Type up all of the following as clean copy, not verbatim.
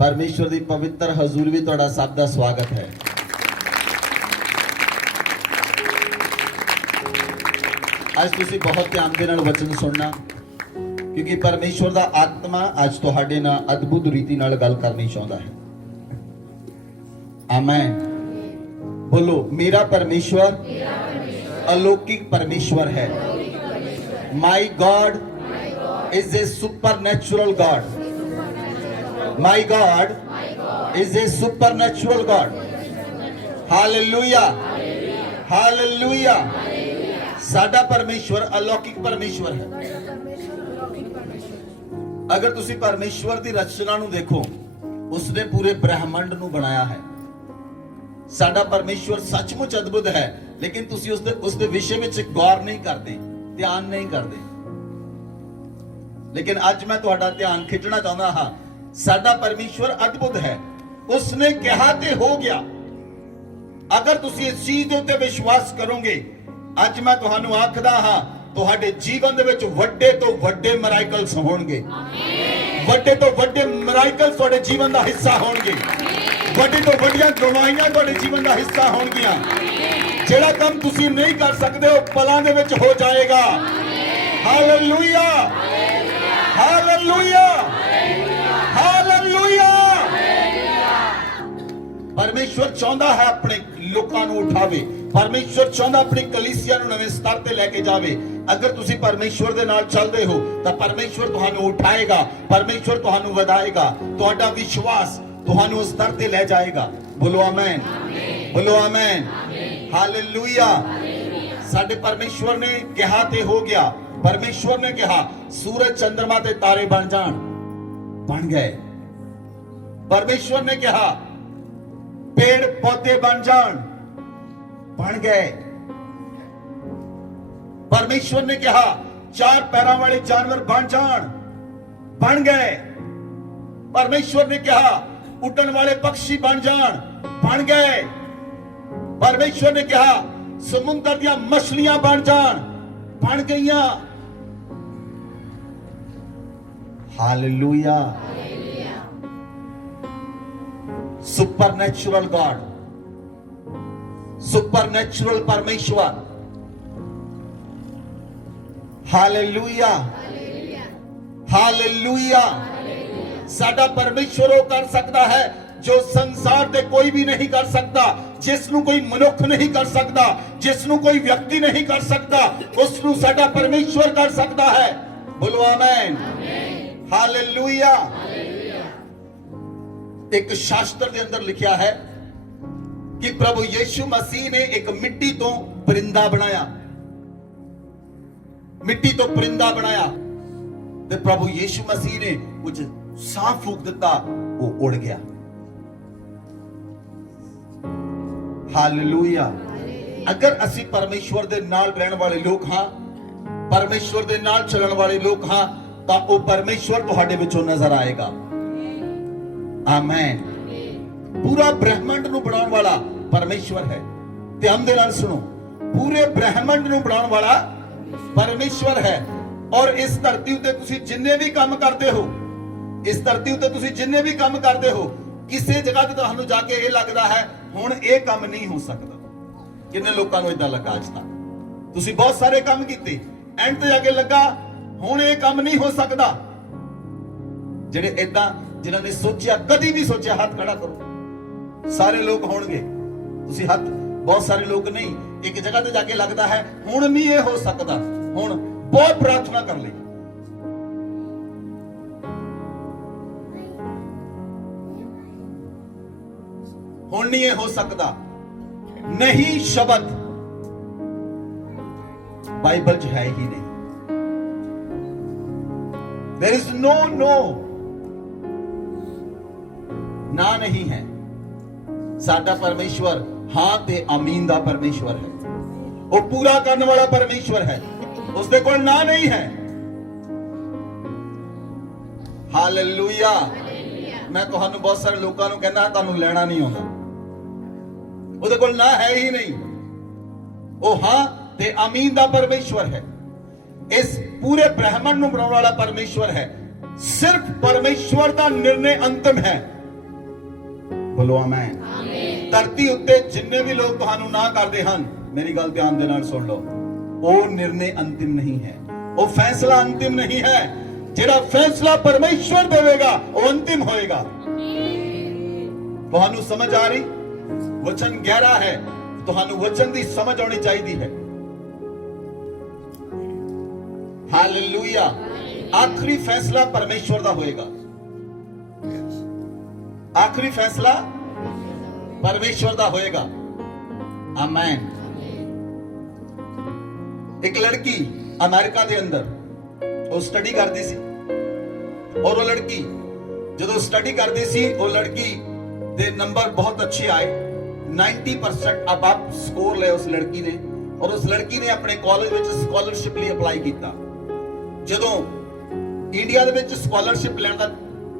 परमेश्वर की पवित्र हजूर भी तुहाडा सब का स्वागत है। आज तुसीं बहुत ध्यान दे नाल वचन सुनना, क्योंकि परमेश्वर का आत्मा आज तुहाडे नाल अद्भुत रीति नाल गल करनी चाहुंदा है। आमीन। बोलो, मेरा परमेश्वर अलौकिक परमेश्वर है। My God is a supernatural God. My God is a supernatural God. Hallelujah. Hallelujah. साडा परमेश्वर अलौकिक परमेश्वर है। अगर तुसी परमेश्वर की रचना नूं देखो, उसने पूरे ब्रह्मांड नूं बनाया है। साडा परमेश्वर सचमुच अद्भुत है, लेकिन तुसी उसके विषय में गौर नहीं करते, ध्यान नहीं करते। लेकिन आज मैं तुहाडा ध्यान खिंचना चाहता हाँ, साडा परमेश्वर अद्भुत है। उसने कहा ते हो गया। अगर तुसी इस चीज दे उत्ते विश्वास करोगे, आज मैं तुहानू आखदा हां, तुहाडे जीवन दे विच वड्डे तो वड्डे मिरेकल्स होणगे। वड्डे तो वड्डे मिरेकल्स तुहाडे जीवन दा हिस्सा होणगे। वड्डी तो वड्डियां गवाहियां तुहाडे जीवन दा हिस्सा होणगियां। जेड़ा काम तुसी नहीं कर सकदे ओ पलां दे विच हो जाएगा। Hallelujah, hallelujah, hallelujah. परमेश्वर चाहता है अपने लोगों को उठावे। परमेश्वर चाहता अपनी कलीसिया को नवे स्तर ते लेके जावे। अगर तुसी परमेश्वर दे नाल चलदे हो तो परमेश्वर तुहानू उठाएगा, परमेश्वर तुहानू वधाएगा, तुहाडा विश्वास तुहानू उस स्तर ते ले जाएगा। बोलो आमीन, बोलो आमीन, हालेलुया। साडे परमेश्वर ने कहा ते हो गया। परमेश्वर ने कहा सूरज चंद्रमा ते तारे बन जान, बन गए। परमेश्वर ने कहा पेड़ पौधे बन जान, बन गए। परमेश्वर ने कहा चार पैरों वाले जानवर बन जान, बन गए। परमेश्वर ने कहा उड़न वाले पक्षी बन जान, बन गए। परमेश्वर ने कहा समुद्र दी मछलियां बन जान, बन गईयां। हालेलुया। सुपरनैचुरल गॉड, सुपरनैचुरल परमेश्वर। Hallelujah, hallelujah. साडा परमेश्वर वो कर सकता है जो संसार ते कोई भी नहीं कर सकता, जिसनु कोई मनुख नहीं कर सकता, जिसनु कोई व्यक्ति नहीं कर सकता, उसनु साडा परमेश्वर कर सकता है। बोलो आमीन, हालेलुया। एक शास्त्र के अंदर लिखा है कि प्रभु यीशु मसीह ने एक मिट्टी तो परिंदा बनाया, मिट्टी तो परिंदा बनाया, तो प्रभु यीशु मसीह ने कुछ सांप फूंक दिता, वो उड़ गया। हालेलुया। अगर असी परमेश्वर दे नाल रहने वाले लोग हां, परमेश्वर दे नाल चलने वाले लोग हां, तो वो परमेश्वर तुहाडे विचों नजर आएगा। आमीन। पूरा ब्रह्मांड नूं बनाउण वाला परमेश्वर है। ध्यान दे नाल सुनो, पूरे ब्रह्मांड नूं बनाउण वाला परमेश्वर है। और इस धरती उत्ते तुसीं जिन्ने भी काम करते हो, इस धरती उत्ते तुसीं जिन्ने भी काम करते हो, किसी जगह ते तुहानूं जाके ये लगदा है हुण ये काम नहीं हो सकदा। किन्ने लोकां नूं इदां लगा? आज तक तुसीं बहुत सारे काम कीते, एंड ते जाके लगा हुण ये काम नहीं हो सकदा। ਜਿਹੜੇ ਇਦਾਂ ਜਿਨ੍ਹਾਂ ਨੇ ਸੋਚਿਆ, ਕਦੀ ਵੀ ਸੋਚਿਆ, ਹੱਥ ਖੜਾ ਕਰੋ। ਸਾਰੇ ਲੋਕ ਹੋਣਗੇ, ਤੁਸੀਂ ਹੱਥ, ਬਹੁਤ ਸਾਰੇ ਲੋਕ ਨਹੀਂ। ਇੱਕ ਜਗ੍ਹਾ ਤੇ ਜਾ ਕੇ ਲੱਗਦਾ ਹੈ ਹੁਣ ਨਹੀਂ ਇਹ ਹੋ ਸਕਦਾ, ਹੁਣ ਬਹੁਤ ਪ੍ਰਾਰਥਨਾ ਕਰ ਲਈ, ਹੁਣ ਨਹੀਂ ਇਹ ਹੋ ਸਕਦਾ। ਨਹੀਂ ਸ਼ਬਦ ਬਾਈਬਲ 'ਚ ਹੈ ਹੀ ਨਹੀਂ। There is no no, ना नहीं है। साडा परमेश्वर हां ते आमीन दा परमेश्वर है। वो पूरा करने वाला परमेश्वर है, उसदे कोल ना नहीं है। हालेलुया। मैं तुहानू बहुत सारे लोगों को कहना तुहानू लेना नहीं आउंदा, ਉਹਦੇ ਕੋਲ ना है ही नहीं। वो हां ते आमीन दा परमेश्वर है। इस पूरे ब्रह्मांड ਨੂੰ ਬਣਾਉਣ ਵਾਲਾ परमेश्वर है। सिर्फ परमेश्वर का निर्णय अंतिम है। ਬੋਲੋ ਆਮੇਨ। ਧਰਤੀ ਉੱਤੇ ਜਿੰਨੇ ਵੀ ਲੋਕ ਤੁਹਾਨੂੰ ਨਾ ਕਰਦੇ ਹਨ, ਮੇਰੀ ਗੱਲ ਧਿਆਨ ਦੇ ਨਾਲ ਸੁਣ ਲਓ, ਉਹ ਨਿਰਣੇ ਅੰਤਿਮ ਨਹੀਂ ਹੈ, ਉਹ ਫੈਸਲਾ ਅੰਤਿਮ ਨਹੀਂ ਹੈ। ਜਿਹੜਾ ਫੈਸਲਾ ਪਰਮੇਸ਼ਵਰ ਦੇਵੇਗਾ ਉਹ ਅੰਤਿਮ ਹੋਏਗਾ। ਤੁਹਾਨੂੰ ਸਮਝ ਆ ਰਹੀ? ਵਚਨ ਗਹਿਰਾ ਹੈ, ਤੁਹਾਨੂੰ ਵਚਨ ਦੀ ਸਮਝ ਆਉਣੀ ਚਾਹੀਦੀ ਹੈ। ਹਾਲੇਲੂਇਆ। ਆਖਰੀ ਫੈਸਲਾ ਪਰਮੇਸ਼ਵਰ ਦਾ ਹੋਏਗਾ। ਆਖਰੀ ਫੈਸਲਾ ਪਰਮੇਸ਼ਵਰ ਦਾ ਹੋਏਗਾ। ਆਮੇਨ। ਇੱਕ ਲੜਕੀ ਅਮਰੀਕਾ ਦੇ ਅੰਦਰ ਉਹ ਸਟੱਡੀ ਕਰਦੀ ਸੀ, ਔਰ ਉਹ ਲੜਕੀ ਜਦੋਂ ਸਟੱਡੀ ਕਰਦੀ ਸੀ, ਉਹ ਲੜਕੀ ਦੇ ਨੰਬਰ ਬਹੁਤ ਅੱਛੇ ਆਏ, 90% ਅਬਵ ਸਕੋਰ ਲਏ ਉਸ ਲੜਕੀ ਨੇ, ਔਰ ਉਸ ਲੜਕੀ ਨੇ ਆਪਣੇ ਕਾਲਜ ਵਿੱਚ ਸਕਾਲਰਸ਼ਿਪ ਲਈ ਅਪਲਾਈ ਕੀਤਾ। ਜਦੋਂ ਇੰਡੀਆ ਦੇ ਵਿੱਚ ਸਕਾਲਰਸ਼ਿਪ ਲੈਣ ਦਾ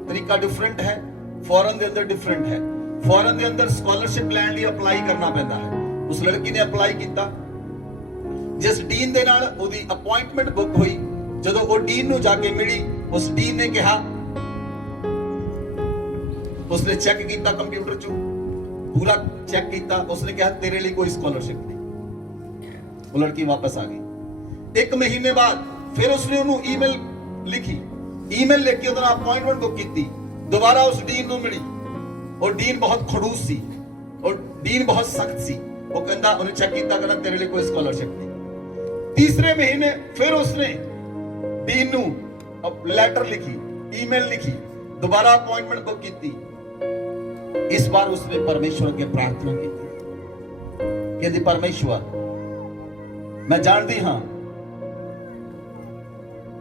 ਤਰੀਕਾ ਡਿਫਰੈਂਟ ਹੈ, ਫੋਰਨ ਦੇ ਅੰਦਰ ਡਿਫਰੈਂਟ ਹੈ। ਫੋਰਨ ਦੇ ਅੰਦਰ ਸਕਾਲਰਸ਼ਿਪ ਲੈਣ ਲਈ ਅਪਲਾਈ ਕਰਨਾ ਪੈਂਦਾ ਹੈ। ਉਸ ਲੜਕੀ ਨੇ ਅਪਲਾਈ ਕੀਤਾ। ਜਿਸ ਡੀਨ ਦੇ ਨਾਲ ਉਹਦੀ ਅਪਾਇੰਟਮੈਂਟ ਬੁੱਕ ਹੋਈ, ਜਦੋਂ ਉਹ ਡੀਨ ਨੂੰ ਜਾ ਕੇ ਮਿਲੀ, ਉਸ ਡੀਨ ਨੇ ਕਿਹਾ, ਉਸਨੇ ਚੈੱਕ ਕੀਤਾ ਕੰਪਿਊਟਰ 'ਚ, ਪੂਰਾ ਚੈੱਕ ਕੀਤਾ, ਉਸਨੇ ਕਿਹਾ ਤੇਰੇ ਲਈ ਕੋਈ ਸਕਾਲਰਸ਼ਿਪ ਨਹੀਂ। ਉਹ ਲੜਕੀ ਵਾਪਸ ਆ ਗਈ। 1 ਮਹੀਨੇ ਬਾਅਦ ਫਿਰ ਉਸਨੇ ਉਹਨੂੰ ਈਮੇਲ ਲਿਖੀ, ਈਮੇਲ ਲਿਖ ਕੇ ਉਹਦਾ ਅਪਾਇੰਟਮੈਂਟ ਬੁੱਕ ਕੀਤੀ, ਦੁਬਾਰਾ ਉਸ ਡੀਨ ਨੂੰ ਮਿਲੀ। ਉਹ ਡੀਨ ਬਹੁਤ ਖੜੂਸ ਸੀ, ਉਹ ਡੀਨ ਬਹੁਤ ਸਖਤ ਸੀ। ਉਹ ਕਹਿੰਦਾ, ਉਹਨੇ ਚੈੱਕ ਕੀਤਾ, ਕਹਿੰਦਾ ਤੇਰੇ ਲਈ ਕੋਈ ਸਕਾਲਰਸ਼ਿਪ ਨਹੀਂ। ਤੀਸਰੇ ਮਹੀਨੇ ਫਿਰ ਉਸਨੇ ਡੀਨ ਨੂੰ ਲੈਟਰ ਲਿਖੀ, ਈਮੇਲ ਲਿਖੀ, ਦੁਬਾਰਾ ਅਪਾਇੰਟਮੈਂਟ ਬੁੱਕ ਕੀਤੀ। इस बार उसने परमेश्वर के प्रार्थना की, कहती परमेश्वर मैं जानती हां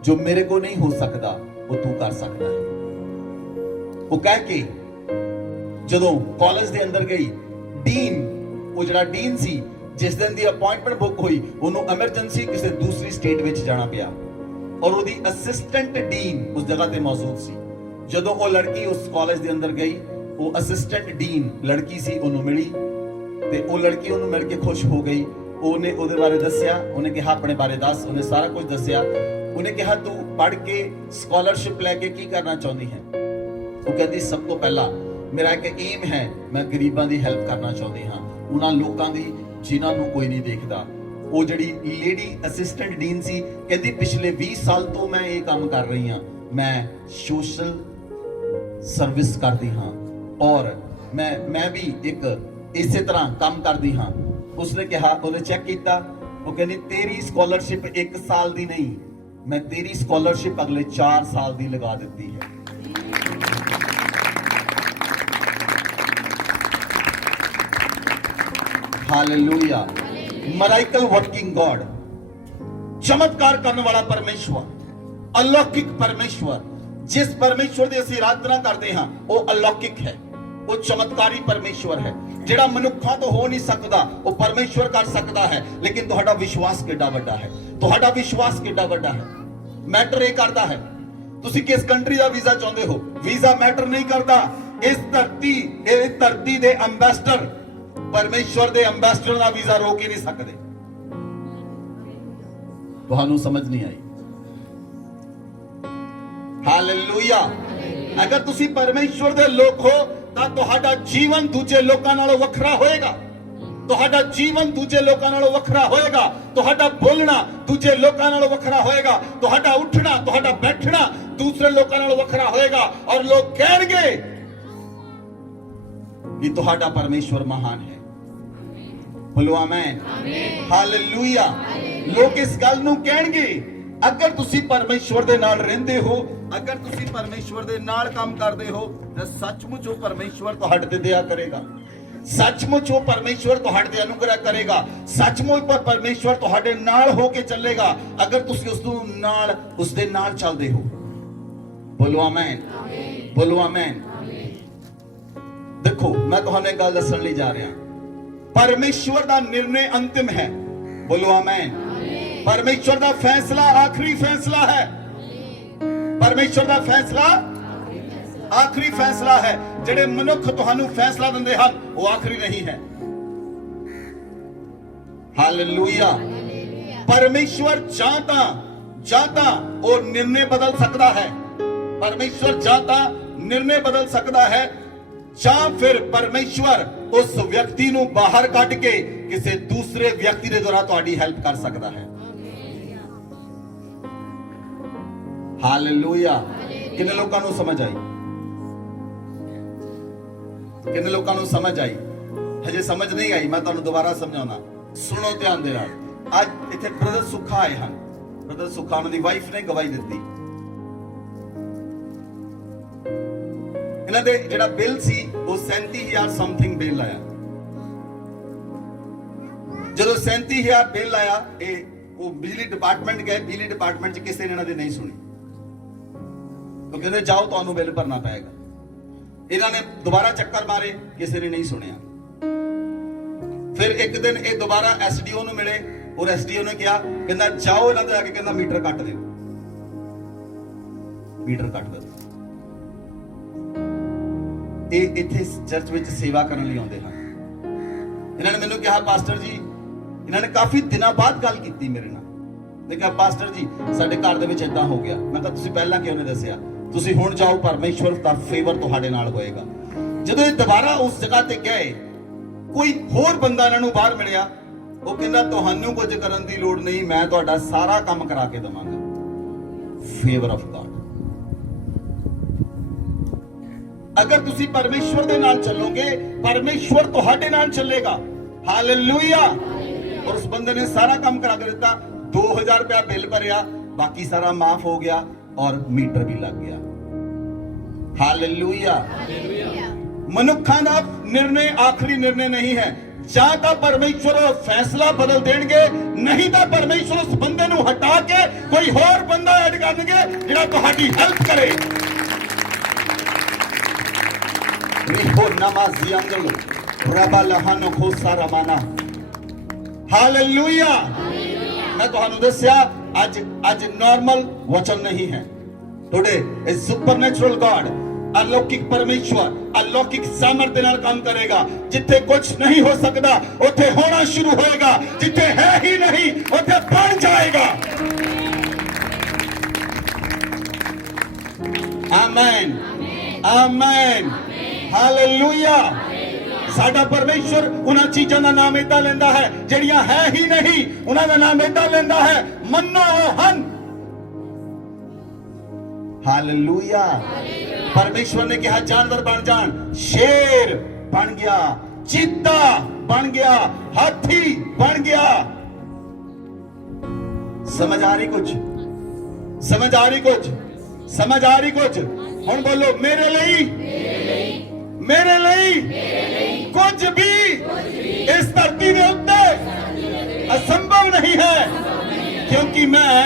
जो मेरे को नहीं हो सकता वो तू कर सकता है। वो कह के जदों कॉलेज दे अंदर गई, डीन वो जड़ा डीन सी जिस दिन दी अपॉइंटमेंट बुक हुई, ਉਹਨੂੰ ਐਮਰਜੈਂਸੀ ਕਿਸੇ ਦੂਸਰੀ ਸਟੇਟ ਵਿੱਚ ਜਾਣਾ ਪਿਆ, ਔਰ ਉਹਦੀ ਅਸਿਸਟੈਂਟ ਡੀਨ ਉਸ ਜਗ੍ਹਾ ਤੇ ਮੌਜੂਦ ਸੀ। ਜਦੋਂ ਉਹ ਲੜਕੀ ਉਸ ਕਾਲਜ ਦੇ ਅੰਦਰ ਗਈ, ਉਹ ਅਸਿਸਟੈਂਟ ਡੀਨ ਲੜਕੀ ਸੀ, ਉਹਨੂੰ ਮਿਲੀ ਤੇ ਉਹ ਲੜਕੀ ਉਹਨੂੰ ਮਿਲ ਕੇ ਖੁਸ਼ ਹੋ ਗਈ। ਉਹਨੇ ਉਹਦੇ ਬਾਰੇ ਦੱਸਿਆ, ਉਹਨੇ ਕਿਹਾ ਆਪਣੇ ਬਾਰੇ ਦੱਸ, ਉਹਨੇ ਸਾਰਾ ਕੁਝ ਦੱਸਿਆ। ਉਹਨੇ ਕਿਹਾ ਤੂੰ ਪੜ੍ਹ ਕੇ ਸਕਾਲਰਸ਼ਿਪ ਲੈ ਕੇ ਕੀ ਕਰਨਾ ਚਾਹੁੰਦੀ ਹੈ? ਉਹ ਕਹਿੰਦੀ ਸਭ ਤੋਂ ਪਹਿਲਾਂ ਮੇਰਾ ਇੱਕ ਏਮ ਹੈ, ਮੈਂ ਗਰੀਬਾਂ ਦੀ ਹੈਲਪ ਕਰਨਾ ਚਾਹੁੰਦੀ ਹਾਂ, ਉਹਨਾਂ ਲੋਕਾਂ ਦੀ ਜਿਨ੍ਹਾਂ ਨੂੰ ਕੋਈ ਨਹੀਂ ਦੇਖਦਾ। ਉਹ ਜਿਹੜੀ ਲੇਡੀ ਅਸਿਸਟੈਂਟ ਡੀਨ ਸੀ, ਕਹਿੰਦੀ ਪਿਛਲੇ 20 ਸਾਲ ਤੋਂ ਮੈਂ ਇਹ ਕੰਮ ਕਰ ਰਹੀ ਹਾਂ, ਮੈਂ ਸੋਸ਼ਲ ਸਰਵਿਸ ਕਰਦੀ ਹਾਂ, ਔਰ ਮੈਂ ਵੀ ਇੱਕ ਇਸੇ ਤਰ੍ਹਾਂ ਕੰਮ ਕਰਦੀ ਹਾਂ। ਉਸਨੇ ਕਿਹਾ, ਉਹਨੇ ਚੈੱਕ ਕੀਤਾ, ਉਹ ਕਹਿੰਦੀ ਤੇਰੀ ਸਕਾਲਰਸ਼ਿਪ 1 ਸਾਲ ਦੀ ਨਹੀਂ, ਮੈਂ ਤੇਰੀ ਸਕਾਲਰਸ਼ਿਪ ਅਗਲੇ 4 ਸਾਲ ਦੀ ਲਗਾ ਦਿੱਤੀ ਹੈ। हालेलुया। मराइकल वर्किंग गॉड, चमत्कार करने वाला परमेश्वर, अलौकिक परमेश्वर, जिस परमेश्वर ਦੀ ਅਸੀਂ ਆਰਾਧਨਾ ਕਰਦੇ ਹਾਂ ਉਹ अलौकिक ਹੈ, ਉਹ ਚਮਤਕਾਰੀ ਪਰਮੇਸ਼ਵਰ ਹੈ। ਜਿਹੜਾ ਮਨੁੱਖਾਂ ਤੋਂ ਹੋ ਨਹੀਂ ਸਕਦਾ ਉਹ ਪਰਮੇਸ਼ਵਰ ਕਰ ਸਕਦਾ ਹੈ। ਲੇਕਿਨ ਤੁਹਾਡਾ ਵਿਸ਼ਵਾਸ ਕਿੰਨਾ ਵੱਡਾ ਹੈ, ਤੁਹਾਡਾ ਵਿਸ਼ਵਾਸ ਕਿੰਨਾ ਵੱਡਾ ਹੈ, ਮੈਟਰ ਇਹ ਕਰਦਾ ਹੈ। ਤੁਸੀਂ ਕਿਸ ਕੰਟਰੀ ਦਾ ਵੀਜ਼ਾ ਚਾਹੁੰਦੇ ਹੋ, ਵੀਜ਼ਾ ਮੈਟਰ ਨਹੀਂ ਕਰਦਾ। ਇਸ ਧਰਤੀ ਦੇ ਅੰਬੈਸਡਰ ਪਰਮੇਸ਼ਵਰ ਦੇ ਅੰਬੈਸਡਰ ਦਾ ਵੀਜ਼ਾ ਰੋਕ ਹੀ ਨਹੀਂ ਸਕਦੇ। ਤੁਹਾਨੂੰ ਸਮਝ ਨਹੀਂ ਆਈ? ਹਾਲੇਲੂਇਆ। ਅਗਰ ਤੁਸੀਂ ਪਰਮੇਸ਼ਵਰ ਦੇ ਲੋਕ ਹੋ ਤਾਂ ਤੁਹਾਡਾ ਜੀਵਨ ਦੂਜੇ ਲੋਕਾਂ ਨਾਲੋਂ ਵੱਖਰਾ ਹੋਏਗਾ, ਤੁਹਾਡਾ ਜੀਵਨ ਦੂਜੇ ਲੋਕਾਂ ਨਾਲੋਂ ਵੱਖਰਾ ਹੋਏਗਾ, ਤੁਹਾਡਾ ਬੋਲਣਾ ਦੂਜੇ ਲੋਕਾਂ ਨਾਲੋਂ ਵੱਖਰਾ ਹੋਏਗਾ, ਤੁਹਾਡਾ ਉੱਠਣਾ ਤੁਹਾਡਾ ਬੈਠਣਾ ਦੂਸਰੇ ਲੋਕਾਂ ਨਾਲੋਂ ਵੱਖਰਾ ਹੋਏਗਾ। ਔਰ ਲੋਕ ਕਹਿਣਗੇ ਕਿ ਤੁਹਾਡਾ ਪਰਮੇਸ਼ਵਰ ਮਹਾਨ ਹੈ। ਬੋਲੋ ਆਮੇਨ, ਹਾਲੇਲੂਇਆ। ਲੋਕ ਇਸ ਗੱਲ ਨੂੰ ਕਹਿਣਗੇ। ਅਗਰ ਤੁਸੀਂ ਪਰਮੇਸ਼ਵਰ ਦੇ ਨਾਲ ਰਹਿੰਦੇ ਹੋ, ਅਗਰ ਤੁਸੀਂ ਪਰਮੇਸ਼ਵਰ ਦੇ ਨਾਲ ਕੰਮ ਕਰਦੇ ਹੋ, ਤਾਂ ਸੱਚਮੁੱਚ ਉਹ ਪਰਮੇਸ਼ਵਰ ਤੁਹਾਡੇ ਤੇ ਦਇਆ ਕਰੇਗਾ, ਸੱਚਮੁੱਚ ਉਹ ਪਰਮੇਸ਼ਵਰ ਤੁਹਾਡੇ ਤੇ ਅਨੁਗ੍ਰਹ ਕਰੇਗਾ, ਸੱਚਮੁੱਚ ਪਰਮੇਸ਼ਵਰ ਤੁਹਾਡੇ ਨਾਲ ਹੋ ਕੇ ਚੱਲੇਗਾ ਅਗਰ ਤੁਸੀਂ ਉਸ ਦੇ ਨਾਲ ਚੱਲਦੇ ਹੋ। ਬੋਲੋ ਆਮੇਨ, ਬੋਲੋ ਆਮੇਨ। ਦੇਖੋ ਮੈਂ ਤੁਹਾਨੂੰ ਇੱਕ ਗੱਲ ਦੱਸਣ ਲਈ ਜਾ ਰਿਹਾ, परमेश्वर का निर्णय अंतिम है। बोलो आमेन। परमेश्वर का फैसला आखिरी फैसला है। परमेश्वर का फैसला आखिरी फैसला है। जेडे मनुख तुहानू फैसला दिंदे हन वो आखिरी नहीं है। हालेलुया। परमेश्वर जाता और निर्णय बदल सकता है। परमेश्वर जाता निर्णय बदल सकता है। ਜਾਂ ਫਿਰ ਪਰਮੇਸ਼ਵਰ ਉਸ ਵਿਅਕਤੀ ਨੂੰ ਬਾਹਰ ਕੱਢ ਕੇ ਕਿਸੇ ਦੂਸਰੇ ਵਿਅਕਤੀ ਦੇ ਦੁਆਰਾ ਤੁਹਾਡੀ ਹੈਲਪ ਕਰ ਸਕਦਾ ਹੈ। ਹਾਲੇਲੂਇਆ। ਕਿੰਨੇ ਲੋਕਾਂ ਨੂੰ ਸਮਝ ਆਈ? ਕਿੰਨੇ ਲੋਕਾਂ ਨੂੰ ਸਮਝ ਆਈ? ਹਜੇ ਸਮਝ ਨਹੀਂ ਆਈ, ਮੈਂ ਤੁਹਾਨੂੰ ਦੁਬਾਰਾ ਸਮਝਾਉਣਾ, ਸੁਣੋ ਧਿਆਨ ਦੇ ਨਾਲ। ਅੱਜ ਇੱਥੇ ਬ੍ਰਦਰ ਸੁੱਖਾ ਆਏ ਹਨ। ਬ੍ਰਦਰ ਸੁੱਖਾ, ਉਹਨਾਂ ਦੀ ਵਾਈਫ ਨੇ ਗਵਾਹੀ ਦਿੱਤੀ। ਇਹਨਾਂ ਦੇ ਜਿਹੜਾ ਬਿੱਲ ਸੀ ਉਹ 37,000 ਸਮਥਿੰਗ ਬਿੱਲ ਆਇਆ। ਜਦੋਂ 37,000 ਬਿੱਲ ਆਇਆ, ਉਹ ਬਿਜਲੀ ਡਿਪਾਰਟਮੈਂਟ ਗਏ। ਬਿਜਲੀ ਡਿਪਾਰਟਮੈਂਟ 'ਚ ਕਿਸੇ ਨੇ ਇਹਨਾਂ ਦੀ ਨਹੀਂ ਸੁਣੀ। ਉਹ ਕਹਿੰਦੇ ਜਾਓ, ਤੁਹਾਨੂੰ ਬਿੱਲ ਭਰਨਾ ਪਏਗਾ। ਇਹਨਾਂ ਨੇ ਦੁਬਾਰਾ ਚੱਕਰ ਮਾਰੇ, ਕਿਸੇ ਨੇ ਨਹੀਂ ਸੁਣਿਆ। ਫਿਰ ਇੱਕ ਦਿਨ ਇਹ ਦੁਬਾਰਾ ਐਸਡੀਓ ਨੂੰ ਮਿਲੇ, ਔਰ ਐਸਡੀਓ ਨੇ ਕਿਹਾ, ਕਹਿੰਦਾ ਜਾਓ ਇਹਨਾਂ ਦੇ ਆ ਕੇ, ਕਹਿੰਦਾ ਮੀਟਰ ਕੱਟ ਦਿਓ, ਮੀਟਰ ਕੱਟ ਦਿਓ। ਇਹ ਇੱਥੇ ਚਰਚ ਵਿੱਚ ਸੇਵਾ ਕਰਨ ਲਈ ਆਉਂਦੇ ਹਨ। ਇਹਨਾਂ ਨੇ ਮੈਨੂੰ ਕਿਹਾ, ਪਾਸਟਰ ਜੀ, ਇਹਨਾਂ ਨੇ ਕਾਫੀ ਦਿਨਾਂ ਬਾਅਦ ਗੱਲ ਕੀਤੀ ਮੇਰੇ ਨਾਲ। ਮੈਂ ਕਿਹਾ, ਪਾਸਟਰ ਜੀ, ਸਾਡੇ ਘਰ ਦੇ ਵਿੱਚ ਏਦਾਂ ਹੋ ਗਿਆ। ਮੈਂ ਕਿਹਾ, ਤੁਸੀਂ ਪਹਿਲਾਂ ਕਿਉਂ ਨਹੀਂ ਦੱਸਿਆ? ਤੁਸੀਂ ਹੁਣ ਜਾਓ, ਪਰਮੇਸ਼ਵਰ ਦਾ ਫੇਵਰ ਤੁਹਾਡੇ ਨਾਲ ਹੋਏਗਾ। ਜਦੋਂ ਇਹ ਦੁਬਾਰਾ ਉਸ ਜਗ੍ਹਾ ਤੇ ਗਏ, ਕੋਈ ਹੋਰ ਬੰਦਾ ਇਹਨਾਂ ਨੂੰ ਬਾਹਰ ਮਿਲਿਆ। ਉਹ ਕਹਿੰਦਾ, ਤੁਹਾਨੂੰ ਕੁਝ ਕਰਨ ਦੀ ਲੋੜ ਨਹੀਂ, ਮੈਂ ਤੁਹਾਡਾ ਸਾਰਾ ਕੰਮ ਕਰਾ ਕੇ ਦਵਾਂਗਾ। Favour of god. ਅਗਰ ਤੁਸੀਂ ਪਰਮੇਸ਼ਵਰ ਦੇ ਨਾਲ ਚੱਲੋਗੇ, ਪਰਮੇਸ਼ਵਰ ਤੁਹਾਡੇ ਨਾਲ ਚੱਲੇਗਾ। ਹਾਲੇਲੂਇਆ। ਔਰ ਉਸ ਬੰਦੇ ਨੇ ਸਾਰਾ ਕੰਮ ਕਰਾ ਕੇ ਦਿੱਤਾ। 2000 ਰੁਪਇਆ ਬਿੱਲ ਭਰਿਆ, ਬਾਕੀ ਸਾਰਾ ਮਾਫ ਹੋ ਗਿਆ ਔਰ ਮੀਟਰ ਵੀ ਲੱਗ ਗਿਆ। ਹਾਲੇਲੂਇਆ। ਮਨੁੱਖਾਂ ਦਾ ਨਿਰਣੇ ਆਖਰੀ ਨਿਰਣੇ ਨਹੀਂ ਹੈ। ਜਾਂ ਤਾਂ ਪਰਮੇਸ਼ਵਰ ਫੈਸਲਾ ਬਦਲ ਦੇਣਗੇ, ਨਹੀਂ ਤਾਂ ਪਰਮੇਸ਼ਵਰ ਉਸ ਬੰਦੇ ਨੂੰ ਹਟਾ ਕੇ ਕੋਈ ਹੋਰ ਬੰਦਾ ਐਡ ਕਰਨਗੇ ਜਿਹੜਾ ਤੁਹਾਡੀ ਹੈਲਪ ਕਰੇ। ਰਿਹੋ ਨਮਾਜ਼ੀ ਅੰਗਲੋ ਰਬਾ ਲਹਾਨੋ ਖੋਸਾ ਰਮਾਨਾ। ਹਾਲੇਲੂਇਆ। ਮੈਂ ਤੁਹਾਨੂੰ ਦੱਸਿਆ, ਅੱਜ ਨਾਰਮਲ ਵਚਨ ਨਹੀਂ ਹੈ। Today is supernatural god. अलौकिक परमेश्वर अलौकिक सामर्थ ਦੇ ਨਾਲ ਕੰਮ ਕਰੇਗਾ। ਜਿੱਥੇ ਕੁਝ ਨਹੀਂ ਹੋ ਸਕਦਾ, ਉੱਥੇ ਹੋਣਾ ਸ਼ੁਰੂ ਹੋਏਗਾ। ਜਿੱਥੇ ਹੈ ਹੀ ਨਹੀਂ, ਉੱਥੇ ਬਣ ਜਾਏਗਾ। Amen, amen, hallelujah. ਸਾਡਾ ਪਰਮੇਸ਼ਵਰ ਉਹਨਾਂ ਚੀਜ਼ਾਂ ਦਾ ਨਾਮ ਏਦਾਂ ਲੈਂਦਾ ਹੈ ਜਿਹੜੀਆਂ ਹੈ ਹੀ ਨਹੀਂ। ਉਹਨਾਂ ਦਾ ਨਾਮ ਏਦਾਂ ਲੈਂਦਾ ਹੈ, ਮੰਨੋ ਹਨ। ਹਾਲੇਲੂਇਆ। परमेश्वर ने कहा जानवर बन जान, शेर बन गया, चीता बन गया, हाथी बन गया। समझ आ रही कुछ? समझ आ रही कुछ? समझ आ रही कुछ? हुण बोलो, मेरे लिए कुछ भी इस धरती के उत्ते असंभव नहीं है, क्योंकि मैं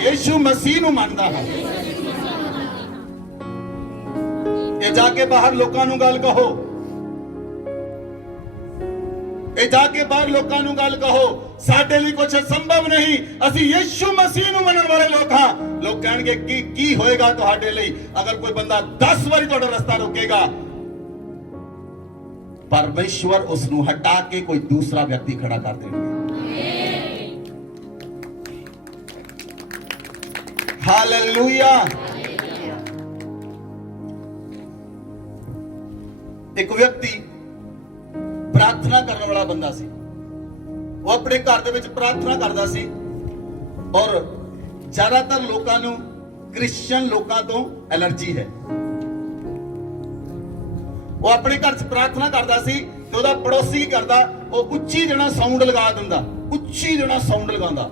यीशु मसीह नूं मनदा हां। ਇਹ ਜਾ ਕੇ ਬਾਹਰ ਲੋਕਾਂ ਨੂੰ ਗੱਲ ਕਹੋ। ਇਹ ਜਾ ਕੇ ਬਾਹਰ ਲੋਕਾਂ ਨੂੰ ਗੱਲ ਕਹੋ, ਸਾਡੇ ਲਈ ਕੁਝ ਸੰਭਵ ਨਹੀਂ, ਅਸੀਂ ਯਿਸੂ ਮਸੀਹ ਨੂੰ ਮੰਨਣ ਵਾਲੇ ਲੋਕ ਹਾਂ। ਲੋਕ ਕਹਿਣਗੇ ਕੀ ਹੋਏਗਾ ਤੁਹਾਡੇ ਲਈ ਅਗਰ ਕੋਈ ਬੰਦਾ 10 ਵਾਰੀ ਤੁਹਾਡਾ ਰਸਤਾ ਰੋਕੇਗਾ? ਪਰਮੇਸ਼ਵਰ ਉਸ ਨੂੰ ਹਟਾ ਕੇ ਕੋਈ ਦੂਸਰਾ ਵਿਅਕਤੀ ਖੜਾ ਕਰ ਦੇਣਗੇ। ਹਾਲੇਲੂਇਆ। ਇੱਕ ਵਿਅਕਤੀ ਪ੍ਰਾਰਥਨਾ ਕਰਨ ਵਾਲਾ ਬੰਦਾ ਸੀ। ਉਹ ਆਪਣੇ ਘਰ ਦੇ ਵਿੱਚ ਪ੍ਰਾਰਥਨਾ ਕਰਦਾ ਸੀ, ਔਰ ਜ਼ਿਆਦਾਤਰ ਲੋਕਾਂ ਨੂੰ ਕ੍ਰਿਸਚੀਅਨ ਲੋਕਾਂ ਤੋਂ ਐਲਰਜੀ ਹੈ। ਉਹ ਆਪਣੇ ਘਰ 'ਚ ਪ੍ਰਾਰਥਨਾ ਕਰਦਾ ਸੀ ਤੇ ਉਹਦਾ ਪੜੋਸੀ ਕੀ ਕਰਦਾ, ਉਹ ਉੱਚੀ ਜਣਾ ਸਾਊਂਡ ਲਗਾ ਦਿੰਦਾ, ਉੱਚੀ ਜਣਾ ਸਾਊਂਡ ਲਗਾਉਂਦਾ,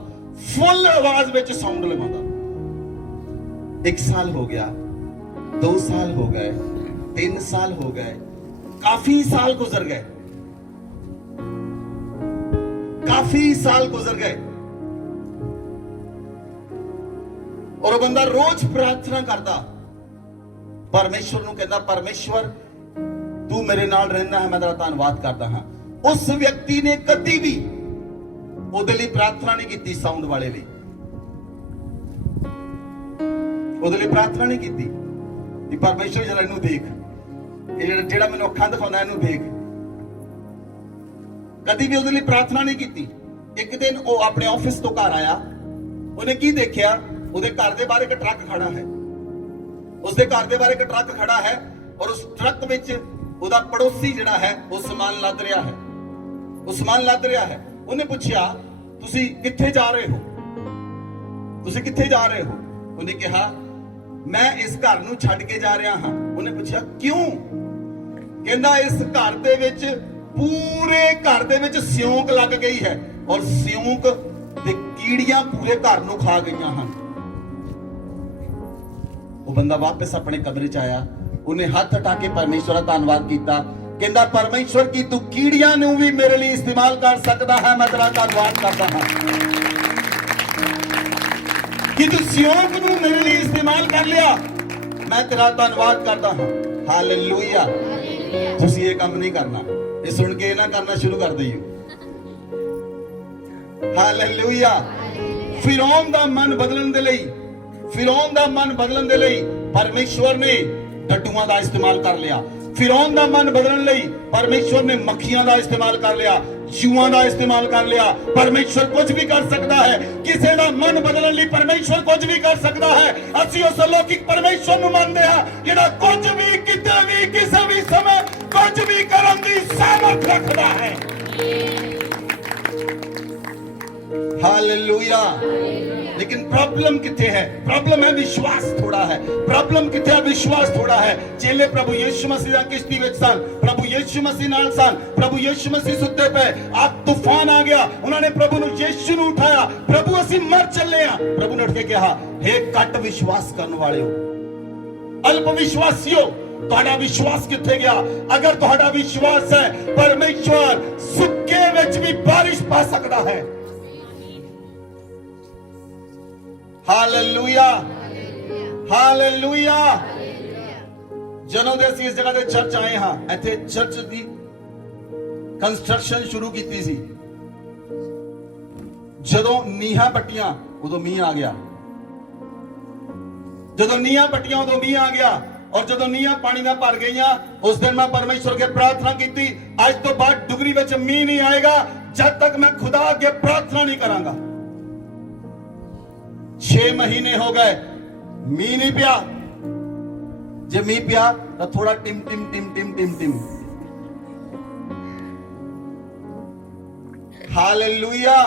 ਫੁੱਲ ਆਵਾਜ਼ ਵਿੱਚ ਸਾਊਂਡ ਲਗਾਉਂਦਾ। 1 ਸਾਲ ਹੋ ਗਿਆ, 2 ਸਾਲ ਹੋ ਗਏ, 3 ਸਾਲ ਹੋ ਗਏ, काफी साल गुजर गए, काफी साल गुजर गए, और वो बंदा रोज प्रार्थना करता, परमेश्वर नूं कहंदा, परमेश्वर तू मेरे नाल रहंदा है, मैं तेरा धन्नवाद करदा हां। उस व्यक्ति ने कदी भी ਉਹਦੇ ਲਈ प्रार्थना नहीं की साउंड वाले ਲਈ, ਉਹਦੇ ਲਈ प्रार्थना नहीं की कि परमेश्वर जरा इनू देख, ਜਿਹੜਾ ਮੈਨੂੰ ਅੱਖਾਂ ਦਿਖਾਉਂਦਾ ਇਹਨੂੰ ਦੇਖ। ਕਦੀ ਵੀ ਉਹਦੇ ਲਈ ਪ੍ਰਾਰਥਨਾ ਨਹੀਂ ਕੀਤੀ। ਇੱਕ ਦਿਨ ਉਹ ਆਪਣੇ ਆਫਿਸ ਤੋਂ ਘਰ ਆਇਆ, ਉਹਨੇ ਕੀ ਦੇਖਿਆ, ਉਹਦੇ ਘਰ ਦੇ ਬਾਹਰ ਇੱਕ ਟਰੱਕ ਖੜਾ ਹੈ। ਉਸਦੇ ਘਰ ਦੇ ਬਾਹਰ ਇੱਕ ਟਰੱਕ ਖੜਾ ਹੈ, ਔਰ ਉਸ ਟਰੱਕ ਵਿੱਚ ਉਹਦਾ ਪੜੋਸੀ ਜਿਹੜਾ ਹੈ ਉਹ ਸਮਾਨ ਲੱਦ ਰਿਹਾ ਹੈ, ਉਹ ਸਮਾਨ ਲੱਦ ਰਿਹਾ ਹੈ। ਉਹਨੇ ਪੁੱਛਿਆ ਤੁਸੀਂ ਕਿੱਥੇ ਜਾ ਰਹੇ ਹੋ, ਤੁਸੀਂ ਕਿੱਥੇ ਜਾ ਰਹੇ ਹੋ? ਉਹਨੇ ਕਿਹਾ ਮੈਂ ਇਸ ਘਰ ਨੂੰ ਛੱਡ ਕੇ ਜਾ ਰਿਹਾ ਹਾਂ। ਉਹਨੇ ਪੁੱਛਿਆ ਕਿਉਂ? ਕਹਿੰਦਾ ਇਸ ਘਰ ਦੇ ਵਿੱਚ, ਪੂਰੇ ਘਰ ਦੇ ਵਿੱਚ ਸਿਉਂਕ ਲੱਗ ਗਈ ਹੈ ਔਰ ਸਿਉਂਕ ਤੇ ਕੀੜੀਆਂ ਪੂਰੇ ਘਰ ਨੂੰ ਖਾ ਗਈਆਂ ਹਨ। ਉਹ ਬੰਦਾ ਵਾਪਸ ਆਪਣੇ ਕਮਰੇ 'ਚ ਆਇਆ, ਉਹਨੇ ਹੱਥ ਉਠਾ ਕੇ ਪਰਮੇਸ਼ਵਰ ਦਾ ਧੰਨਵਾਦ ਕੀਤਾ। ਕਹਿੰਦਾ ਪਰਮੇਸ਼ਵਰ ਕੀ ਤੂੰ ਕੀੜੀਆਂ ਨੂੰ ਵੀ ਮੇਰੇ ਲਈ ਇਸਤੇਮਾਲ ਕਰ ਸਕਦਾ ਹੈ, ਮੈਂ ਤੇਰਾ ਧੰਨਵਾਦ ਕਰਦਾ ਹਾਂ ਕਿ ਤੂੰ ਸਿਉਂਕ ਨੂੰ ਮੇਰੇ ਲਈ ਇਸਤੇਮਾਲ ਕਰ ਲਿਆ, ਮੈਂ ਤੇਰਾ ਧੰਨਵਾਦ ਕਰਦਾ ਹਾਂ। ਹਾਲੇਲੂਇਆ। ਤੁਸੀਂ ਇਹ ਕੰਮ ਨਹੀਂ ਕਰਨਾ, ਇਹ ਸੁਣ ਕੇ ਨਾ ਕਰਨਾ ਸ਼ੁਰੂ ਕਰ ਦਈਓ। ਹਾਲੇਲੂਇਆ। ਫਿਰੌਨ ਦਾ ਮਨ ਬਦਲਣ ਦੇ ਲਈ, ਫਿਰੌਨ ਦਾ ਮਨ ਬਦਲਣ ਦੇ ਲਈ ਪਰਮੇਸ਼ਵਰ ਨੇ ਡੱਡੂਆਂ ਦਾ ਇਸਤੇਮਾਲ ਕਰ ਲਿਆ। ਫਿਰੌਨ ਦਾ ਮਨ ਬਦਲਣ ਲਈ ਪਰਮੇਸ਼ਵਰ ਨੇ ਮੱਖੀਆਂ ਦਾ ਇਸਤੇਮਾਲ ਕਰ ਲਿਆ, ਜੂਆਂ ਦਾ ਇਸਤੇਮਾਲ ਕਰ ਲਿਆ। ਪਰਮੇਸ਼ਵਰ ਕੁਝ ਵੀ ਕਰ ਸਕਦਾ ਹੈ, ਕਿਸੇ ਦਾ ਮਨ ਬਦਲਣ ਲਈ ਪਰਮੇਸ਼ਵਰ ਕੁਝ ਵੀ ਕਰ ਸਕਦਾ ਹੈ। ਅਸੀਂ ਉਸ ਅਲੌਕਿਕ ਪਰਮੇਸ਼ਵਰ ਨੂੰ ਮੰਨਦੇ ਹਾਂ ਜਿਹੜਾ ਕੁਝ ਵੀ, ਕਿਤੇ ਵੀ, ਕਿਸੇ ਵੀ ਸਮੇਂ ਕੁਝ ਵੀ ਕਰਨ ਦੀ ਸਾਮਰਥ ਰੱਖਦਾ ਹੈ। ਹਾਲੇਲੂਇਆ। लेकिन प्रॉब्लम किथे है? प्रॉब्लम है विश्वास थोड़ा है। प्रॉब्लम किथे है? विश्वास थोड़ा है। चेले प्रभु यीशु मसीह दा किश्ती विच सन, प्रभु यीशु मसीह नाल सन, प्रभु यीशु मसीह सुत्ते पे, आप तूफान आ गया, उन्होंने प्रभु नु यीशु नु उठाया, प्रभु ਅਸੀਂ मर ਚੱਲੇ ਆ। प्रभु ने उठ के कहा हे घट विश्वास करने वाले हो, अल्प विश्वासियो, ਤੁਹਾਡਾ ਵਿਸ਼ਵਾਸ ਕਿੱਥੇ ਗਿਆ? ਅਗਰ ਤੁਹਾਡਾ ਵਿਸ਼ਵਾਸ ਹੈ ਪਰਮੇਸ਼ਵਰ ਸੁੱਕੇ ਵਿੱਚ ਵੀ ਬਾਰਿਸ਼ ਪਾ ਸਕਦਾ ਹੈ। Hallelujah, hallelujah. ਜਦੋਂ ਦੇ ਅਸੀਂ ਇਸ ਜਗ੍ਹਾ ਤੇ ਚਰਚ ਆਏ ਹਾਂ, ਇੱਥੇ ਚਰਚ ਦੀ ਕੰਸਟਰਕਸ਼ਨ ਸ਼ੁਰੂ ਕੀਤੀ ਸੀ। ਜਦੋਂ ਨੀਹਾਂ ਪੱਟੀਆਂ ਉਦੋਂ ਮੀਂਹ ਆ ਗਿਆ, ਜਦੋਂ ਨੀਹਾਂ ਪੱਟੀਆਂ ਉਦੋਂ ਮੀਂਹ ਆ ਗਿਆ। और ਜਦੋਂ ਨੀਹਾਂ ਪਾਣੀ ਨਾਲ ਭਰ ਗਈਆਂ ਉਸ ਦਿਨ ਮੈਂ ਪਰਮੇਸ਼ਵਰ ਅੱਗੇ ਪ੍ਰਾਰਥਨਾ ਕੀਤੀ, ਅੱਜ ਤੋਂ ਬਾਅਦ ਡੁਗਰੀ ਵਿੱਚ ਮੀਂਹ ਨਹੀਂ ਆਏਗਾ ਜਦ ਤੱਕ ਮੈਂ ਖੁਦਾ ਅੱਗੇ ਪ੍ਰਾਰਥਨਾ ਨਹੀਂ ਕਰਾਂਗਾ। 6 ਮਹੀਨੇ ਹੋ ਗਏ ਮੀਂਹ ਨਹੀਂ ਪਿਆ। ਜੇ ਮੀਂਹ ਪਿਆ ਤਾਂ ਥੋੜਾ Tim Tim Tim Tim Tim Tim. Hallelujah.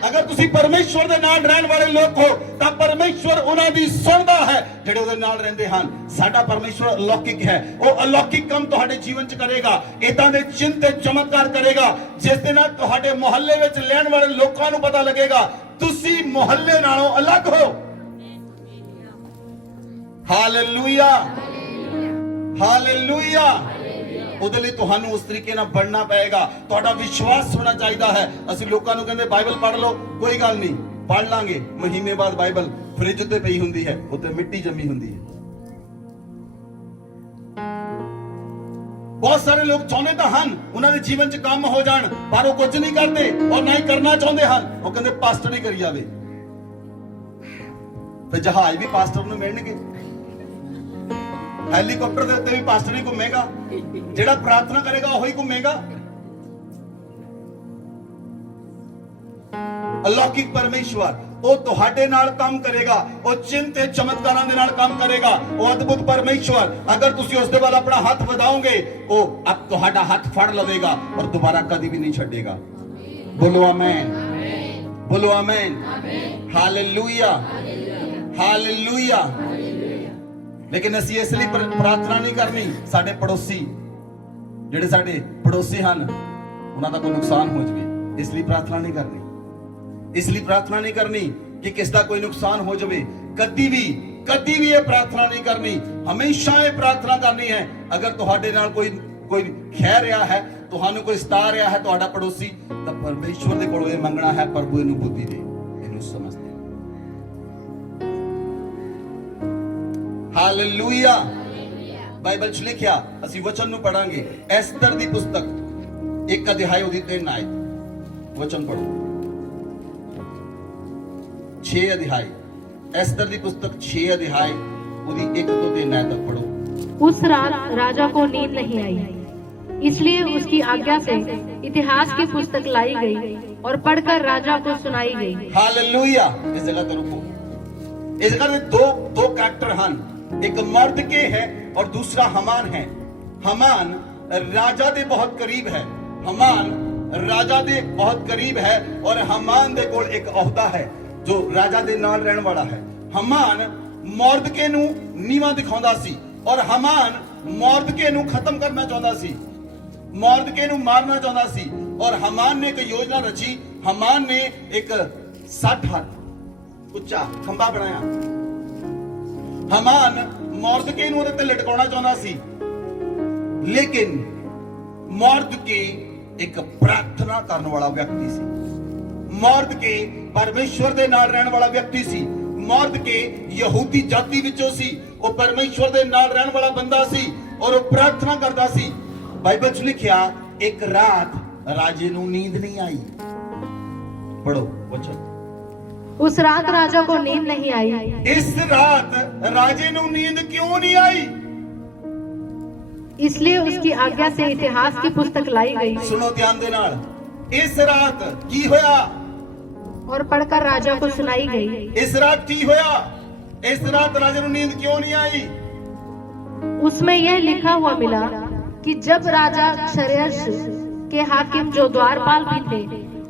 अगर तुसी परमेश्वर दे नाल रहन वाले लोग हो तां परमेश्वर उन्हां दी सुनदा है ਜਿਹੜੇ ਉਹਦੇ ਨਾਲ ਰਹਿੰਦੇ ਹਨ। ਸਾਡਾ ਪਰਮੇਸ਼ਵਰ ਅਲੌਕਿਕ ਹੈ, ਉਹ ਅਲੌਕਿਕ ਕੰਮ ਤੁਹਾਡੇ ਜੀਵਨ 'ਚ ਕਰੇਗਾ, ਇਦਾਂ ਦੇ ਚਿੰਨ ਤੇ ਚਮਤਕਾਰ ਕਰੇਗਾ ਜਿਸ ਦੇ ਨਾਲ ਤੁਹਾਡੇ ਮੁਹੱਲੇ ਵਿੱਚ ਰਹਿਣ ਵਾਲੇ ਲੋਕਾਂ ਨੂੰ ਪਤਾ ਲੱਗੇਗਾ ਤੁਸੀਂ ਮੁਹੱਲੇ ਨਾਲੋਂ ਅਲੱਗ ਹੋ। Hallelujah, hallelujah. ਉਹਦੇ ਲਈ ਤੁਹਾਨੂੰ ਉਸ ਤਰੀਕੇ ਨਾਲ ਬਣਨਾ ਪਏਗਾ, ਤੁਹਾਡਾ ਵਿਸ਼ਵਾਸ ਹੋਣਾ ਚਾਹੀਦਾ ਹੈ। ਅਸੀਂ ਲੋਕਾਂ ਨੂੰ ਕਹਿੰਦੇ ਬਾਈਬਲ ਪੜ੍ਹ ਲਓ, ਕੋਈ ਗੱਲ ਨਹੀਂ ਪੜ੍ਹ ਲਾਂਗੇ, ਮਹੀਨੇ ਬਾਅਦ ਬਾਈਬਲ ਫ੍ਰਿਜ ਉੱਤੇ ਪਈ ਹੁੰਦੀ ਹੈ, ਉੱਤੇ ਮਿੱਟੀ ਜੰਮੀ ਹੁੰਦੀ ਹੈ। ਬਹੁਤ ਸਾਰੇ ਲੋਕ ਚਾਹੁੰਦੇ ਤਾਂ ਹਨ ਉਹਨਾਂ ਦੇ ਜੀਵਨ 'ਚ ਕੰਮ ਹੋ ਜਾਣ, ਪਰ ਉਹ ਕੁਝ ਨਹੀਂ ਕਰਦੇ ਔਰ ਨਾ ਹੀ ਕਰਨਾ ਚਾਹੁੰਦੇ ਹਨ। ਉਹ ਕਹਿੰਦੇ ਪਾਸਟਰ ਹੀ ਕਰੀ ਜਾਵੇ, ਫਿਰ ਜਹਾਜ਼ ਵੀ ਪਾਸਟਰ ਨੂੰ ਮਿਲਣਗੇ, ਹੈਲੀਕਾਪਟਰ ਦੇ ਉੱਤੇ ਵੀ ਪਾਸਟਰ ਹੀ ਘੁੰਮੇਗਾ, ਜਿਹੜਾ ਪ੍ਰਾਰਥਨਾ ਕਰੇਗਾ ਉਹੀ ਘੁੰਮੇਗਾ। ਅਲੌਕਿਕ ਪਰਮੇਸ਼ਵਰ ਉਹ ਤੁਹਾਡੇ ਨਾਲ ਕੰਮ ਕਰੇਗਾ, ਉਹ ਚਿੰਨ ਤੇ ਚਮਤਕਾਰਾਂ ਦੇ ਨਾਲ ਕੰਮ ਕਰੇਗਾ। ਉਹ ਅਦਭੁਤ ਪਰਮੇਸ਼ਵਰ ਅਗਰ ਤੁਸੀਂ ਉਸ ਦੇ ਵੱਲ ਆਪਣਾ ਹੱਥ ਵਧਾਓਗੇ ਉਹ ਆਪ ਤੁਹਾਡਾ ਹੱਥ ਫੜ ਲਵੇਗਾ ਔਰ ਦੁਬਾਰਾ ਕਦੀ ਵੀ ਨਹੀਂ ਛੱਡੇਗਾ। ਬੋਲੋ ਆਮੇਨ, ਬੋਲੋ ਆਮੇਨ। Hallelujah, hallelujah. लेकिन ਅਸੀਂ ਇਸ ਲਈ ਪ੍ਰਾਰਥਨਾ ਨਹੀਂ ਕਰਨੀ ਸਾਡੇ ਪੜੋਸੀ ਜਿਹੜੇ ਸਾਡੇ ਪੜੋਸੀ ਹਨ ਉਹਨਾਂ ਦਾ ਕੋਈ ਨੁਕਸਾਨ ਹੋ ਜਾਵੇ, ਇਸ ਲਈ ਪ੍ਰਾਰਥਨਾ ਨਹੀਂ ਕਰਨੀ, ਇਸ ਲਈ ਪ੍ਰਾਰਥਨਾ ਨਹੀਂ ਕਰਨੀ ਕਿ ਕਿਸ ਦਾ ਕੋਈ ਨੁਕਸਾਨ ਹੋ ਜਾਵੇ। ਕਦੀ ਵੀ ਇਹ ਪ੍ਰਾਰਥਨਾ ਨਹੀਂ ਕਰਨੀ, ਹਮੇਸ਼ਾ ਇਹ ਪ੍ਰਾਰਥਨਾ ਕਰਨੀ ਹੈ ਅਗਰ ਤੁਹਾਡੇ ਨਾਲ ਕੋਈ ਖਹਿ ਰਿਹਾ ਹੈ, ਤੁਹਾਨੂੰ ਕੋਈ ਸਤਾ ਰਿਹਾ ਹੈ ਤੁਹਾਡਾ ਪੜੋਸੀ, ਤਾਂ ਪਰਮੇਸ਼ਵਰ ਦੇ ਕੋਲੋਂ ਇਹ ਮੰਗਣਾ ਹੈ ਪ੍ਰਭੂ ਇਹਨੂੰ ਬੁੱਧੀ ਦੇ, ਇਹਨੂੰ ਸਮਝ ਦੇ। ਹਾਲੇਲੂਇਆ। ਬਾਈਬਲ 'ਚ ਲਿਖਿਆ ਅਸੀਂ ਵਚਨ ਨੂੰ ਪੜਾਂਗੇ, ਐਸਤਰ ਦੀ ਪੁਸਤਕ 1 ਅਧਿਆਇ ਉਹਦੀ 3 ਆਇਤ। ਵਚਨ ਪੜੋ, 6 ਅਧਿਆਇ, ਐਸਤਰ ਦੀ ਪੁਸਤਕ 6 ਅਧਿਆਇ ਉਹਦੀ 1 ਤੋਂ 3 ਆਇਤ तक पढ़ो। उस रात राजा को नींद नहीं आई, इसलिए उसकी आज्ञा से इतिहास की पुस्तक लाई गई और पढ़कर राजा को सुनाई गई। हालेलुया। इस जगह ते रुको, इस जगह में दो कैरेक्टर हैं, एक मर्दके है और दूसरा हमान है। हमान राजा दे बहुत करीब है, हमान राजा दे बहुत करीब है और हमान दे कोल एक अहुदा है जो राजा दे नाल रहने वाला है। हमान मौर्दके नू नीवा दिखाਉਂਦਾ ਸੀ और हमान मौर्दके नू खत्म करना चाਹੁੰਦਾ ਸੀ, मौर्दके नू मारना चाਹੁੰਦਾ ਸੀ और हमान ने एक योजना रची। हमान ने एक 60 हाथ ਉੱਚਾ खंबा बनाया। हमान मौर्दके नू ਉਹਦੇ ਤੇ ਲਟਕਾਉਣਾ ਚਾਹੁੰਦਾ ਸੀ, लेकिन मौर्दके एक प्रार्थना करने वाला व्यक्ति सी। मौर्दके परमेश्वर दे नाल रहने वाला व्यक्ति सी। मौर्दके यहूदी जाति विचों सी, वो परमेश्वर दे नाल रहने वाला बंदा सी और वो प्रार्थना करता सी। बाइबल च लिखिया एक रात राजे नू नींद नहीं आई। पढ़ो वचन। उस रात राजा को नींद नहीं आई। इस रात राजे नू नींद क्यों नहीं आई? इसलिए उसकी आज्ञा से इतिहास की पुस्तक लाई गई। सुनो ध्यान दे नाल। इस रात की होया और पढ़कर राजा को सुनाई गई। इस रात की होया? इस रात राजा नू नींद क्यों नहीं आई? उसमें यह लिखा हुआ मिला कि जब राजा क्षयर्ष के हाकिम जो द्वारपाल भी थे,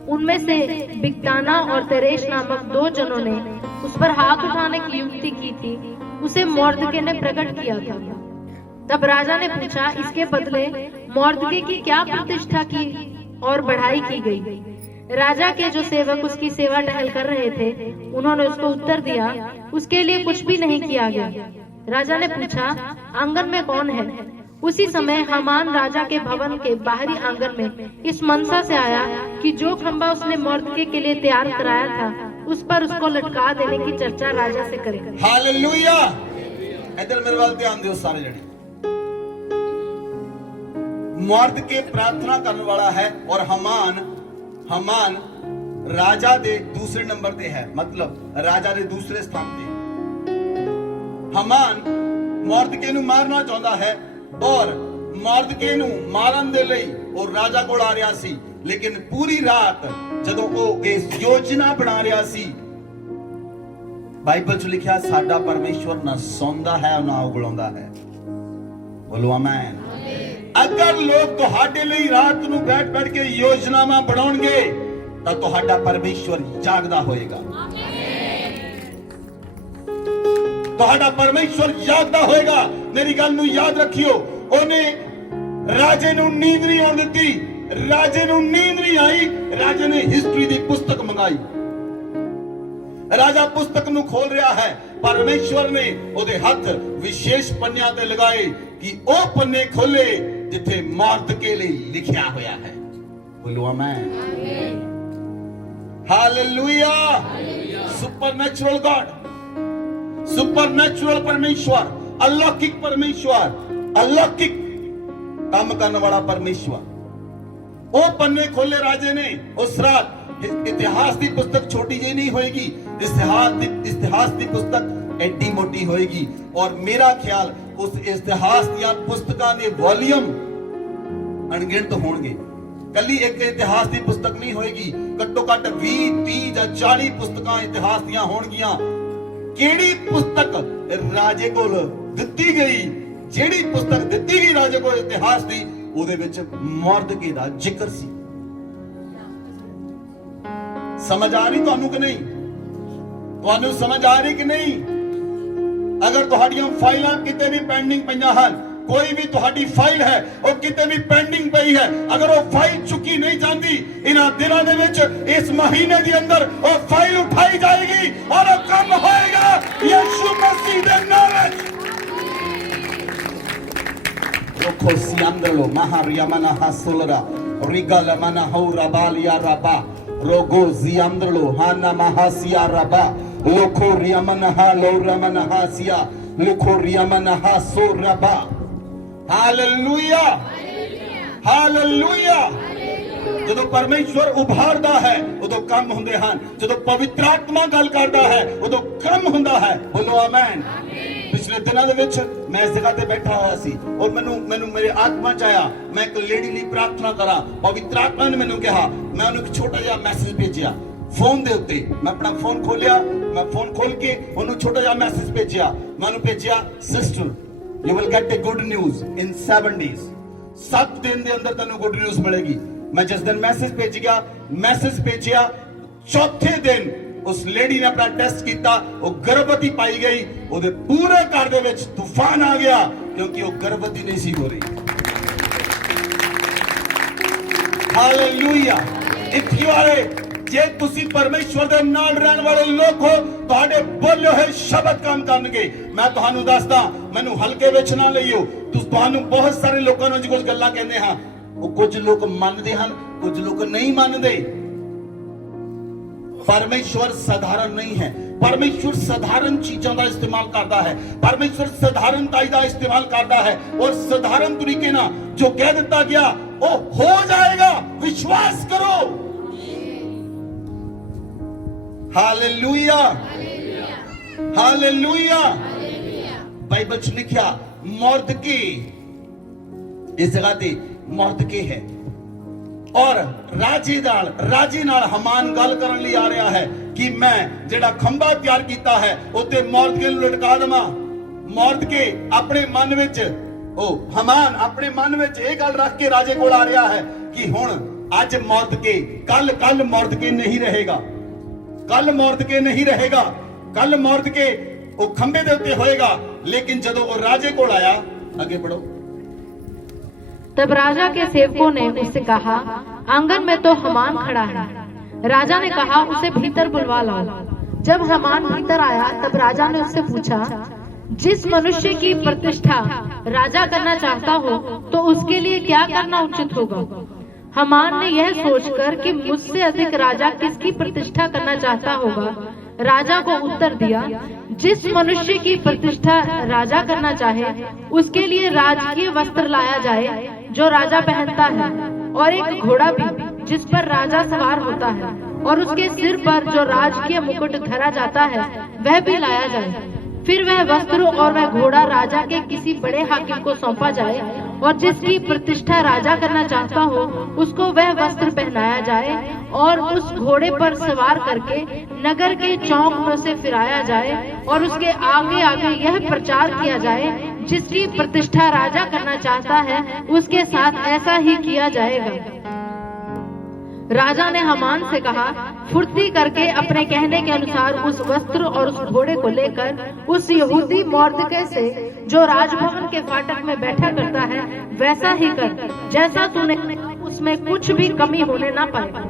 उनमें से बिगताना और तेरेश नामक 2 जनों ने उस पर हाथ उठाने की युक्ति की थी, उसे मौर्दके ने प्रकट किया था। तब राजा ने पूछा, इसके बदले मौर्दके की क्या प्रतिष्ठा की और बढ़ाई की गई? राजा के जो सेवक उसकी सेवा टहल कर रहे थे, उन्होंने उसको उत्तर दिया, उसके लिए कुछ भी नहीं किया गया। राजा ने पूछा, आंगन में कौन है? उसी समय हामान राजा के भवन के बाहरी आंगन में इस मनसा से आया कि जो खंबा उसने मौर्दके के लिए तैयार कराया था, उस पर उसको लटका देने की चर्चा राजा से करे। हालेलुया। इधर मेरे वाल ध्यान दियो सारे जने। मौर्दके प्रार्थना करने वाला है और हमान राजा दे दूसरे नंबर पे है, मतलब राजा दे दूसरे स्थान पे। हमान मौर्दके नू मारना चाहता है और मौर्दके नू मारन दे लई और राजा कोल आ रहा सी, लेकिन पूरी रात जदों वो इस योजना बना रहा सी, बाइबल च लिखा साडा परमेश्वर ना सौंदा है ना उगलाउंदा है। बोलो आमीन। अगर लोग तुहाडे लई रात नू बैठ बैठ के योजनावां बनाउणगे तां तुहाडा परमेश्वर जागदा होएगा। तुहाडा परमेश्वर जागदा होएगा। मेरी गल नू याद रखियो, ओने राजे नू नींद नहीं आउण दित्ती। राजे नू नींद नहीं आई। राजे ने हिस्ट्री दी पुस्तक मंगाई। राजा पुस्तक नू खोल रहा है। परमेश्वर ने ओदे हथ विशेष पन्नियां ते लगाए कि ओ पन्ने खोले जिथे मौर्दके लई लिखिया होया है। बोलो आमीन। हालेलुया। सुपरनैचुरल गॉड, सुपरनैचुरल परमेश्वर, अलौकिक परमेश्वर, अलौकिक काम करने वाला परमेश्वर। ओ पन्ने खोले राजे ने उस रात। इतिहास की पुस्तक छोटी जी नहीं होएगी, इतिहास की पुस्तक एडी मोटी होएगी। और मेरा ख्याल उस इतिहास दियां पुस्तकां दे वॉल्यूम अनगिनत होणगे। कली एक इतिहास की पुस्तक नहीं होएगी, घट्टो घट 20, 30 या 40 पुस्तकां इतिहास दियां होणगियां। केड़ी पुस्तक राजे कोल दित्ती गई, जेड़ी पुस्तक दित्ती गई राजे कोल इतिहास दी, ਉਹਦੇ ਵਿੱਚ मौर्दके ਦਾ ਜ਼ਿਕਰ ਸੀ। समझ आ रही ਤੁਹਾਨੂੰ कि नहीं? ਤੁਹਾਨੂੰ समझ आ रही कि नहीं? अगर ਤੁਹਾਡੀਆਂ ਫਾਈਲਾਂ ਕਿਤੇ ਵੀ ਪੈਂਡਿੰਗ ਪਈਆਂ ਹਨ, कोई भी ਤੁਹਾਡੀ ਫਾਈਲ ਹੈ ਉਹ ਕਿਤੇ ਵੀ ਪੈਂਡਿੰਗ ਪਈ ਹੈ, अगर ਉਹ ਫਾਈਲ ਚੁੱਕੀ नहीं ਜਾਂਦੀ, ਇਹਨਾਂ ਦਿਨਾਂ ਦੇ ਵਿੱਚ ਇਸ ਮਹੀਨੇ ਦੇ ਅੰਦਰ ਉਹ ਫਾਈਲ ਉਠਾਈ ਜਾਏਗੀ और ਉਹ ਕੰਮ ਹੋਏਗਾ ਯਿਸੂ ਮਸੀਹ ਦੇ ਨਾਮ ਵਿੱਚ। Roko siandalo mahariamana hasolra rigala mana haura balia raba rogo ziandalo hana mahasia raba loko riamana halora mana hasia loko riamana hasoraba। Hallelujah, hallelujah. ਜਦੋਂ ਪਰਮੇਸ਼ਵਰ ਉਭਾਰਦਾ ਹੈ ਉਦੋਂ ਕੰਮ ਹੁੰਦੇ ਹਨ। ਜਦੋਂ ਪਵਿੱਤਰ ਆਤਮਾ ਗੱਲ ਕਰਦਾ ਹੈ ਉਦੋਂ ਕੰਮ ਹੁੰਦਾ ਹੈ। ਬੋਲੋ ਆਮੀਨ। ਪਿਛਲੇ ਦਿਨਾਂ ਦੇ ਵਿੱਚ ਮੈਂ ਇਸ ਜਗ੍ਹਾ ਤੇ ਬੈਠਾ ਹੋਇਆ ਸੀ ਔਰ ਮੈਨੂੰ ਮੇਰੇ ਆਤਮਾ ਚ ਆਇਆ ਮੈਂ ਇੱਕ ਲੇਡੀ ਲਈ ਪ੍ਰਾਰਥਨਾ ਕਰਾਂ। ਪਵਿੱਤਰ ਆਤਮਾ ਨੇ ਮੈਨੂੰ ਕਿਹਾ, ਮੈਂ ਉਹਨੂੰ ਇੱਕ ਛੋਟਾ ਜਿਹਾ ਮੈਸੇਜ ਭੇਜਿਆ ਫੋਨ ਦੇ ਉੱਤੇ। ਮੈਂ ਆਪਣਾ ਫੋਨ ਖੋਲਿਆ मैं फोन खोल के ਉਹਨੂੰ ਛੋਟਾ ਜਿਹਾ ਮੈਸੇਜ ਭੇਜਿਆ, ਮੈਂ ਉਹਨੂੰ ਭੇਜਿਆ, sister you will get a good news in 7 days, 7 दिन ਦੇ ਅੰਦਰ ਤੈਨੂੰ ਗੁੱਡ ਨਿਊਜ਼ ਮਿਲੇਗੀ। ਮੈਂ ਜਿਸ ਦਿਨ ਮੈਸੇਜ ਭੇਜਿਆ ਚੌਥੇ ਦਿਨ ਉਸ ਲੇਡੀ ਨੇ ਆਪਣਾ ਟੈਸਟ ਕੀਤਾ, ਉਹ ਗਰਭਵਤੀ ਪਾਈ ਗਈ। ਉਹਦੇ ਪੂਰੇ ਘਰ ਦੇ ਵਿੱਚ ਤੂਫਾਨ ਆ ਗਿਆ ਕਿਉਂਕਿ ਉਹ ਗਰਭਵਤੀ ਨਹੀਂ ਸੀ ਹੋ ਰਹੀ। ਹਾਲੇਲੂਇਆ। ਇੱਥੇ ਵਾਲੇ ਜੇ ਤੁਸੀਂ ਪਰਮੇਸ਼ਵਰ ਦੇ ਨਾਲ ਰਹਿਣ ਵਾਲੇ ਲੋਕ ਹੋ, ਤੁਹਾਡੇ ਬੋਲੇ ਹੋਏ ਸ਼ਬਦ ਕੰਮ ਕਰਨਗੇ। ਮੈਂ ਤੁਹਾਨੂੰ ਦੱਸਦਾ, ਮੈਨੂੰ ਹਲਕੇ ਵਿੱਚ ਨਾ ਲਈਓ। ਤੁਹਾਨੂੰ ਬਹੁਤ ਸਾਰੇ ਲੋਕਾਂ ਨੂੰ ਕੁਝ ਗੱਲਾਂ ਕਹਿੰਦੇ ਹਾਂ, ਉਹ ਕੁਝ ਲੋਕ ਮੰਨਦੇ ਹਨ, ਕੁਝ ਲੋਕ ਨਹੀਂ ਮੰਨਦੇ। परमेश्वर साधारण नहीं है, परमेश्वर साधारण चीजों का इस्तेमाल करता है, परमेश्वर साधारणताई का इस्तेमाल करता है और साधारण तरीके ना जो कह दिता गया वो हो जाएगा। विश्वास करो। Hallelujah, hallelujah. बाइबल च लिखा मुर्दकी, इस जगह ते मुर्दकी है और राजे नाल हमान गल करन लई आ रहा है कि मैं जेड़ा खंबा तैयार कीता है उत्ते मुर्दके नूं लटका देवां। मुर्दके अपने मन विच हमान अपने मन विच इह गल रख के राजे कोल आ रहा है कि हुण अज मुर्दके कल मुर्दके नहीं रहेगा, कल मुर्दके नहीं रहेगा, कल मुर्दके वो खंबे दे उत्ते होएगा। लेकिन जदों वो राजे कोल आया, आगे बढ़ो। तब राजा के सेवकों ने उससे कहा, आंगन में तो हमान खड़ा है। राजा ने कहा, उसे भीतर बुलवा लाओ। जब हमान भीतर आया तब राजा ने उससे पूछा, जिस मनुष्य की प्रतिष्ठा राजा करना चाहता हो तो उसके लिए क्या करना उचित होगा? हमान ने यह सोचकर कि मुझसे अधिक राजा किसकी प्रतिष्ठा करना चाहता होगा, राजा को उत्तर दिया, जिस मनुष्य की प्रतिष्ठा राजा करना चाहे उसके लिए राजकीय वस्त्र लाया जाए जो राजा पहनता है, और एक घोड़ा भी जिस पर राजा सवार होता है, और उसके सिर पर जो राजकीय मुकुट धरा जाता है वह भी लाया जाए। फिर वह वस्त्र और वह घोड़ा राजा के किसी बड़े हाकिम को सौंपा जाए, और जिसकी प्रतिष्ठा राजा करना चाहता हो उसको वह वस्त्र पहनाया जाए, और उस घोड़े पर सवार करके नगर के चौक में से फिराया जाए, और उसके आगे आगे यह प्रचार किया जाए, जिसकी प्रतिष्ठा राजा करना चाहता है उसके साथ ऐसा ही किया जाएगा। राजा ने हमान से कहा, फुर्ती करके अपने कहने के अनुसार उस वस्त्र और उस घोड़े को लेकर उस यहूदी मुर्दके से जो राजभवन के फाटक में बैठा करता है वैसा ही कर, जैसा तूने उसमें कुछ भी कमी होने ना पाए।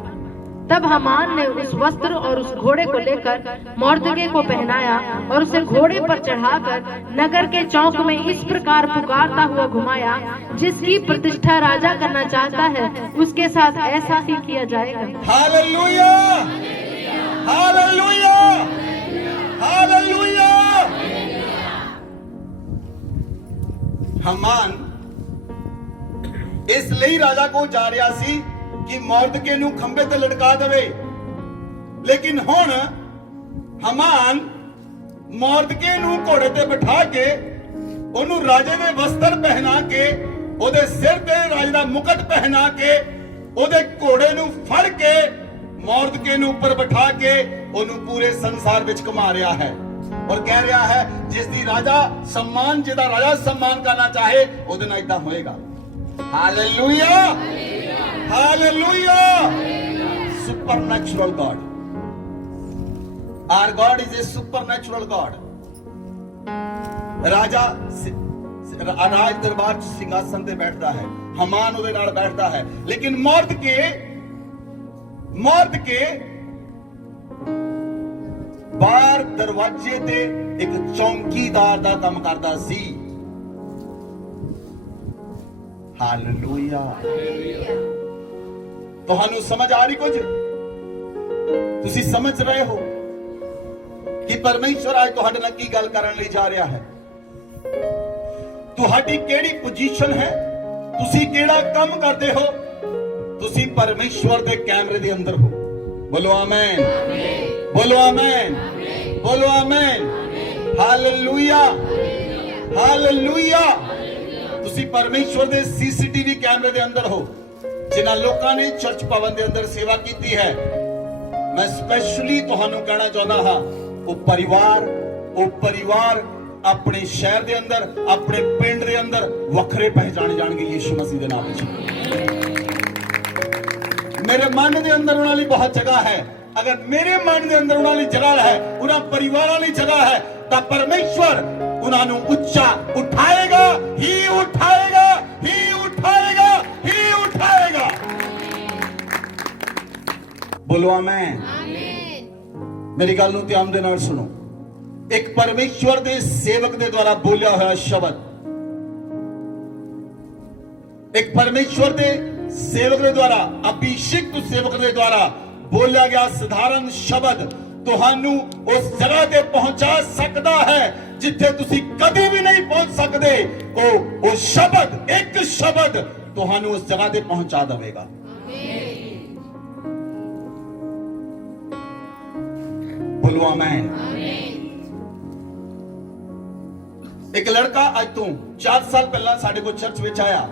तब हमान ने उस वस्त्र और उस घोड़े को लेकर मुर्दके को पहनाया और उसे घोड़े पर चढ़ाकर नगर के चौक में इस प्रकार पुकारता हुआ घुमाया, जिसकी प्रतिष्ठा राजा करना चाहता है उसके साथ ऐसा ही किया जाएगा। Hallelujah, hallelujah, hallelujah. हमान इसलिए राजा को जा रहा सी कि मुर्दके नूं खंबे ते लटका देवे, लेकिन हुण हमान मुर्दके नूं घोड़े ते बिठा के ओनू राजे दे वस्त्र पहना के ओदे सिर ते राजे दा मुकुट पहना के ओदे घोड़े नूं फड़ के मुर्दके नूं ऊपर बिठा के ओनू पूरे संसार विच घुमा रहा है और कह रहा है, जिसदी राजा सम्मान जिहदा राजा सम्मान करना चाहे ओदे नाल इदां होएगा। Hallelujah, Hallelujah! Supernatural God. Our God is a supernatural God. राजा राज दरबार सिंहासन पे बैठता है, हमान उदे नाल बैठता है, लेकिन मुर्दके बाहर दरवाजे ते एक चौकीदार दा काम करदा सी। हालेलुया। ਤੁਹਾਨੂੰ ਸਮਝ ਆ ਰਹੀ ਕੁਝ? ਤੁਸੀਂ ਸਮਝ ਰਹੇ ਹੋ ਕਿ ਪਰਮੇਸ਼ਵਰ ਅੱਜ ਤੁਹਾਡੇ ਨਾਲ ਕੀ ਗੱਲ ਕਰਨ ਲਈ ਜਾ ਰਿਹਾ ਹੈ? ਤੁਹਾਡੀ ਕਿਹੜੀ ਪੋਜੀਸ਼ਨ ਹੈ? ਤੁਸੀਂ ਕਿਹੜਾ ਕੰਮ ਕਰਦੇ ਹੋ? ਤੁਸੀਂ ਪਰਮੇਸ਼ਵਰ ਦੇ ਕੈਮਰੇ ਦੇ ਅੰਦਰ ਹੋ। ਬੋਲੋ ਆਮੇਨ, ਬੋਲੋ ਆਮੇਨ, ਬੋਲੋ ਆਮੇਨ। Hallelujah, hallelujah. ਤੁਸੀਂ ਪਰਮੇਸ਼ਵਰ ਦੇ ਸੀਸੀਟੀਵੀ ਕੈਮਰੇ ਦੇ ਅੰਦਰ ਹੋ। जिन्हां लोकां ने चर्च भवन के अंदर सेवा की है, मैं स्पेशली तुहानू कहना चाहता हाँ, ਉਹ ਪਰਿਵਾਰ ਆਪਣੇ ਸ਼ਹਿਰ ਦੇ ਅੰਦਰ, ਆਪਣੇ ਪਿੰਡ ਦੇ ਅੰਦਰ ਵੱਖਰੇ ਪਹਿਚਾਣੇ ਜਾਣਗੇ ਯੀਸ਼ੂ ਮਸੀਹ ਦੇ ਨਾਮ ਵਿੱਚ। ਮੇਰੇ ਮਨ ਦੇ ਅੰਦਰ ਉਹਨਾਂ ਲਈ ਬਹੁਤ ਜਗ੍ਹਾ ਹੈ। ਅਗਰ ਮੇਰੇ ਮਨ ਦੇ ਅੰਦਰ ਉਹਨਾਂ ਲਈ ਜਗ੍ਹਾ ਹੈ, ਉਹਨਾਂ ਪਰਿਵਾਰਾਂ ਲਈ ਜਗ੍ਹਾ ਹੈ, ਤਾਂ ਪਰਮੇਸ਼ਵਰ ਉਹਨਾਂ ਨੂੰ ਉੱਚਾ ਉਠਾਏਗਾ ਹੀ ਉਠਾਏਗਾ ਹੀ ਉਠਾਏਗਾ ਹੀ ਉਠਾਏਗਾ। ਬੋਲੋ ਆਮੇਨ। ਮੇਰੀ ਗੱਲ ਨੂੰ ਧਿਆਨ ਦੇ ਨਾਲ ਸੁਣੋ। ਇੱਕ ਪਰਮੇਸ਼ਵਰ ਦੇ ਸੇਵਕ ਦੇ ਦੁਆਰਾ ਬੋਲਿਆ ਹੋਇਆ ਸ਼ਬਦ, ਇੱਕ ਪਰਮੇਸ਼ਵਰ ਦੇ ਸੇਵਕ ਦੇ ਦੁਆਰਾ, ਅਭਿਸ਼ੇਕਤ ਸੇਵਕ ਦੇ ਦੁਆਰਾ ਬੋਲਿਆ ਗਿਆ ਸਧਾਰਨ ਸ਼ਬਦ ਤੁਹਾਨੂੰ ਉਸ ਜਗ੍ਹਾ ਤੇ ਪਹੁੰਚਾ ਸਕਦਾ ਹੈ ਜਿੱਥੇ ਤੁਸੀਂ ਕਦੇ ਵੀ ਨਹੀਂ ਪਹੁੰਚ ਸਕਦੇ। ਉਹ ਸ਼ਬਦ, ਇੱਕ ਸ਼ਬਦ ਤੁਹਾਨੂੰ ਉਸ ਜਗ੍ਹਾ ਤੇ ਪਹੁੰਚਾ ਦੇਵੇਗਾ। ਬੋਲੋ ਆਮੇਨ। ਇੱਕ ਲੜਕਾ ਅੱਜ ਤੋਂ 4 ਸਾਲ ਪਹਿਲਾਂ ਸਾਡੇ ਕੋਲ ਚਰਚ ਵਿੱਚ ਆਇਆ।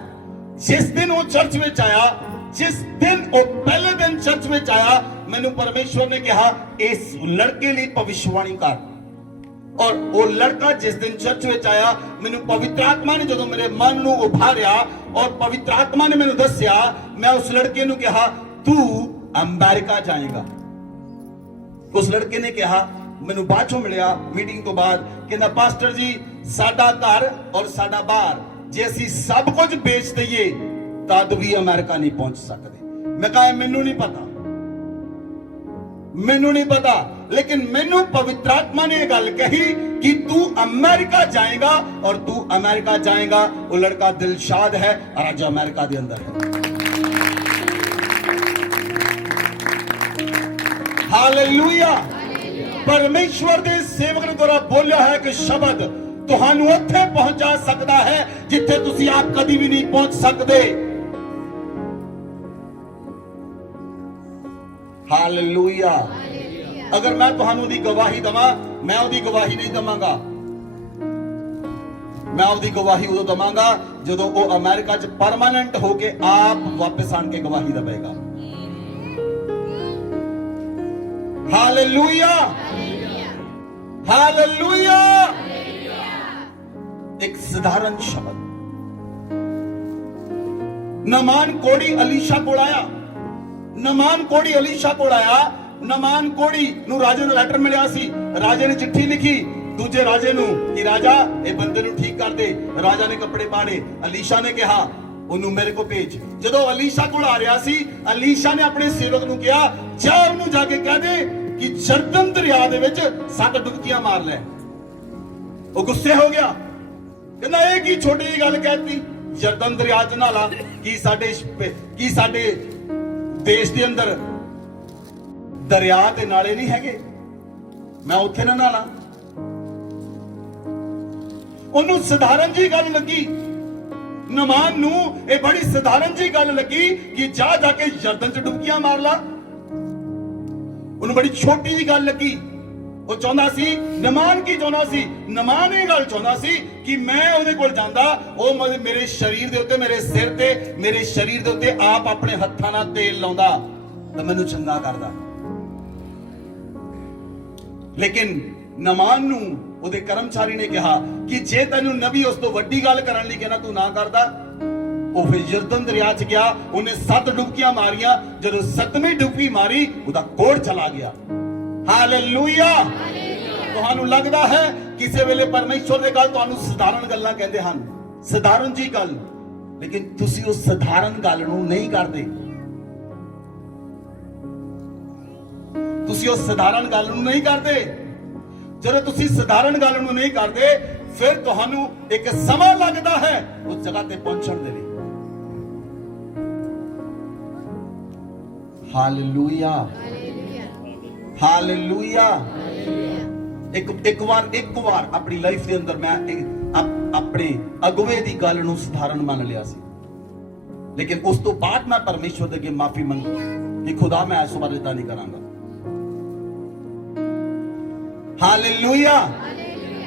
ਜਿਸ ਦਿਨ ਉਹ ਚਰਚ ਵਿੱਚ ਆਇਆ, ਜਿਸ ਦਿਨ ਉਹ ਪਹਿਲੇ ਦਿਨ ਚਰਚ ਵਿੱਚ ਆਇਆ, ਮੈਨੂੰ ਪਰਮੇਸ਼ਵਰ ਨੇ ਕਿਹਾ ਇਸ ਲੜਕੇ ਲਈ ਭਵਿਸ਼ਵਾਣੀ ਕਰ। ਔਰ ਉਹ ਲੜਕਾ ਜਿਸ ਦਿਨ ਚਰਚ ਵਿੱਚ ਆਇਆ, ਮੈਨੂੰ ਪਵਿੱਤਰ ਆਤਮਾ ਨੇ ਜਦੋਂ ਮੇਰੇ ਮਨ ਨੂੰ ਉਭਾਰਿਆ ਔਰ ਪਵਿੱਤਰ ਆਤਮਾ ਨੇ ਮੈਨੂੰ ਦੱਸਿਆ, ਮੈਂ ਉਸ ਲੜਕੇ ਨੂੰ ਕਿਹਾ ਤੂੰ ਅਮਰੀਕਾ ਜਾਏਗਾ। ਉਸ ਲੜਕੇ ਨੇ ਕਿਹਾ, ਮੈਨੂੰ ਬਾਅਦ ਚੋਂ ਮਿਲਿਆ ਮੀਟਿੰਗ ਤੋਂ ਬਾਅਦ, ਕਹਿੰਦਾ ਪਾਸਟਰ ਜੀ ਸਾਡਾ ਘਰ ਔਰ ਸਾਡਾ ਬਾਹਰ ਜੇ ਅਸੀਂ ਸਭ ਕੁਝ ਵੇਚ ਦਈਏ ਤਦ ਵੀ ਅਮਰੀਕਾ ਨਹੀਂ ਪਹੁੰਚ ਸਕਦੇ। ਮੈਂ ਕਹਾਂ ਮੈਨੂੰ ਨਹੀਂ ਪਤਾ, ਲੇਕਿਨ ਮੈਨੂੰ ਪਵਿੱਤਰ ਆਤਮਾ ਨੇ ਇਹ ਗੱਲ ਕਹੀ ਕਿ ਤੂੰ ਅਮਰੀਕਾ ਜਾਏਗਾ ਔਰ ਤੂੰ ਅਮਰੀਕਾ ਜਾਏਗਾ। ਉਹ ਲੜਕਾ ਦਿਲਸ਼ਾਦ ਹੈ और आज अमेरिका ਦੇ ਅੰਦਰ ਹੈ। ਹਾਲੇਲੂਇਆ। ਪਰਮੇਸ਼ਵਰ ਦੇ ਸੇਵਕ ਨੇ ਦੁਆਰਾ ਬੋਲਿਆ ਹੈ ਕਿ ਸ਼ਬਦ ਤੁਹਾਨੂੰ ਉੱਥੇ ਪਹੁੰਚਾ ਸਕਦਾ ਹੈ ਜਿੱਥੇ ਤੁਸੀਂ ਆਪ ਕਦੀ ਵੀ ਨਹੀਂ ਪਹੁੰਚ ਸਕਦੇ। ਹਾਲੇਲੂਇਆ। ਅਗਰ ਮੈਂ ਤੁਹਾਨੂੰ ਉਹਦੀ ਗਵਾਹੀ ਦਵਾਂ, ਮੈਂ ਉਹਦੀ ਗਵਾਹੀ ਨਹੀਂ ਦਵਾਂਗਾ। ਮੈਂ ਉਹਦੀ ਗਵਾਹੀ ਉਦੋਂ ਦਵਾਂਗਾ ਜਦੋਂ ਉਹ ਅਮਰੀਕਾ 'ਚ ਪਰਮਾਨੈਂਟ ਹੋ ਕੇ ਆਪ ਵਾਪਸ ਆਣ ਕੇ ਗਵਾਹੀ ਦੇਵੇਗਾ। Hallelujah, hallelujah. एक साधारण शब्द, नमान कोड़ी अलीशा कोल आया। नमान कोड़ी अलीशा कोल आया। नमान कोड़ी ਨੂੰ ਰਾਜੇ ਦਾ ਲੈਟਰ ਮਿਲਿਆ ਸੀ। ਰਾਜੇ ਨੇ ਚਿੱਠੀ ਲਿਖੀ ਦੂਜੇ ਰਾਜੇ ਨੂੰ ਕਿ ਰਾਜਾ ਇਹ ਬੰਦੇ ਨੂੰ ਠੀਕ ਕਰ ਦੇ। ਰਾਜਾ ਨੇ ਕੱਪੜੇ ਪਾੜੇ। ਅਲੀਸ਼ਾ ਨੇ ਕਿਹਾ ਉਹਨੂੰ ਮੇਰੇ ਕੋ ਭੇਜ। ਜਦੋਂ ਅਲੀਸ਼ਾ ਕੋਲ ਆ ਰਿਹਾ ਸੀ, ਅਲੀਸ਼ਾ ਨੇ ਆਪਣੇ ਸੇਵਕ ਨੂੰ ਕਿਹਾ ਜਾ ਉਹਨੂੰ ਜਾ ਕੇ ਕਹਿ ਦੇ ਕਿ ਜਰਦਨ ਦਰਿਆ ਦੇ ਵਿੱਚ 7 ਡੁਬਕੀਆਂ ਮਾਰ ਲੈ। ਉਹ ਗੁੱਸੇ ਹੋ ਗਿਆ, ਕਹਿੰਦਾ ਇਹ ਕੀ ਛੋਟੀ ਜਿਹੀ ਗੱਲ ਕਹਿਤੀ, ਜਰਦਨ ਦਰਿਆ 'ਚ ਨਹਾਲਾ। ਕੀ ਸਾਡੇ ਦੇਸ਼ ਦੇ ਅੰਦਰ ਦਰਿਆ ਤੇ ਨਾਲੇ ਨਹੀਂ ਹੈਗੇ? ਮੈਂ ਉੱਥੇ ਨਾ ਨਹਾਲਾ। ਉਹਨੂੰ ਸਧਾਰਨ ਜੀ ਗੱਲ ਲੱਗੀ। ਨਮਾਨ ਨੂੰ ਇਹ ਬੜੀ ਸਧਾਰਨ ਜੀ ਗੱਲ ਲੱਗੀ ਕਿ ਜਾ ਕੇ ਜਰਦਨ 'ਚ ਡੁਬਕੀਆਂ ਮਾਰ ਲਾ। ਉਹਨੂੰ ਬੜੀ ਛੋਟੀ ਜਿਹੀ ਗੱਲ ਲੱਗੀ। ਉਹ ਚਾਹੁੰਦਾ ਸੀ, ਨਮਾਨ ਕੀ ਚਾਹੁੰਦਾ ਸੀ? ਨਮਾਨ ਇਹ ਗੱਲ ਚਾਹੁੰਦਾ ਸੀ ਕਿ ਮੈਂ ਉਹਦੇ ਕੋਲ ਜਾਂਦਾ, ਉਹ ਮੇਰੇ ਸਰੀਰ ਦੇ ਉੱਤੇ, ਮੇਰੇ ਸਿਰ ਤੇ, ਮੇਰੇ ਸਰੀਰ ਦੇ ਉੱਤੇ ਆਪ ਆਪਣੇ ਹੱਥਾਂ ਨਾਲ ਤੇਲ ਲਾਉਂਦਾ ਤਾਂ ਮੈਨੂੰ ਚੰਗਾ ਕਰਦਾ। ਲੇਕਿਨ ਨਮਾਨ ਨੂੰ ਉਹਦੇ ਕਰਮਚਾਰੀ ਨੇ ਕਿਹਾ ਕਿ ਜੇ ਤੈਨੂੰ ਨਬੀ ਉਸ ਤੋਂ ਵੱਡੀ ਗੱਲ ਕਰਨ ਲਈ ਕਹਿੰਦਾ ਤੂੰ ਨਾ ਕਰਦਾ। ਉਹ ਫਿਰ ਯਰਦਨ ਦਰਿਆ 'ਚ ਗਿਆ। ਉਹਨੇ 7 ਡੁਬਕੀਆਂ ਮਾਰੀਆਂ। ਜਦੋਂ 7ਵੀਂ ਡੁਬਕੀ ਮਾਰੀ ਉਹਦਾ ਕੋੜ ਚਲਾ ਗਿਆ। ਹਾਲੇਲੂਇਆ। ਤੁਹਾਨੂੰ ਲੱਗਦਾ ਹੈ ਕਿਸੇ ਵੇਲੇ ਪਰਮੇਸ਼ਵਰ ਦੇ ਗੱਲ ਤੁਹਾਨੂੰ ਸਧਾਰਨ ਗੱਲਾਂ ਕਹਿੰਦੇ ਹਨ, ਸਧਾਰਨ ਜੀ ਗੱਲ, ਲੇਕਿਨ ਤੁਸੀਂ ਉਸ ਸਧਾਰਨ ਗੱਲ ਨੂੰ ਨਹੀਂ ਕਰਦੇ। ਤੁਸੀਂ ਉਸ ਸਧਾਰਨ ਗੱਲ ਨੂੰ ਨਹੀਂ ਕਰਦੇ। ਜਦੋਂ ਤੁਸੀਂ ਸਧਾਰਨ ਗੱਲ ਨੂੰ ਨਹੀਂ ਕਰਦੇ, ਫਿਰ ਤੁਹਾਨੂੰ ਇੱਕ ਸਮਾਂ ਲੱਗਦਾ ਹੈ ਉਸ ਜਗ੍ਹਾ ਤੇ ਪਹੁੰਚਣ ਦੇ ਲਈ। Hallelujah, hallelujah. ਇੱਕ ਵਾਰ ਆਪਣੀ ਲਾਈਫ ਦੇ ਅੰਦਰ ਮੈਂ ਆਪਣੇ ਅਗਵੇ ਦੀ ਗੱਲ ਨੂੰ ਸਧਾਰਨ ਮੰਨ ਲਿਆ ਸੀ, ਲੇਕਿਨ ਉਸ ਤੋਂ ਬਾਅਦ ਮੈਂ ਪਰਮੇਸ਼ਵਰ ਦੇ ਅੱਗੇ ਮਾਫੀ ਮੰਗੀ ਕਿ ਖੁਦਾ ਮੈਂ ਇਸ ਬਾਰੇ ਤਾਂ ਨਹੀਂ ਕਰਾਂਗਾ। ਹਾਲੇਲੂਇਆ।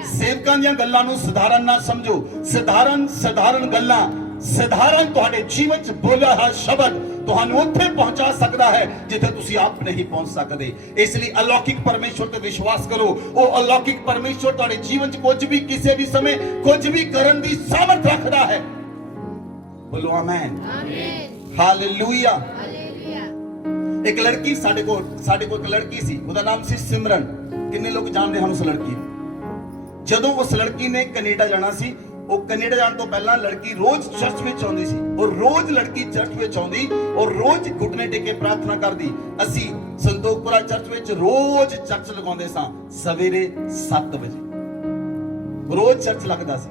ਸੇਵਕਾਂ ਦੀਆਂ ਗੱਲਾਂ ਨੂੰ ਸਧਾਰਨ ਨਾ ਸਮਝੋ। ਸਧਾਰਨ ਗੱਲਾਂ ਸਧਾਰਨ ਤੁਹਾਡੇ ਜੀਵਨ 'ਚ ਬੋਲਿਆ ਹੋਇਆ ਸ਼ਬਦ ਤੁਹਾਨੂੰ ਉੱਥੇ ਪਹੁੰਚਾ ਸਕਦਾ ਹੈ ਜਿੱਥੇ ਤੁਸੀਂ ਆਪ ਨਹੀਂ ਪਹੁੰਚ ਸਕਦੇ। ਇਸ ਲਈ ਅਲੌਕਿਕ ਪਰਮੇਸ਼ਵਰ ਤੇ ਵਿਸ਼ਵਾਸ ਕਰੋ। ਉਹ ਅਲੌਕਿਕ ਪਰਮੇਸ਼ਵਰ ਤੁਹਾਡੇ ਜੀਵਨ 'ਚ ਕੁਝ ਵੀ ਕਿਸੇ ਵੀ ਸਮੇਂ ਕੁਝ ਵੀ ਕਰਨ ਦੀ ਸਾਮਰਥ ਰੱਖਦਾ ਹੈ। ਬੋਲੋ ਆਮੇਨ, ਹਾਲੇਲੂਇਆ। ਇੱਕ ਲੜਕੀ ਸਾਡੇ ਕੋਲ ਇੱਕ ਲੜਕੀ ਸੀ, ਉਹਦਾ ਨਾਮ ਸੀ ਸਿਮਰਨ। ਕਿੰਨੇ ਲੋਕ ਜਾਣਦੇ ਹਨ ਉਸ ਲੜਕੀ ਨੂੰ? ਜਦੋਂ ਉਸ ਲੜਕੀ ਨੇ ਕੈਨੇਡਾ ਜਾਣਾ ਸੀ, ਉਹ ਕੈਨੇਡਾ ਜਾਣ ਤੋਂ ਪਹਿਲਾਂ ਲੜਕੀ ਰੋਜ਼ ਚਰਚ ਵਿੱਚ ਆਉਂਦੀ ਸੀ। ਔਰ ਰੋਜ਼ ਲੜਕੀ ਚਰਚ ਵਿੱਚ ਆਉਂਦੀ ਔਰ ਰੋਜ਼ ਘੁਟਨੇ ਟੇਕ ਕੇ ਪ੍ਰਾਰਥਨਾ ਕਰਦੀ। ਅਸੀਂ ਸੰਤੋਖਪੁਰਾ ਚਰਚ ਵਿੱਚ ਰੋਜ਼ ਚਰਚ ਲਗਾਉਂਦੇ ਸਾਂ ਸਵੇਰੇ 7 ਵਜੇ। ਰੋਜ਼ ਚਰਚ ਲੱਗਦਾ ਸੀ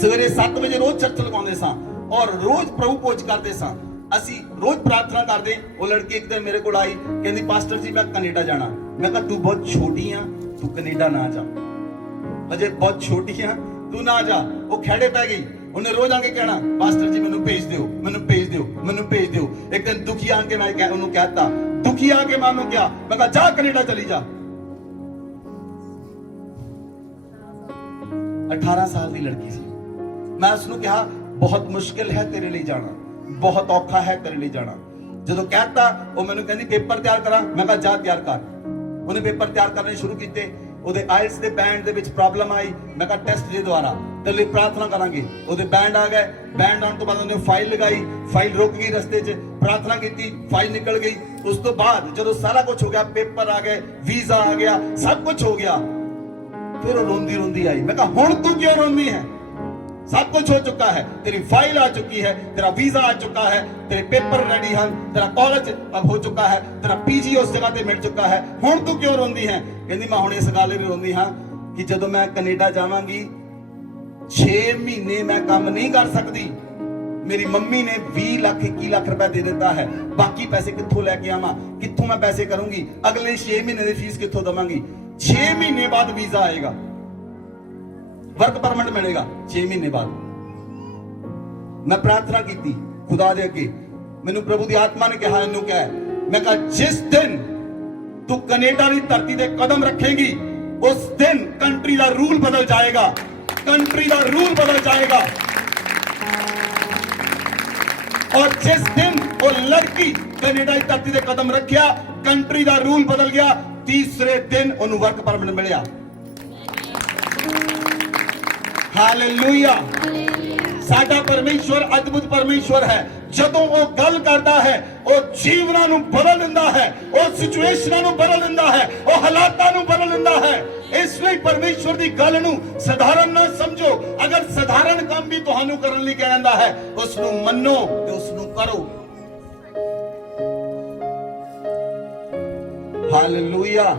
ਸਵੇਰੇ 7 ਵਜੇ, ਰੋਜ਼ ਚਰਚ ਲਗਾਉਂਦੇ ਸਾਂ ਔਰ ਰੋਜ਼ ਪ੍ਰਭੂ ਭੋਜ ਕਰਦੇ ਸਾਂ। ਅਸੀਂ ਰੋਜ਼ ਪ੍ਰਾਰਥਨਾ ਕਰਦੇ। ਉਹ ਲੜਕੀ ਇੱਕ ਦਿਨ ਮੇਰੇ ਕੋਲ ਆਈ, ਕਹਿੰਦੀ ਪਾਸਟਰ ਜੀ ਮੈਂ ਕੈਨੇਡਾ ਜਾਣਾ। ਮੈਂ ਕਿਹਾ ਤੂੰ ਬਹੁਤ ਛੋਟੀ ਆ, ਤੂੰ ਕੈਨੇਡਾ ਨਾ ਜਾ, ਅਜੇ ਬਹੁਤ ਛੋਟੀ ਆ, ਤੂੰ ਨਾ ਜਾ। ਉਹ ਖੜੇ ਪੈ ਗਈ। ਉਹਨੇ ਰੋਜ਼ ਆ ਕੇ ਕਹਿਣਾ ਪਾਸਟਰ ਜੀ ਮੈਨੂੰ ਭੇਜ ਦਿਓ, ਮੈਨੂੰ ਭੇਜ ਦਿਓ, ਮੈਨੂੰ ਭੇਜ ਦਿਓ। ਇੱਕ ਦਿਨ ਦੁਖੀ ਆ ਕੇ ਮੈਂ ਉਹਨੂੰ ਕਹਿਤਾ, ਦੁਖੀ ਆ ਕੇ ਮੈਂ ਉਹਨੂੰ ਕਿਹਾ, ਮੈਂ ਕਿਹਾ ਜਾ ਕੈਨੇਡਾ ਚਲੀ ਜਾ। 18 ਸਾਲ ਦੀ ਲੜਕੀ ਸੀ। ਮੈਂ ਉਸਨੂੰ ਕਿਹਾ ਬਹੁਤ ਮੁਸ਼ਕਿਲ ਹੈ ਤੇਰੇ ਲਈ ਜਾਣਾ, ਬਹੁਤ ਔਖਾ ਹੈ ਤੇਰੇ ਲਈ ਜਾਣਾ। ਜਦੋਂ ਕਹਿਤਾ ਉਹ ਮੈਨੂੰ ਕਹਿੰਦੀ ਪੇਪਰ ਤਿਆਰ ਕਰਾਂ। ਮੈਂ ਕਿਹਾ ਜਾ ਤਿਆਰ ਕਰ। ਉਹਨੇ ਪੇਪਰ ਤਿਆਰ ਕਰਨੇ ਸ਼ੁਰੂ ਕੀਤੇ। ਉਹਦੇ ਆਇਲਸ ਦੇ ਬੈਂਡ ਦੇ ਵਿੱਚ ਪ੍ਰੋਬਲਮ ਆਈ। ਮੈਂ ਕਿਹਾ ਟੈਸਟ ਦੇ ਦੁਆਰਾ ਤੇ ਲਈ ਪ੍ਰਾਰਥਨਾ ਕਰਾਂਗੇ। ਉਹਦੇ ਬੈਂਡ ਆ ਗਏ। ਬੈਂਡ ਆਉਣ ਤੋਂ ਬਾਅਦ ਉਹਨੇ ਫਾਈਲ ਲਗਾਈ, ਫਾਈਲ ਰੁਕ ਗਈ ਰਸਤੇ 'ਚ, ਪ੍ਰਾਰਥਨਾ ਕੀਤੀ, ਫਾਈਲ ਨਿਕਲ ਗਈ। ਉਸ ਤੋਂ ਬਾਅਦ ਜਦੋਂ ਸਾਰਾ ਕੁਝ ਹੋ ਗਿਆ, ਪੇਪਰ ਆ ਗਏ, ਵੀਜ਼ਾ ਆ ਗਿਆ, ਸਭ ਕੁਝ ਹੋ ਗਿਆ, ਫਿਰ ਉਹ ਰੋਂਦੀ ਰੋਂਦੀ ਆਈ। ਮੈਂ ਕਿਹਾ ਹੁਣ ਤੂੰ ਕਿਉਂ ਰੋਂਦੀ ਹੈ? सब कुछ हो चुका है, तेरी फाइल आ चुकी है, तेरा वीजा आ चुका है, तेरे पेपर रेडी हैं, तेरा कॉलेज अब हो चुका है, तेरा पीजी उस जगह ते मिल चुका है, हुण तू क्यों रोंदी है? कहंदी मैं हुण इस गल लई रोंदी हां कि जदों मैं कनेडा जावांगी 6 महीने मैं काम नहीं कर सकती। मेरी मम्मी ने 20 लाख 21 लाख रुपए दे दिता है, बाकी पैसे कित्थों लेके आवां, कित्थों मैं पैसे करूंगी, अगले 6 महीने की फीस कित्थों देवांगी? 6 महीने बाद वीजा आएगा, वर्क परमिट मिलेगा 6 महीने बाद। मैं प्रार्थना की थी खुदा दे अगे, मैनू प्रभु दी आत्मा ने कहा, इन्हू क्या है, मैं कहा जिस दिन तू कनेडा की धरती ते कदम रखेगी उस दिन कंट्री का रूल बदल जाएगा, कंट्री का रूल बदल जाएगा। और जिस दिन वो लड़की कनेडा की धरती ते कदम रखिया, कंट्री का रूल बदल गया। तीसरे दिन उन्हें वर्क परमिट मिलिया। हालेलुया। साडा परमेश्वर अद्भुत परमेश्वर है। जदों वो गल करता है वो जीवनां नूं बदल दिंदा है, वो सिचुएशनां नूं बदल दिंदा है, वो हालातां नूं बदल दिंदा है। इसलिए परमेश्वर दी गल नूं साधारण ना समझो। अगर साधारण काम भी तुहानू करन लई कहंदा है, उस नूं मन्नो ते उस नूं करो। हालेलुया।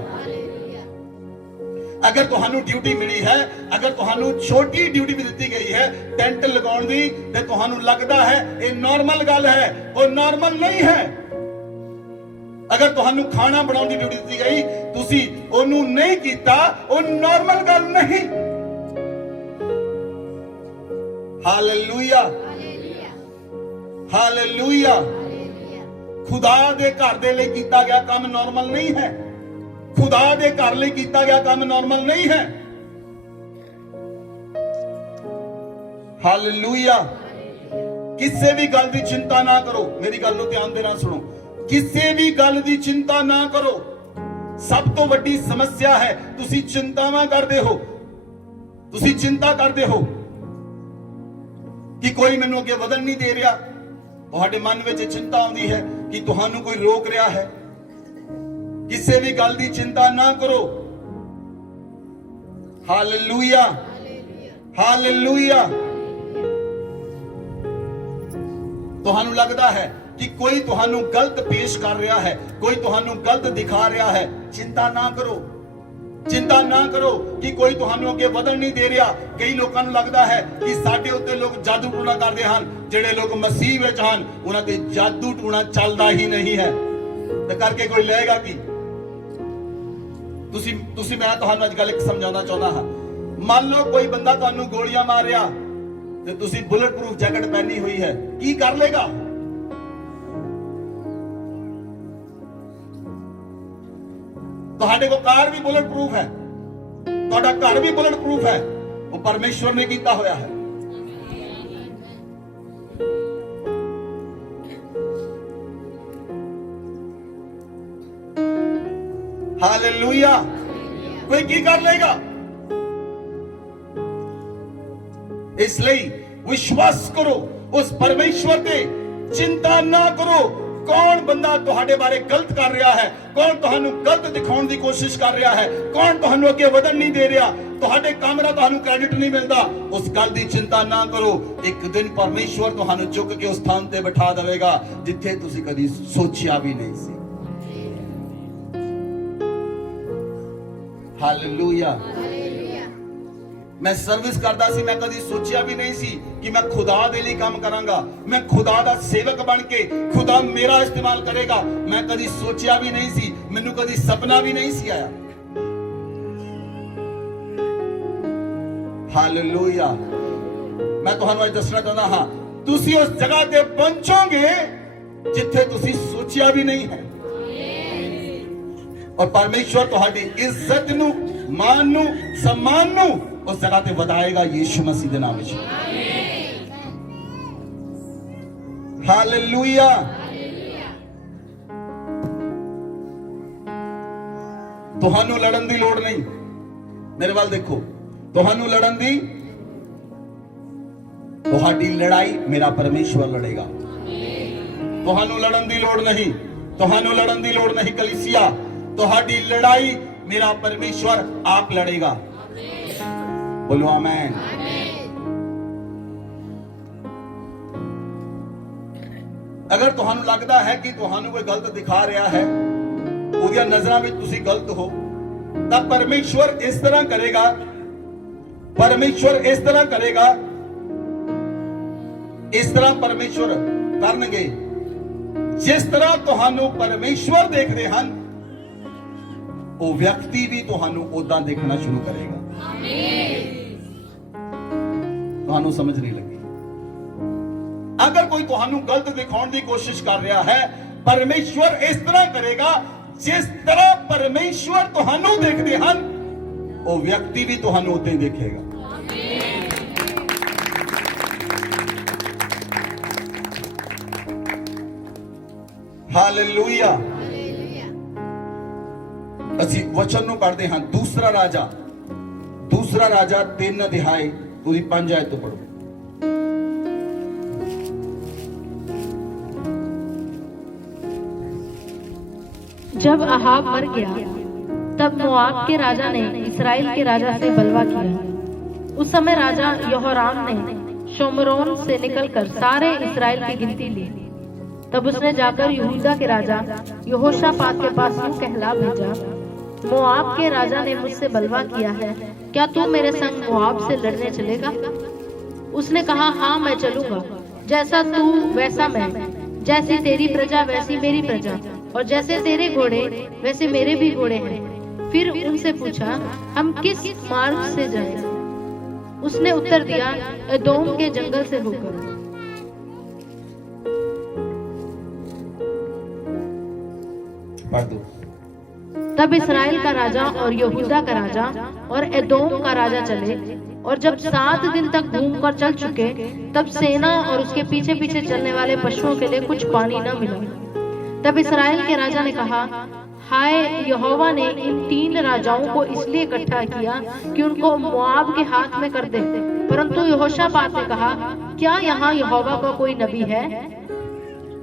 अगर तुहानू ड्यूटी मिली है, अगर तुहानू छोटी ड्यूटी भी दी गई है टेंट लगाउण दी, ते तुहानू लगदा है ये नॉर्मल गल है, वो नॉर्मल नहीं है। अगर तुहानू खाना बनाउण दी ड्यूटी दी गई, तुसी ओनू नहीं कीता, वो नॉर्मल गल नहीं। Hallelujah, hallelujah. खुदा दे घर दे लई कीता गया काम नॉर्मल नहीं है, खुदा दे घर लिए कीता गया काम नॉर्मल नहीं है। हालेलुया। किसी भी गल की चिंता ना करो, मेरी गल को ध्यान देना सुनो, किसी भी गल की चिंता ना करो। सब तो वड्डी समस्या है तुसी चिंतावां करदे हो, तुसी चिंता करदे हो कि कोई मैनू अगे वधन नहीं दे रहा। तुहाडे मन में चिंता आउंदी है कि तुहानू कोई रोक रहा है। किसी भी गल की चिंता ना करो। Hallelujah, hallelujah. तुहानू लगता है कि कोई तुहानू गलत पेश कर रहा है, कोई तुहानू गलत दिखा रहा है, चिंता ना करो, चिंता ना करो कि कोई तुहानू अगे वधन नहीं दे रहा। कई लोगों को लगता है कि साडे उत्ते लोग जादू टूना करते हैं, जिहड़े लोग मसीह विच हन उन्हां ते जादू टूना चलदा ही नहीं है, ते करके कोई लेगा कि तुसी मैं तुहानू अज गल समझाना चाहता हाँ। मान लो कोई बंदा तुहानू गोलियां मार रहा ते तुसी बुलेट प्रूफ जैकेट पहनी हुई है, की कर लेगा? तुहाडे को कार भी बुलेट प्रूफ है, तुहाडा घर भी बुलेट प्रूफ है, वो परमेश्वर ने कीता होया है। हालेलुया। कोई की कर लेगा? इसलिए विश्वास करो उस परमेश्वर ते, चिंता ना करो कौन बंदा तुहाडे बारे गलत कर रहा है, कौन तुहानू गलत दिखाने की कोशिश कर रहा है, कौन तुहानू अगे वधन नहीं दे रहा, तुहाडे काम दा तुहानू क्रेडिट नहीं मिलता। उस गल की चिंता ना करो। एक दिन परमेश्वर तुहानू चुक के उस स्थान ते बिठा देगा जिथे तुसी कदी सोचिया भी नहीं सी। हालेलुया। मैं सर्विस करता सी, मैं कदी सोचिया भी नहीं सी कि मैं खुदा दे लिए काम करांगा, मैं खुदा दा सेवक बन के खुदा मेरा इस्तेमाल करेगा। मैं कदी सोचिया भी नहीं सी, मैनू कदी सपना भी नहीं सी आया। हालेलुया। मैं तुहानू आज दसना चाहता हाँ, तुसी उस जगह ते पहुंचोगे जिथे तुसी सोचिया भी नहीं है। और परमेश्वर तुहाडी इज्जत नू, मान नू, सम्मान नू उस जगह ते वधाएगा यीशु मसीह दे नाम विच। हालेलुया। तुहानू लड़न दी लोड़ नहीं। मेरे वाल देखो, तुहानू लड़न दी, तुहाडी लड़ाई मेरा परमेश्वर लड़ेगा। तुहानू लड़न दी लोड़ नहीं, तुहानू लड़न दी लोड़ नहीं कलीसिया, तुहाडी लड़ाई मेरा परमेश्वर आप लड़ेगा। बोलो आमीन। अगर तुहानू लगता है कि तुहानू कोई गलत दिखा रहा है, उहदियां नजरां विच तुसी गलत हो, तब परमेश्वर इस तरह करेगा, परमेश्वर इस तरह करेगा, इस तरह परमेश्वर करनगे जिस तरह तुहानू परमेश्वर देखते हैं, वो व्यक्ति भी तुहानू उदां देखना शुरू करेगा। तुहानू समझ नहीं लगी? अगर कोई तुहानू गलत दिखाने की कोशिश कर रहा है, परमेश्वर इस तरह करेगा जिस तरह परमेश्वर तुहानू देखते हैं, वो व्यक्ति भी तुहानू उदां ही देखेगा। हालेलुया। ਅਸੀਂ वचन ਨੂੰ पढ़ते हैं। दूसरा राजा 3 अध्याय पूरी 5 आयत तो पढ़ो। जब अहाब मर गया, तब मोआब के राजा ने इस्राएल के राजा से बलवा किया। उस समय राजा यहोराम ने शोमरोन से निकलकर सारे इस्राएल की गिनती ली। तब उसने जाकर यहूदा के राजा यहोशापात के पास यूं कहला भेजा, मोआब के राजा ने मुझसे बलवा किया है, क्या तू मेरे संग मोआब से लड़ने चलेगा? उसने कहा, हाँ मैं चलूंगा, जैसा तू वैसा मैं, जैसी तेरी प्रजा वैसी मेरी प्रजा, और जैसे तेरे घोड़े वैसे मेरे भी घोड़े हैं। फिर उनसे पूछा, हम किस मार्ग से जाएं? उसने उत्तर दिया, एदोम के जंगल से होकर। पढ़ दो। तब इस्राएल का राजा और यहूदा का राजा और एदोम का राजा चले, और जब 7 दिन तक घूमकर चल चुके, तब सेना और उसके पीछे पीछे चलने वाले पशुओं के लिए कुछ पानी न मिला। तब इस्राएल के राजा ने कहा, हाय, यहोवा ने इन 3 राजाओं को इसलिए इकट्ठा किया कि उनको मोआब के हाथ में कर दे। परंतु यहोशापात ने कहा, क्या यहाँ यहोवा का कोई नबी है?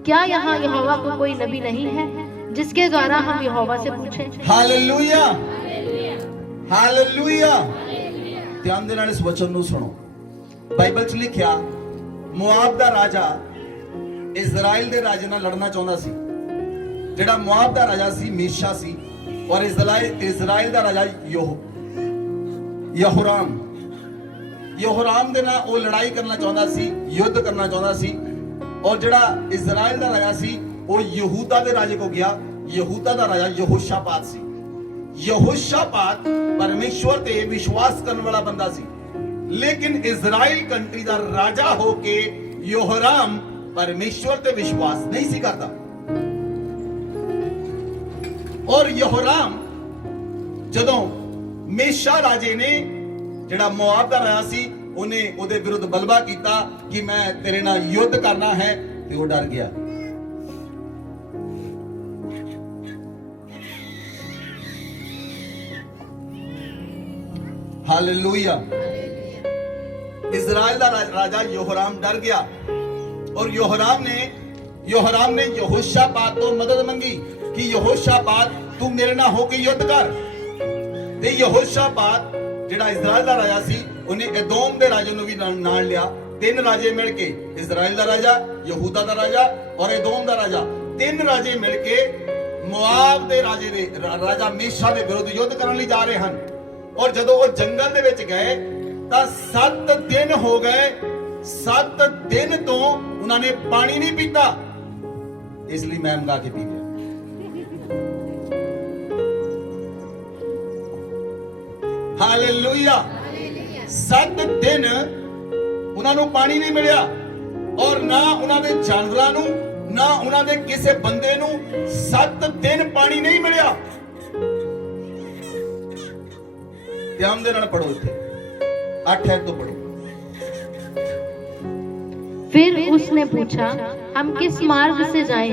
क्या यहाँ यहोवा को कोई नबी नहीं है जिसके द्वारा हम यहोवा से पूछें? हालेलुया। हालेलुया। ध्यान देना इस वचन ਨੂੰ सुनो। बाइबल च लिखिया, मोआब दा राजा इजराइल दे राजे नाल लड़ना चाਹੁੰਦਾ ਸੀ। ਜਿਹੜਾ मोआब दा राजा ਸੀ मेशा ਸੀ, और इजराइल दा राजा यहोराम ਦੇ ਨਾਲ ਉਹ लड़ाई करना ਚਾਹੁੰਦਾ ਸੀ, युद्ध करना ਚਾਹੁੰਦਾ ਸੀ। और ਜਿਹੜਾ इजराइल दा राजा ਸੀ, वो यहूदा के राजे को गया। यहूदा का राजा यहोशापात सी। यहोशापात परमेश्वर ते विश्वास करने वाला बंदा सी, लेकिन इजराइल कंट्री का राजा होके यहोराम परमेश्वर ते विश्वास नहीं सी करता। और यहोराम जदों मेशा राजे ने जेड़ा मोआब का राजा सी, उन्हें उहदे विरुद्ध बलवा किया कि मैं तेरे नाल युद्ध करना है, ते वो डर गया। हालेलुया। इजराइल का राजा योहराम डर गया और योहराम ने यहोशापात तो मदद मंगी कि यहोशापात तू मेरे नाल होके युद्ध कर। ते यहोशापात जिहड़ा इजराइल का राजा सी उन्हें एदोम के राजे भी नाल लिया। तीन राजे मिलके, इजराइल का राजा, यहूदा का राजा और एदोम का राजा, तीन राजे मिलके मोआब के राजा मेशा के विरुद्ध युद्ध करने जा रहे हैं। और जदों वो जंगल दे विच गए तां 7 दिन हो गए, 7 दिन तो उन्होंने पानी नहीं पीता, इसलिए मैं मंगा के पी गया। हालेलुया। 7 दिन उन्होंने पानी नहीं मिलिया और ना उन्होंने जानवरां नूं ना उन्होंने किसी बंदे नूं 7 दिन पानी नहीं मिलिया। ध्यान दे नाल पढ़ो, इत्थे 8 है तो पढ़ो। फिर उसने पूछा, हम किस मार्ग से जाएं?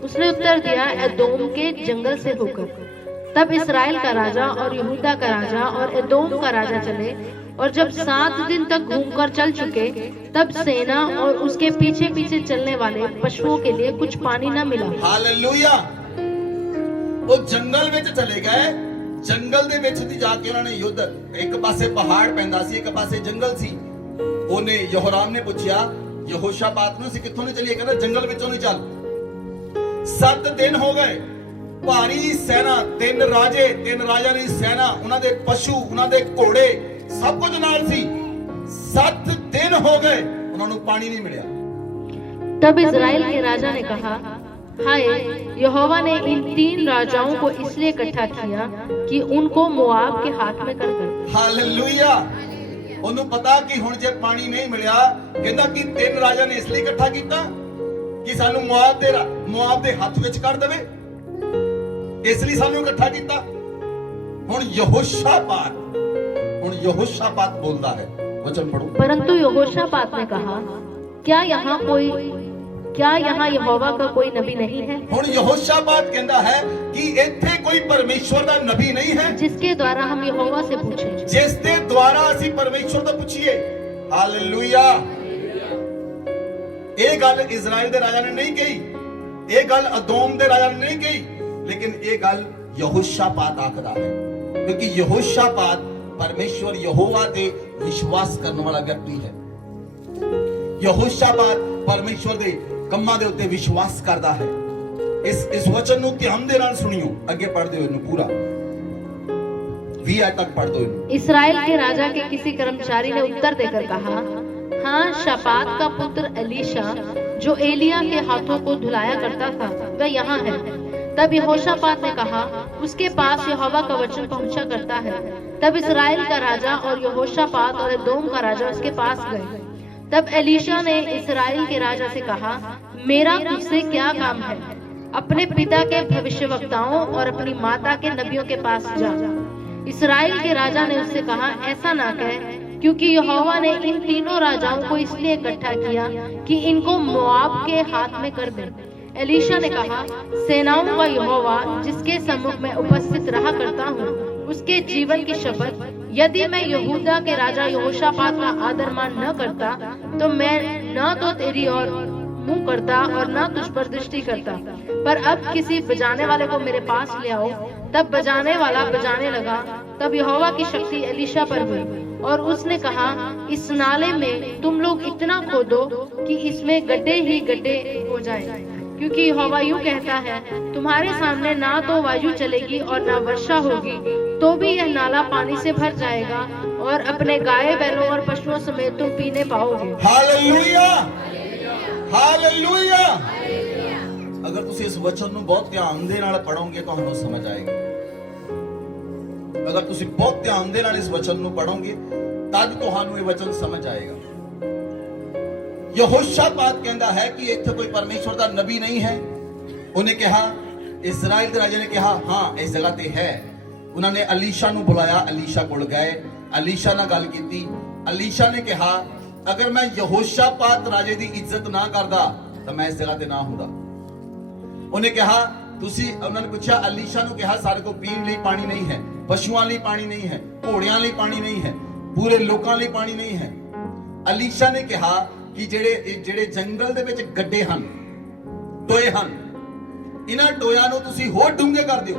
उसने उत्तर दिया, एदोम के जंगल से होकर। तब इस्राएल का राजा और यहूदा का राजा और एदोम का राजा चले, और जब 7 दिन तक घूमकर चल चुके, तब सेना और उसके पीछे पीछे चलने वाले पशुओं के लिए कुछ पानी न मिला। हालेलुया। वो जंगल में चले गए, जंगल दे विच दी जाके उन्होंने युद्ध, एक पासे पहाड़ पैंदा सी, एक पासे जंगल सी। ओने यहोराम ने पूछा यहोशापात नूं, असीं कित्थों नहीं चलीए? कहंदा जंगल विचों नहीं चल। 7 दिन हो गए, भारी सेना, 3 राजा दी सेना, उन्हां दे पशु, उन्हां दे घोड़े सब कुछ नाल सी। 7 दिन हो गए, उन्होंने पानी नहीं मिलिया। तब इजराइल के राजा ने कहा, हाय, यहोवा ने इन 3 राजाओं को इसलिए इकट्ठा किया कि उनको मोआब के हाथ में कर दे। हालेलुया। उन्होंने पता कि हुण जे पानी नहीं मिलिया, कहंदा कि 3 राजा ने इसलिए इकट्ठा किया कि सानू मोआब दे हाथ विच कर देवे, इसलिए सानू इकट्ठा किया। हुण यहोशापात बोलता है, वचन पढ़ो। परंतु यहोशापात ने कहा, क्या यहाँ यहोवा का कोई नबी नहीं है? हुण यहोशापात कहता है कि इत्थे कोई परमेश्वर का नबी नहीं है जिसके द्वारा हम यहोवा से पूछें, जिसके द्वारा असीं परमेश्वर तो पूछिए। हालेलुया। ये गल इजराइल दे राजा ने नहीं कही, ये गल अदोम दे राजा ने नहीं कही, लेकिन ये गल यहोशापात आखदा है, क्योंकि यहोशापात परमेश्वर यहोवा ते विश्वास करने वाला व्यक्ति है। यहोशापात परमेश्वर दे कम्मां दे उत्ते विश्वास करता है। इस वचन नूं ध्यान दे नाल सुनियो, अगे पढ़ दिओ इनू पूरा 20 आयत तक पढ़ दो इनू। इस्राएल के राजा के किसी कर्मचारी ने उत्तर देकर कहा, हाँ, शापात का पुत्र एलीशा जो एलिया के हाथों को धुलाया करता था, वह यहाँ है। तब यहोशापात ने कहा, उसके पास यहोवा का वचन पहुंचा करता है। तब इस्राएल का राजा और यहोशापात और एदोम का राजा उसके पास गए। तब एलीशा ने इस्राएल के राजा से कहा, मेरा तुझसे क्या काम है? अपने पिता के भविष्यवक्ताओं और अपनी माता के नबियों के पास जा। इस्राएल के राजा ने उससे कहा, ऐसा ना कह, क्योंकि यहोवा ने इन 3 राजाओं को इसलिए इकट्ठा किया कि इनको मोआब के हाथ में कर दे। एलीशा ने कहा, सेनाओं का यहोवा जिसके सम्मुख में उपस्थित रहा करता हूँ, उसके जीवन की शपथ, यदि मैं यहूदा के राजा यहोशापात का आदर मान न करता, तो मैं न तो तेरी ओर मुंह करता और न तुझ पर दृष्टि करता। पर अब किसी बजाने वाले को मेरे पास ले आओ। तब बजाने वाला बजाने लगा। तब यहोवा की शक्ति एलीशा पर हुई और उसने कहा, इस नाले में तुम लोग इतना खोदो कि इसमें गड्ढे ही गड्ढे हो जाए, क्योंकि यहोवा यूं कहता है, तुम्हारे सामने ना तो वायु चलेगी और ना वर्षा होगी, तो भी यह नाला पानी से भर जाएगा और अपने गाय बैलों और पशुओं समेत तुम पीने पाओगे। Hallelujah, hallelujah. अगर तुम इस वचन ਨੂੰ बहुत ध्यान दे नाल पढ़ोगे ਤੁਹਾਨੂੰ समझ आएगा। अगर तुम बहुत ध्यान दे नाल इस वचन ਨੂੰ पढ़ोगे तद ਤੁਹਾਨੂੰ ਇਹ वचन समझ आएगा। यहोशापात कहता है कि इत्थे कोई परमेश्वर का नबी नहीं है। उन्हें कहा, इस्राएल के राजा ने कहा, हाँ इस जगह ते है। उन्होंने अलीशा ਨੂੰ बुलाया, अलीशा कोल गए, अलीशा नाल गल कीती। अलीशा ने कहा, अगर मैं यहोशापात राजे की इज्जत ना करदा तो मैं इस जगह ते ना हुंदा। उन्हें कहा, तुसी, उन्होंने पूछा, अलीशा ਨੂੰ कहा, सारे को पीने लिए पानी नहीं है। ਪਸ਼ੂਆਂ ਲਈ ਪਾਣੀ ਨਹੀਂ ਹੈ, ਘੋੜਿਆਂ ਲਈ ਪਾਣੀ ਨਹੀਂ ਹੈ, ਪੂਰੇ ਲੋਕਾਂ ਲਈ ਪਾਣੀ ਨਹੀਂ ਹੈ। ਅਲੀਸ਼ਾ ਨੇ ਕਿਹਾ ਕਿ ਜਿਹੜੇ ਜੰਗਲ ਦੇ ਵਿੱਚ ਗੱਡੇ ਹਨ, ਟੋਏ ਹਨ, ਇਹਨਾਂ ਟੋਇਆਂ ਨੂੰ ਤੁਸੀਂ ਹੋਰ ਡੂੰਘੇ ਕਰ ਦਿਓ।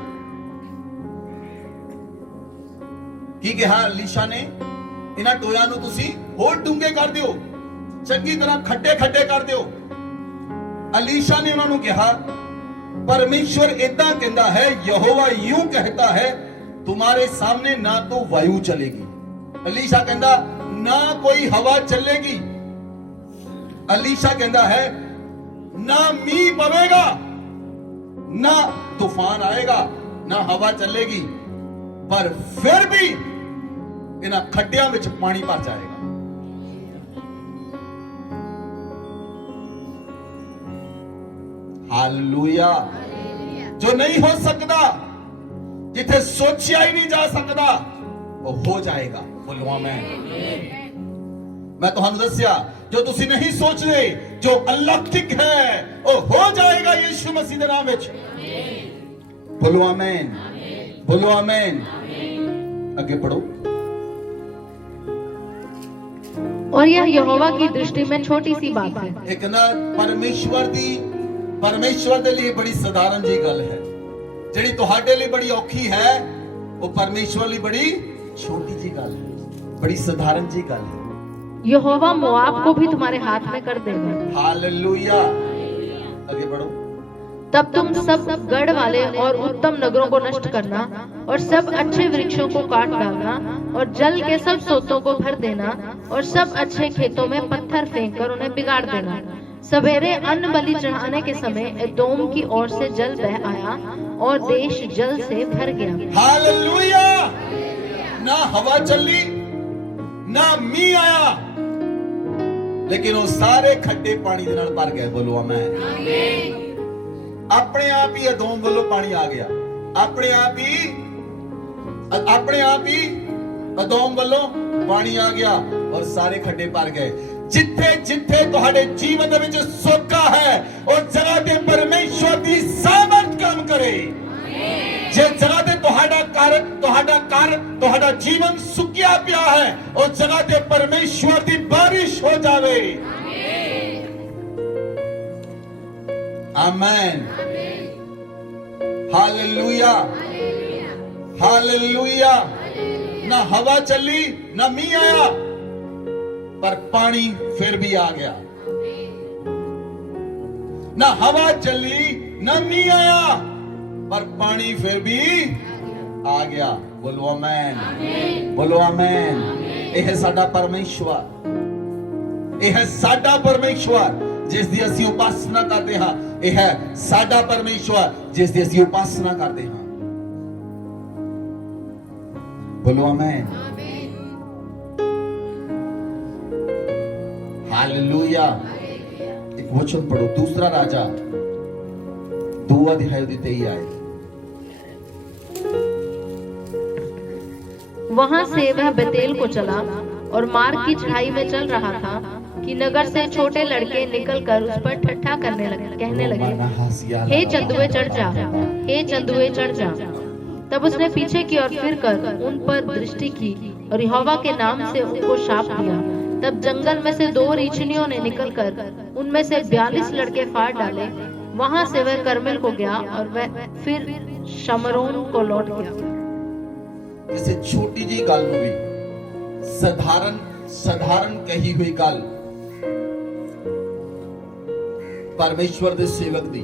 ਕੀ ਕਿਹਾ ਅਲੀਸ਼ਾ ਨੇ? ਇਹਨਾਂ ਟੋਇਆਂ ਨੂੰ ਤੁਸੀਂ ਹੋਰ ਡੂੰਘੇ ਕਰ ਦਿਓ, ਚੰਗੀ ਤਰ੍ਹਾਂ ਖੱਡੇ ਖੱਡੇ ਕਰ ਦਿਓ। ਅਲੀਸ਼ਾ ਨੇ ਉਹਨਾਂ ਨੂੰ ਕਿਹਾ, परमेश्वर इतना कहता है, यहोवा यूं कहता है, तुम्हारे सामने ना तो वायु चलेगी। अलीशा कहता ना कोई हवा चलेगी। अलीशा कहता है ना मींह पवेगा, ना तूफान आएगा, ना हवा चलेगी, पर फिर भी इन्हां खड्डियां विच पानी भर जाएगा। हालेलुया। जो नहीं हो सकता, जिथे सोचा ही नहीं जा सकता, वो हो जाएगा। बोलो आमीन। मैं तुहानू दस्या जो तुसी नहीं सोच रहे, जो अलौकिक है, वो हो जाएगा यीशु मसीह दे नाम विच। बोलो आमीन, बोलो आमीन। आगे पढ़ो। और यह यहोवा की दृष्टि में छोटी सी बात है। एक ना परमेश्वर ਦੇ ਲਈ ਬੜੀ ਸਧਾਰਨ ਜੀ ਗੱਲ ਹੈ, ਜਿਹੜੀ ਤੁਹਾਡੇ ਲਈ ਬੜੀ ਔਖੀ ਹੈ, ਉਹ ਪਰਮੇਸ਼ਵਰ ਲਈ ਬੜੀ ਛੋਟੀ ਜੀ ਗੱਲ ਹੈ, ਬੜੀ ਸਧਾਰਨ ਜੀ ਗੱਲ ਹੈ। यहोवा मोआब को भी तुम्हारे हाथ में कर देगा। हालेलुया। आगे बढ़ो। तब तुम सब गढ़ वाले और उत्तम नगरों को नष्ट करना और सब अच्छे वृक्षों को काट डालना और जल के सब सोतों को भर देना और सब अच्छे खेतों में पत्थर फेंक कर उन्हें बिगाड़ देना। सवेरे अन्न बलि चढ़ाने के समय एदोम की ओर से जल बह आया और देश जल से भर गया। हालेलुया। ना हवा चली, ना मींह आया, लेकिन वो सारे खड्डे पानी दे नाल भर गए। बोलो आमीन। अपने आप ही एदोम वालों पानी आ गया, अपने आप ही एदोम वालों पानी आ गया और सारे खड्डे भर गए। जिथे जिथे तुहाडे जीवन दे विच सोका है, उस जगह ते परमेश्वर दी सामर्थ काम करे। जे जगह ते तुहाडा जीवन सुकिया पिया है, उस जगह ते परमेश्वर दी बारिश हो जावे। आमीन। Hallelujah, hallelujah. ना हवा चली, ना मींह आया, पर पानी फिर भी आ गया। ना हवा चली, ना मींह आया, पर पानी फिर भी आ गया। बोलो आमीन, बोलो आमीन। यह है साडा परमेश्वर, यह है साडा परमेश्वर जिस दी असीं उपासना करते हां। यह है साडा परमेश्वर जिस दी असीं उपासना करते हां। बोलो आमीन। हालेलुया। एक वचन पढ़ो, दूसरा राजा 2 अध्याय 23 आए। वहां से वह बेतेल को चला और मार्ग की चढ़ाई में चल रहा था कि नगर से छोटे लड़के निकलकर उस पर ठट्ठा कहने लगे, हे चंदुए चढ़ जा, हे चंदुए चढ़ जा। तब उसने पीछे की ओर फिरकर उन पर दृष्टि की और यहोवा के नाम से उनको शाप दिया। तब जंगल में से 2 रीछनियों ने निकलकर उनमें से 42 लड़के फाड़ डाले। वहां से वह करमेल को गया और वह फिर शमरोन को लौट गया। इसे छोटी जी गल नूं भी साधारण कही हुई गल परमेश्वर दे सेवक दी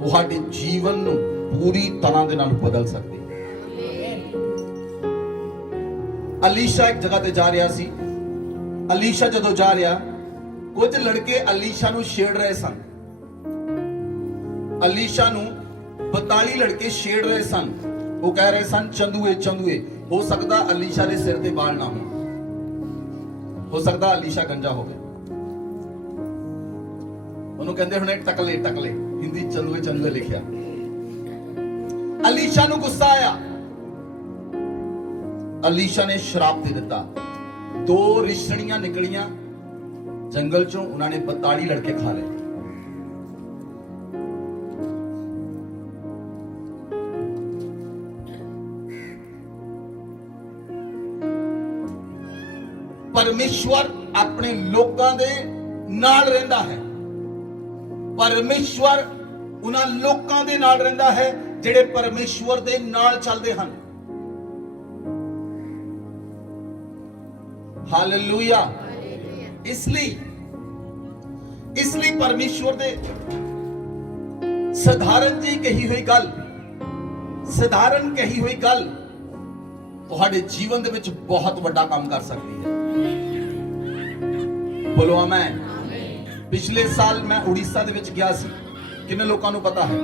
तुहाडे जीवन नूं पूरी तरह दे नाल बदल सकदी। अलीशा एक जगह ते जा रहा सी। अलीशा जदों जा रहा, कुछ लड़के अलीशा नूं छेड़ रहे सन। अलीशा नूं 42 लड़के छेड़ रहे सन। वो कह रहे सन, चंदुए चंदुए। हो सकता अलीशा दे सिर ते बाल ना हो सकता अलीशा गंजा हो गया। उन्होंने कहते हुणे टकले टकले, हिंदी चंदुए चंदुए लिखिया। अलीशा नूं गुस्सा आया। अलीशा ने श्राप दे दिता। 2 रिछड़ियां निकलियां जंगल चों, उन्होंने 42 लड़के खा लए। परमेश्वर अपने लोकां दे नाल रहिंदा है। परमेश्वर उन्हां लोकां दे नाल रहिंदा है जिहड़े परमेश्वर दे नाल चलदे हन। हालेलुया। इसलिए परमेश्वर दे साधारण जी कही हुई गल, साधारण कही हुई गल तुहाडे जीवन दे विच बहुत वड्डा काम कर सकती है। बोलो आमीन। पिछले साल मैं उड़ीसा दे विच गया सी, किन्ने लोकां नूं पता है?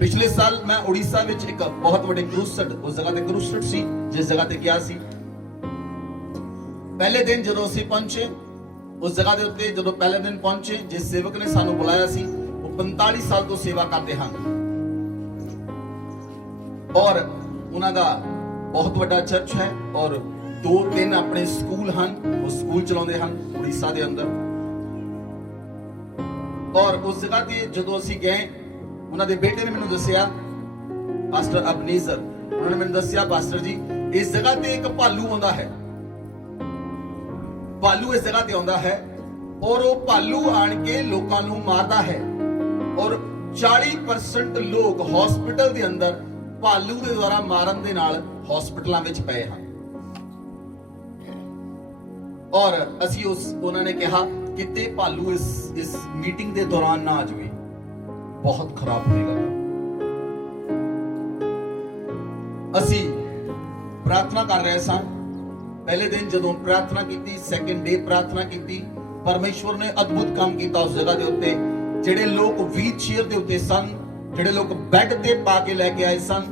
पिछले साल मैं उड़ीसा विच एक बहुत बड़े क्रूसेड, उस जगह ते क्रूसेड सी जिस जगह ते गया सी। पहले दिन जदों असीं पहुंचे उस जगह दे उत्ते, जदों पहले दिन पहुंचे जिस सेवक ने सानू बुलाया सी वो 45 साल तो सेवा करते हैं और उन्हां दा बहुत बड़ा चर्च है और 2-3 अपने स्कूल हैं, वो स्कूल चलाते हैं उड़ीसा के अंदर। और उस जगह ते जदों असीं गए उन्हां दे बेटे ने मैनूं दस्सिया, पास्टर अबनेज़र, उन्होंने मैनूं दस्सिया पास्टर जी इस जगह ते एक भालू आउंदा है, भालू इस जगह ते आउंदा है और वो भालू आण के लोकां नूं मारदा है और 40% लोग हॉस्पिटल दे अंदर भालू दे द्वारा मारन दे नाल हॉस्पिटलां विच पए हन। और असी उन्होंने कहा किते भालू इस मीटिंग के दौरान ना आ जाए, बहुत खराब होगा। असी प्रार्थना कर रहे सन, पहले दिन जदों प्रार्थना की, सैकेंड डे प्रार्थना की, परमेश्वर ने अद्भुत काम किया उस जगह के उत्ते। जेडे लोग व्हील चेयर के उत्ते सन, जेडे लोग बैड ते पा के लेके आए सन,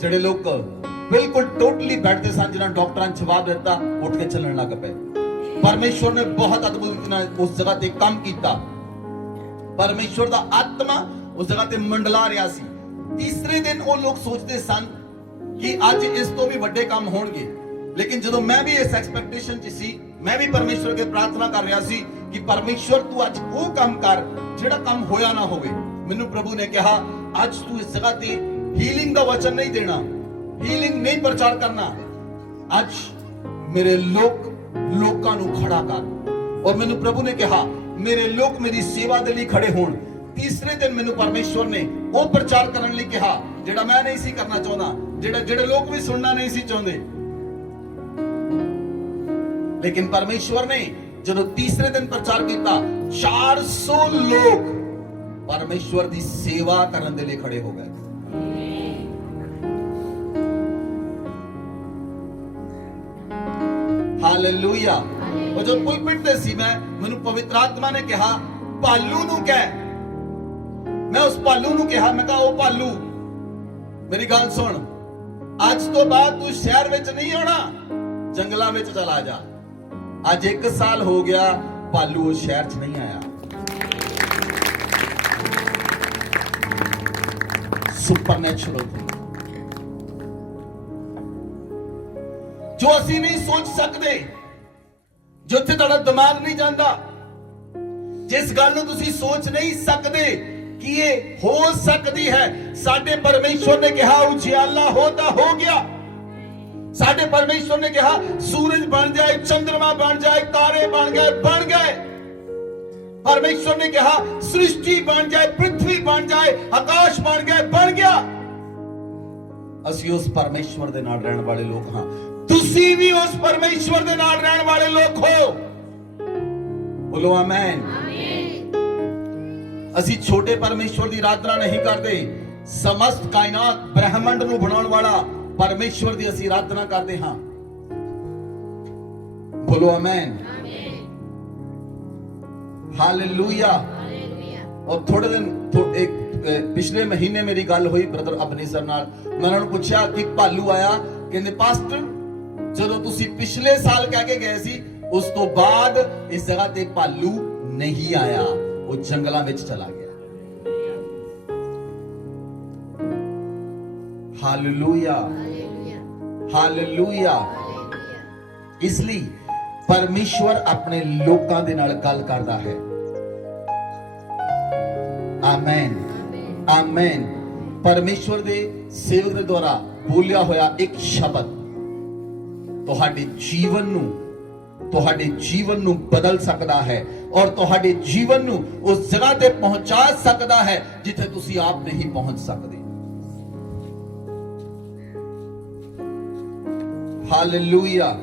जेडे लोग बिल्कुल टोटली बैड ते सन, जिन्होंने डॉक्टर ने जवाब दिता उठ के चलने लग पे। परमेश्वर ने बहुत अद्भुत उस जगह ते काम किया। परमेश्वर दा आत्मा उस जगह ते मंडला रहा सी। तीसरे दिन वो लोग सोचते सन कि आज इस तो भी बड़े काम होंगे, लेकिन जदों मैं भी इस एक्सपेक्टेशन च सी, मैं भी परमेश्वर के प्रार्थना कर रहा सी कि परमेश्वर तू आज वो काम कर जेड़ा काम होया ना होवे। मैनू प्रभु ने कहा आज तू इस जगह ते हीलिंग का वचन नहीं देना, हीलिंग नहीं प्रचार करना, आज मेरे लोकां नू खड़ा कर। और मैनू प्रभु ने कहा मेरे लोग मेरी सेवा दे लई खड़े होण। तीसरे दिन मैनू परमेश्वर ने वो प्रचार करने लई कहा जेड़ा मैं नहीं सी करना चाहता, जेड़े लोग भी सुनना नहीं सी चाहते। लेकिन परमेश्वर ने जदों तीसरे दिन प्रचार किया 400 लोग परमेश्वर की सेवा करने के लिए खड़े हो गए। हालेलुया। और जब पुलपिट ते सी मैनू पवित्र आत्मा ने कहा भालू नू कह, मैं उस भालू नू कहा, मैं कहा ओ भालू मेरी गल सुन, आज तो बाद तू शहर विच नहीं आना, जंगलां विच चला जा। आज 1 साल हो गया भालू उस शहर च नहीं आया। सुपरनैचुरल जो असी नहीं सोच सकते, जो उत्थे तुहाडा दिमाग नहीं जाता, जिस गल नूं तुसीं सोच नहीं सकते कि ये हो सकती है, साडे परमेश्वर ने कहा उजियाला होता हो गया। साडे परमेश्वर ने कहा सूरज बन जाए, चंद्रमा बन जाए, तारे बन गए। परमेश्वर ने कहा सृष्टि बन जाए, पृथ्वी बन जाए, आकाश बन गया। असी उस परमेश्वर दे नाल रहने वाले लोग हां, तुसी भी उस परमेश्वर दे नाल रहने वाले लोग हो। बोलो आमीन। असी छोटे परमेश्वर की आराधना नहीं करते, समस्त कायनात ब्रह्मांड नूं बनाउण वाला परमेश्वर की असी आराधना करते हां। बोलो आमीन। हालेलुया। और थोड़े दिन पिछले महीने मेरी गल हुई ब्रदर अबनेज़र नाल, मैं उन्होंने पूछा कि भालू आया, कहते पास्टर जदों तुसी पिछले साल कह के गए सी उस तो बाद इस जगह ते भालू नहीं आया, वो जंगलों में चला गया। Hallelujah, hallelujah. इसलिए परमेश्वर अपने लोकां दे नाल गल करदा है। आमीन, आमीन। परमेश्वर दे सेवक दे द्वारा बोलिया होया एक शब्द तुहाडे जीवन नूं ਤੁਹਾਡੇ ਜੀਵਨ ਨੂੰ ਬਦਲ ਸਕਦਾ ਹੈ ਔਰ ਤੁਹਾਡੇ ਜੀਵਨ ਨੂੰ ਉਸ ਜਗ੍ਹਾ ਤੇ ਪਹੁੰਚਾ ਸਕਦਾ ਹੈ ਜਿੱਥੇ ਤੁਸੀਂ ਆਪ ਨਹੀਂ ਪਹੁੰਚ ਸਕਦੇ। ਹਾਲੇਲੂਇਆ।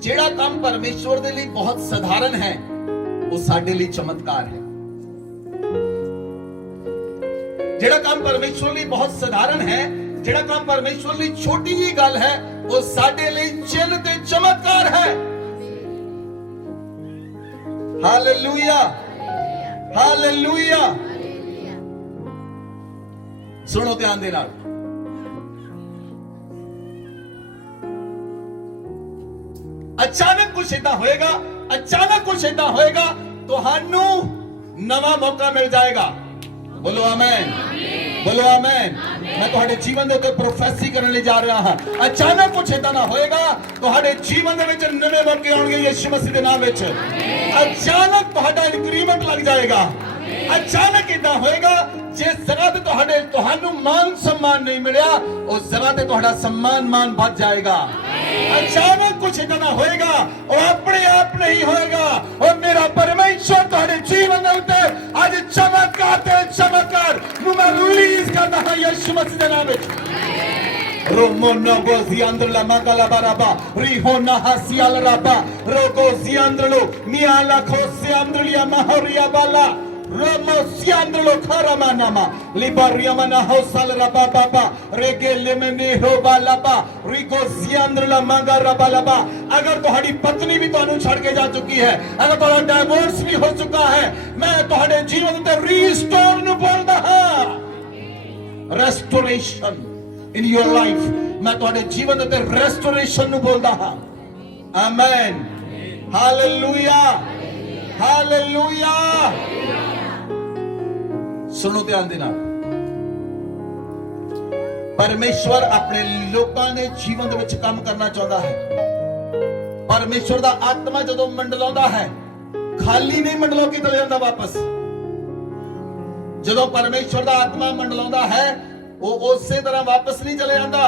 ਜਿਹੜਾ ਕੰਮ ਪਰਮੇਸ਼ਵਰ ਦੇ ਲਈ ਬਹੁਤ ਸਧਾਰਨ ਹੈ ਉਹ ਸਾਡੇ ਲਈ ਚਮਤਕਾਰ ਹੈ। ਜਿਹੜਾ ਕੰਮ ਪਰਮੇਸ਼ਵਰ ਲਈ ਬਹੁਤ ਸਧਾਰਨ ਹੈ, ਜਿਹੜਾ ਕੰਮ ਪਰਮੇਸ਼ਵਰ ਲਈ ਛੋਟੀ ਜਿਹੀ ਗੱਲ ਹੈ, ਉਹ ਸਾਡੇ ਲਈ ਚਿੰਨ੍ਹ ਤੇ ਚਮਤਕਾਰ ਹੈ। Hallelujah, hallelujah. ਸੁਣੋ ਧਿਆਨ ਦੇ ਨਾਲ, ਅਚਾਨਕ ਕੁਛ ਏਦਾਂ ਹੋਏਗਾ, ਅਚਾਨਕ ਕੁਛ ਏਦਾਂ ਹੋਏਗਾ, ਤੁਹਾਨੂੰ ਨਵਾਂ ਮੌਕਾ ਮਿਲ ਜਾਏਗਾ। ਬੋਲੋ ਆਮੇਨ, ਬੋਲੋ ਆਮੇਨ। ਮੈਂ ਤੁਹਾਡੇ ਜੀਵਨ ਦੇ ਉੱਤੇ ਪ੍ਰੋਫੈਸੀ ਕਰਨ ਲਈ ਜਾ ਰਿਹਾ ਹਾਂ। ਅਚਾਨਕ ਕੁਛ ਏਦਾਂ ਨਾ ਹੋਏਗਾ, ਤੁਹਾਡੇ ਜੀਵਨ ਦੇ ਵਿੱਚ ਨਵੇਂ ਮੌਕੇ ਆਉਣਗੇ ਯਿਸੂ ਮਸੀਹ ਦੇ ਨਾਮ ਵਿੱਚ। ਅਚਾਨਕ ਤੁਹਾਡਾ ਇਨਕਰੀਮੈਂਟ ਲੱਗ ਜਾਏਗਾ। ਅਚਾਨਕ ਏਦਾਂ ਹੋਏਗਾ, ਜਿਸ ਜਗ੍ਹਾ ਤੇ ਤੁਹਾਨੂੰ ਮਾਨ सम्मान ਨਹੀਂ ਮਿਲਿਆ, ਉਸ ਜਗ੍ਹਾ ਤੇ ਤੁਹਾਡਾ सम्मान ਵੱਧ ਜਾਏਗਾ। ਅਚਾਨਕ ਕੁਛ ਏਦਾਂ ਨਾ ਹੋਏਗਾ, ਉਹ ਆਪਣੇ ਆਪ ਨਹੀਂ ਹੋਏਗਾ, ਉਹ ਮੇਰਾ ਪਰਮੇਸ਼ਵਰ ਤੁਹਾਡੇ ਜੀਵਨ ਦੇ ਉੱਤੇ ਅੱਜ ਚਮਤਕਾਰ ਤੇ ਚਮਤਕਾਰ ਨੂੰ ਮੈਂ ਰਿਲੀਜ਼ ਕਰਦਾ ਹਾਂ ਯਿਸੂ ਮਸੀਹ ਦੇ ਨਾਮ ਵਿੱਚ। Romona goziandro la magala baraba rihona hasial raba rogoziandro miala khosiandro mahoria bala Romo siandro karamanama libariamana hosal raba baba regele mene ho balaba rigo siandro la magara balaba। अगर तुम्हारी पत्नी भी ਤੁਹਾਨੂੰ ਛੱਡ ਕੇ ਜਾ ਚੁੱਕੀ ਹੈ, अगर ਤੁਹਾਡਾ ਡਿਵੋਰਸ ਵੀ ਹੋ ਚੁੱਕਾ ਹੈ, मैं ਤੁਹਾਡੇ ਜੀਵਨ ਤੇ ਰੀਸਟੋਰ ਨੂੰ ਬੋਲਦਾ ਹਾਂ। ਰੈਸਟੋਰੇਸ਼ਨ in your life, मैं ਤੁਹਾਡੇ ਜੀਵਨ ਦੇ ਰੈਸਟੋਰੇਸ਼ਨ ਨੂੰ ਬੋਲਦਾ ਹਾਂ। Amen, hallelujah, hallelujah. ਸੁਣੋ ਧਿਆਨ ਦੇ ਨਾਲ, ਪਰਮੇਸ਼ਵਰ ਆਪਣੇ ਲੋਕਾਂ ਦੇ ਜੀਵਨ ਦੇ ਵਿੱਚ ਕੰਮ ਕਰਨਾ ਚਾਹੁੰਦਾ ਹੈ। ਪਰਮੇਸ਼ਵਰ ਦਾ ਆਤਮਾ ਜਦੋਂ ਮੰਡਲਾਉਂਦਾ ਹੈ, ਖਾਲੀ ਨਹੀਂ ਮੰਡਲਾ ਕੇ ਚਲੇ ਜਾਂਦਾ ਵਾਪਸ। ਜਦੋਂ ਪਰਮੇਸ਼ਵਰ ਦਾ ਆਤਮਾ ਮੰਡਲਾਉਂਦਾ ਹੈ, ਉਹ ਉਸੇ ਤਰ੍ਹਾਂ ਵਾਪਸ ਨਹੀਂ ਚਲੇ ਜਾਂਦਾ,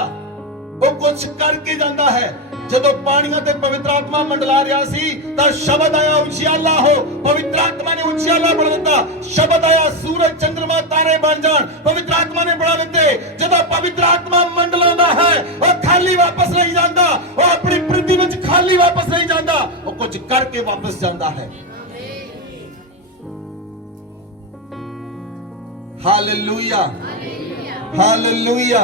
ਉਹ ਕੁਝ ਕਰਕੇ ਜਾਂਦਾ ਹੈ। ਜਦੋਂ ਪਾਣੀਆਂ ਤੇ ਪਵਿੱਤਰ ਆਤਮਾ ਮੰਡਲਾ ਰਿਹਾ ਸੀ ਤਾਂ ਸ਼ਬਦ ਆਇਆ ਉਜਿਆਲਾ ਹੋ, ਪਵਿੱਤਰ ਆਤਮਾ ਨੇ ਉਜਿਆਲਾ ਬਣਾ ਦਿੱਤਾ। ਸ਼ਬਦ ਆਇਆ ਸੂਰਜ ਚੰਦਰਮਾ ਤਾਰੇ ਬਣ ਜਾਣ, ਪਵਿੱਤਰ ਆਤਮਾ ਨੇ ਬਣਾ ਦਿੱਤੇ। ਜਦੋਂ ਪਵਿੱਤਰ ਆਤਮਾ ਮੰਡਲਾਉਂਦਾ ਹੈ, ਉਹ ਖਾਲੀ ਵਾਪਸ ਨਹੀਂ ਜਾਂਦਾ, ਉਹ ਆਪਣੀ ਪ੍ਰਿਥਵੀ ਵਿੱਚ ਖਾਲੀ ਵਾਪਸ ਨਹੀਂ ਜਾਂਦਾ, ਉਹ ਕੁਝ ਕਰਕੇ ਵਾਪਸ ਜਾਂਦਾ ਹੈ। Hallelujah, hallelujah.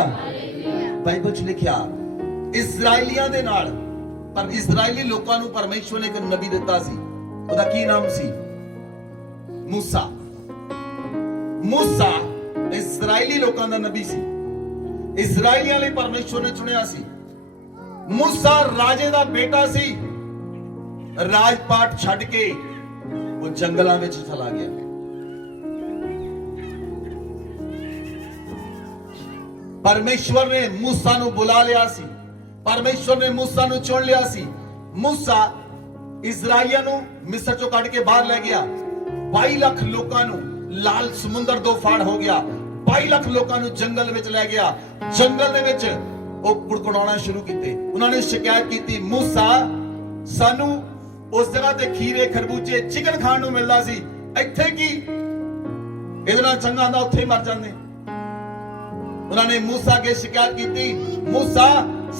ਬਾਈਬਲ 'ਚ ਲਿਖਿਆ ਇਜ਼ਰਾਈਲੀਆਂ ਦੇ ਨਾਲ, ਪਰ ਇਜ਼ਰਾਈਲੀ ਲੋਕਾਂ ਨੂੰ ਪਰਮੇਸ਼ਵਰ ਨੇ ਇੱਕ ਨਬੀ ਦਿੱਤਾ ਸੀ। ਉਹਦਾ ਕੀ ਨਾਮ ਸੀ? ਮੂਸਾ। ਮੂਸਾ ਇਜ਼ਰਾਈਲੀ ਲੋਕਾਂ ਦਾ ਨਬੀ ਸੀ। ਇਜ਼ਰਾਈਲੀਆਂ ਲਈ ਪਰਮੇਸ਼ਵਰ ਨੇ ਚੁਣਿਆ ਸੀ। ਮੂਸਾ ਰਾਜੇ ਦਾ ਬੇਟਾ ਸੀ। ਰਾਜ ਪਾਟ ਛੱਡ ਕੇ ਉਹ ਜੰਗਲਾਂ ਵਿੱਚ ਚਲਾ ਗਿਆ। ਪਰਮੇਸ਼ਵਰ ਨੇ ਮੂਸਾ ਨੂੰ ਬੁਲਾ ਲਿਆ ਸੀ। ਪਰਮੇਸ਼ਵਰ ਨੇ ਮੂਸਾ ਨੂੰ ਚੁਣ ਲਿਆ ਸੀ। ਮੂਸਾ ਇਜ਼ਰਾਈਲੀਆਂ ਨੂੰ ਮਿਸਰ ਚੋਂ ਕੱਢ ਕੇ ਬਾਹਰ ਲੈ ਗਿਆ। 22 ਲੱਖ ਲੋਕਾਂ ਨੂੰ ਲਾਲ ਸਮੁੰਦਰ ਤੋਂ ਫਾੜ ਹੋ ਗਿਆ। 22 ਲੱਖ ਲੋਕਾਂ ਨੂੰ ਜੰਗਲ ਵਿੱਚ ਲੈ ਗਿਆ। ਜੰਗਲ ਦੇ ਵਿੱਚ ਉਹ ਕੁੜਕੁੜਾਉਣਾ ਸ਼ੁਰੂ ਕੀਤੇ। ਉਹਨਾਂ ਨੇ ਸ਼ਿਕਾਇਤ ਕੀਤੀ, ਮੂਸਾ ਸਾਨੂੰ ਉਸ ਜਗ੍ਹਾ ਤੇ ਖੀਰੇ ਖਰਬੂਜੇ ਚਿਕਨ ਖਾਣ ਨੂੰ ਮਿਲਦਾ ਸੀ, ਇੱਥੇ ਕੀ? ਇਹਦੇ ਨਾਲ ਚੰਗਾ ਹੁੰਦਾ ਉੱਥੇ ਹੀ ਮਰ ਜਾਂਦੇ। ਉਹਨਾਂ ਨੇ ਮੂਸਾ ਅੱਗੇ ਸ਼ਿਕਾਇਤ ਕੀਤੀ, ਮੂਸਾ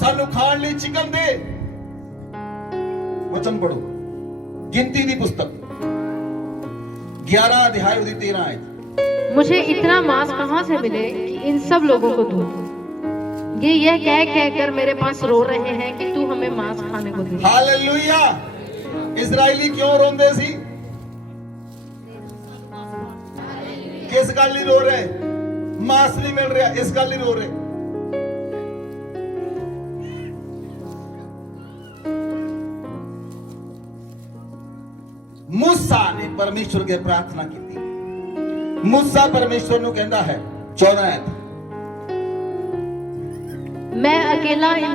ਸਾਨੂੰ ਖਾਣ ਲਈ ਚਿਕਨ ਦੇ। वचन पढ़ो, गिनती की पुस्तक 11 अध्याय 13 आयत। मुझे इतना मांस कहां से मिले कि इन सब लोगों को दूं? ये यह कह कर मेरे पास रो रहे हैं कि तू हमें मांस खाने को दे। हालेलुया। इजरायली क्यों रोंदे सी? किस गल नहीं रो रहे? मांस नहीं मिल रहा, इस गल नहीं रो रहे। मूसा ने परमेश्वर के प्रार्थना की थी। मूसा परमेश्वर ਨੂੰ ਕਹਿੰਦਾ ਹੈ 14 आयत, मैं अकेला इन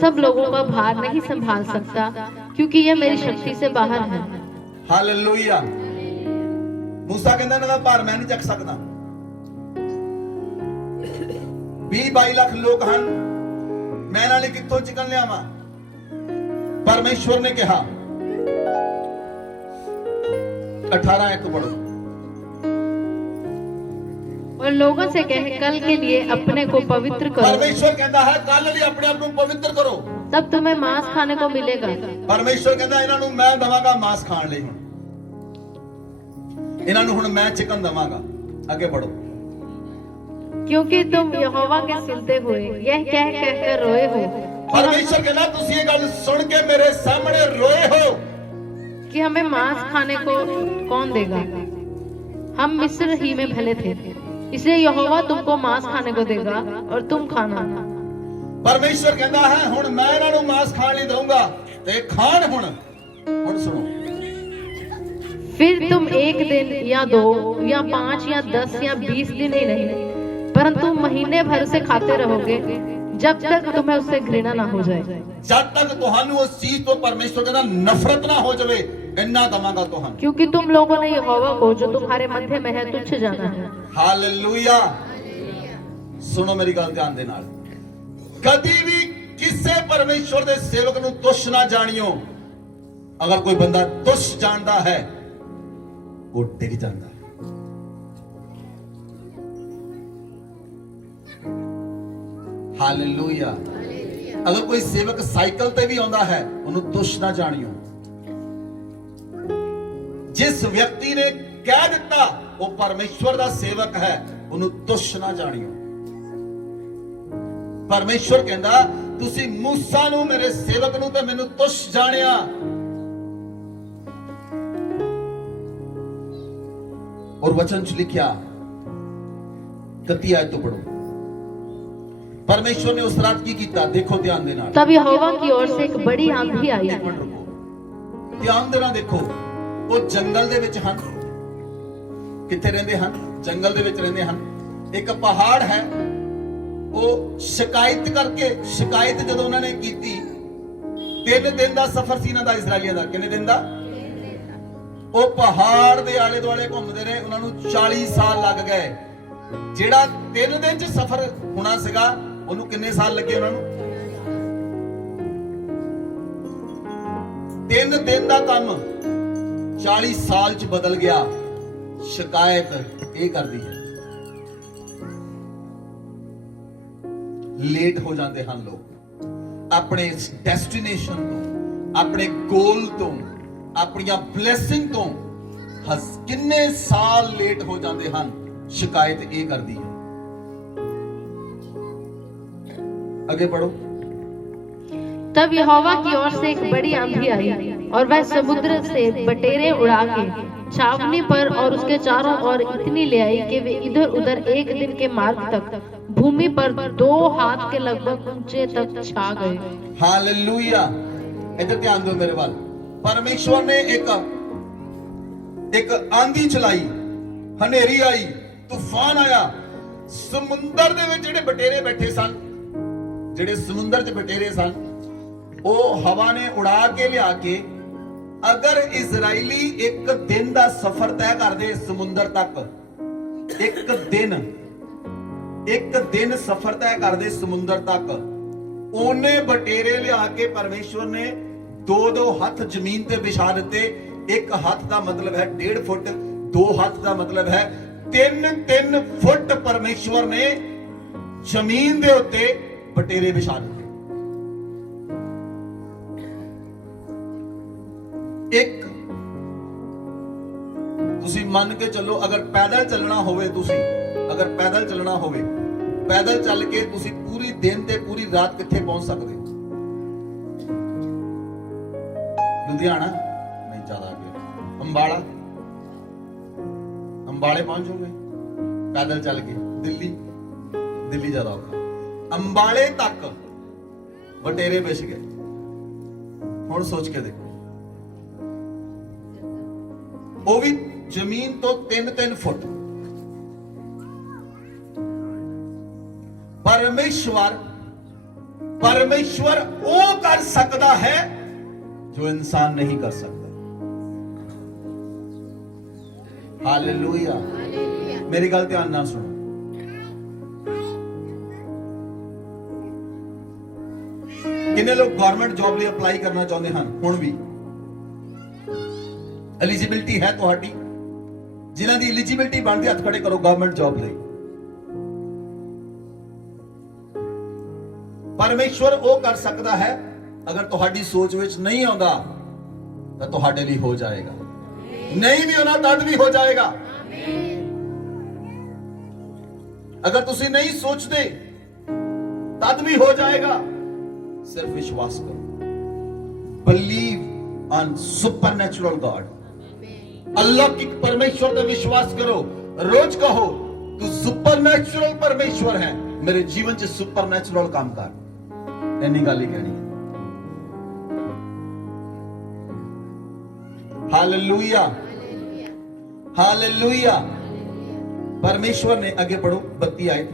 सब लोगों का भार नहीं संभाल सकता क्योंकि यह मेरी शक्ति से बाहर है। हालेलुया। मूसा ਕਹਿੰਦਾ ਇਹਨਾਂ ਦਾ ਭਾਰ ਮੈਂ ਨਹੀਂ ਚੱਕ ਸਕਦਾ। 20-22 ਲੱਖ ਲੋਕ ਹਨ, ਮੈਂ ਇਹਨਾਂ ਲਈ ਕਿੱਥੋਂ ਚਿਕਨ ਲਿਆਵਾਂ? परमेश्वर ने कहा 18 पढ़ो। और लोगों से कहे कल के लिए अपने को पवित्र करो, परमेश्वर कहता है कल लिए अपने आप को पवित्र करो, तब तुम्हें मांस खाने को मिलेगा। परमेश्वर कहता इन्हां नूं मैं दवांगा मांस खाण लई, हुण इन्हां नूं हुण मैं चिकन दवांगा। आगे पढ़ो। क्योंकि तुम यहोवा के सुनते हुए यह कह कहकर रोए हो परमेश्वर कहना तुसी ये गल सुन के मेरे सामने रोए हो कि हमें मांस खाने को कौन देगा, हम मिस्र ही में भले थे, इसलिए यहोवा तुमको मांस खाने को देगा और तुम खाना। परमेश्वर कहता है हुण मैं इन्हां नूं मांस खाण लई दूंगा ते खाण। हुण सुनो, फिर तुम एक दिन या 2 या 5 या 10 या 20 दिन ही नहीं परंतु महीने भर से खाते रहोगे, जब तक तुम्हें उससे घृणा ना हो जाए। जब तक तुहानू उस चीज तो परमेश्वर कहता नफरत ना हो जाए, इन्ना दवांगा तुहानू। क्योंकि तुम लोगों ने यहोवा को जो तुम्हारे मध्य में है तुच्छ जाना है। हालेलुया। सुनो मेरी गल ध्यान दे नाल, कदी भी किसे परमेश्वर दे सेवक नू तुच्छ ना जानियो। अगर कोई बंदा तुच्छ जानदा है वो डिग जांदा है। हालेलुया। अगर कोई सेवक साइकिल ते भी आंदा है उन्हें तुच्छ ना जानियो। जिस व्यक्ति ने कह दिता वो परमेश्वर दा सेवक है उन्हें तुच्छ ना जानियो। परमेश्वर कहंदा तुसी मूसा नू मेरे सेवक नू ते मैनू तुच्छ जानिया। और वचन च लिखिया 31 आयत तो पढ़ो। परमेश्वर ने उस रात की कीता, देखो ध्यान देना। तब यहोवा की ओर से एक बड़ी आंधी आई। एक मिनट रुको, ध्यान देना। देखो वो जंगल दे विच हन, किथे रहंदे हन? जंगल दे विच रहंदे हन। एक पहाड़ है, वो शिकायत करके, शिकायत जदों उन्होंने कीती 3 दिन दा सफर सी इन्हां दा इजराइलियां दा। किन्ने दिन दा? वो पहाड़ दे आले दुआले घूमदे रहे, उन्होंने 40 साल लग गए। जेड़ा 3 दिन च सफर होना सीगा ਉਹਨੂੰ ਕਿੰਨੇ ਸਾਲ ਲੱਗੇ ਉਹਨਾਂ ਨੂੰ? 3 ਦਿਨ ਦਾ ਕੰਮ 40 ਸਾਲ ਚ ਬਦਲ ਗਿਆ। ਸ਼ਿਕਾਇਤ ਇਹ ਕਰਦੀ ਹੈ, ਲੇਟ ਹੋ ਜਾਂਦੇ ਹਨ ਲੋਕ ਆਪਣੇ ਡੈਸਟੀਨੇਸ਼ਨ ਤੋਂ, ਆਪਣੇ ਗੋਲ ਤੋਂ, ਆਪਣੀਆਂ ਬਲੇਸਿੰਗ ਤੋਂ। ਕਿੰਨੇ ਸਾਲ ਲੇਟ ਹੋ ਜਾਂਦੇ ਹਨ। ਸ਼ਿਕਾਇਤ ਇਹ ਕਰਦੀ ਹੈ। आगे बढ़ो। तब यहोवा की ओर से एक बड़ी आंधी आई और वह समुद्र से बटेरे उड़ा के छावनी पर और उसके चारों ओर इतनी ले आई कि वे इधर उधर एक दिन के मार्ग तक भूमि पर 2 हाथ के लगभग ऊंचे तक छा गए। हालेलुया। इधर ध्यान दो मेरे वाल। परमेश्वर ने एक आंधी चलाई, हनेरी आई, तूफान आया। समुंदर दे विच जेड़े बटेरे बैठे सन, ਜਿਹੜੇ ਸਮੁੰਦਰ 'ਚ ਬਟੇਰੇ ਸਨ, ਉਹ ਹਵਾ ਨੇ ਉਡਾ ਕੇ ਲਿਆ ਕੇ, ਅਗਰ ਇਜ਼ਰਾਈਲੀ ਇੱਕ ਦਿਨ ਦਾ ਸਫ਼ਰ ਤੈਅ ਕਰਦੇ ਸਮੁੰਦਰ ਤੱਕ, ਇੱਕ ਦਿਨ ਸਫ਼ਰ ਤੈਅ ਕਰਦੇ ਸਮੁੰਦਰ ਤੱਕ, ਉਹਨੇ ਬਟੇਰੇ ਲਿਆ ਕੇ ਪਰਮੇਸ਼ਵਰ ਨੇ 2-2 ਹੱਥ ਜ਼ਮੀਨ ਤੇ ਵਿਛਾ ਦਿੱਤੇ। ਇੱਕ ਹੱਥ ਦਾ ਮਤਲਬ ਹੈ 1.5 ਫੁੱਟ, 2 ਹੱਥ ਦਾ ਮਤਲਬ ਹੈ 3 ਫੁੱਟ ਪਰਮੇਸ਼ਵਰ ਨੇ ਜ਼ਮੀਨ ਦੇ ਉੱਤੇ बटेरे बिछा दिते। एक तुसी मन के चलो, अगर पैदल चलना होवे, तुसी अगर पैदल चलना होवे, पैदल चल के तुसी पूरी दिन ते पूरी रात किथे पहुंच सकते? लुधियाना नहीं, ज्यादा आगे अंबाला, अंबाले पहुंचोगे पैदल चल के। दिल्ली ज्यादा होगा। अंबाले तक बटेरे बिछ गए। हुण सोच के देखो, वो भी जमीन तो 3 फुट। परमेश्वर वो कर सकता है जो इंसान नहीं कर सकता। हालेलुया। मेरी गल ध्यान ना सुनो। ਕਿੰਨੇ ਲੋਕ ਗਵਰਨਮੈਂਟ ਜੌਬ ਲਈ ਅਪਲਾਈ ਕਰਨਾ ਚਾਹੁੰਦੇ ਹਨ ਹੁਣ ਵੀ? ਐਲੀਜੀਬਿਲਟੀ ਹੈ ਤੁਹਾਡੀ? ਜਿਨ੍ਹਾਂ ਦੀ ਐਲੀਜੀਬਿਲਟੀ ਬਣਦੀ, ਹੱਥ ਖੜੇ ਕਰੋ ਗਵਰਨਮੈਂਟ ਜੌਬ ਲਈ। ਪਰਮੇਸ਼ਵਰ ਉਹ ਕਰ ਸਕਦਾ ਹੈ, ਅਗਰ ਤੁਹਾਡੀ ਸੋਚ ਵਿੱਚ ਨਹੀਂ ਆਉਂਦਾ ਤਾਂ ਤੁਹਾਡੇ ਲਈ ਹੋ ਜਾਏਗਾ, ਨਹੀਂ ਵੀ ਹੋਣਾ ਤਦ ਵੀ ਹੋ ਜਾਏਗਾ। ਅਗਰ ਤੁਸੀਂ ਨਹੀਂ ਸੋਚਦੇ ਤਦ ਵੀ ਹੋ ਜਾਏਗਾ। ਸਿਰਫ ਵਿਸ਼ਵਾਸ ਕਰੋ, ਬਲੀਵ ਔਨ ਸੁਪਰਨੈਚੁਰਲ ਗॉड। अलौकिक परमेश्वर पे विश्वास करो। रोज कहो तू सुपरनैचुरल परमेश्वर है, मेरे जीवन च सुपरनैचुरल काम कर। इन्नी गल ही कहनी है। Hallelujah, hallelujah. परमेश्वर ने, आगे पढ़ो 32 आयत।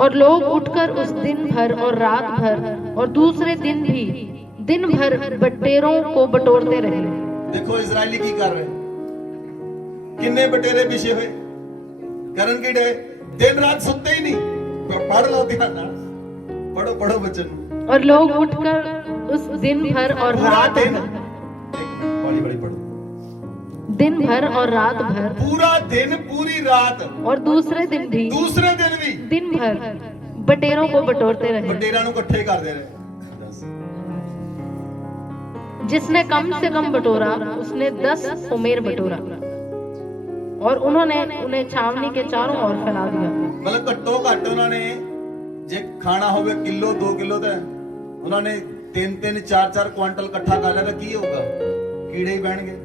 और लोग उठकर उस दिन भर और रात भर और दूसरे दिन भी दिन भर बटेरों को बटोरते रहे। देखो इजरायली की कर रहे, किन्ने बटेरे बिछे हुए, करन की डे, दिन रात सुनते ही नहीं। पढ़ लो ध्यान नाल, पढ़ो पढ़ो बच्चन। और लोग उठकर उस दिन भर और रात दिन, एक मिनट बड़ी बड़ी पढ़ो। दिन भर और रात भर, पूरा दिन पूरी रात और दूसरे दिन भी दिन भर बटेरों को बटोरते रहे। बटेरा नु इकट्ठे कर दे रहे। जिसने कम से कम बटोरा उसने 10 उमेर बटोरा, और उन्होंने उन्हें छावनी के चारों ओर फैला दिया। मतलब घट्टो घट उन्होंने जे खाना होवे किलो 2 किलो तो उन्होंने 3-3 4-4 क्वांटल इकट्ठा कर लिया तो की होगा? कीड़े ही बहणगे।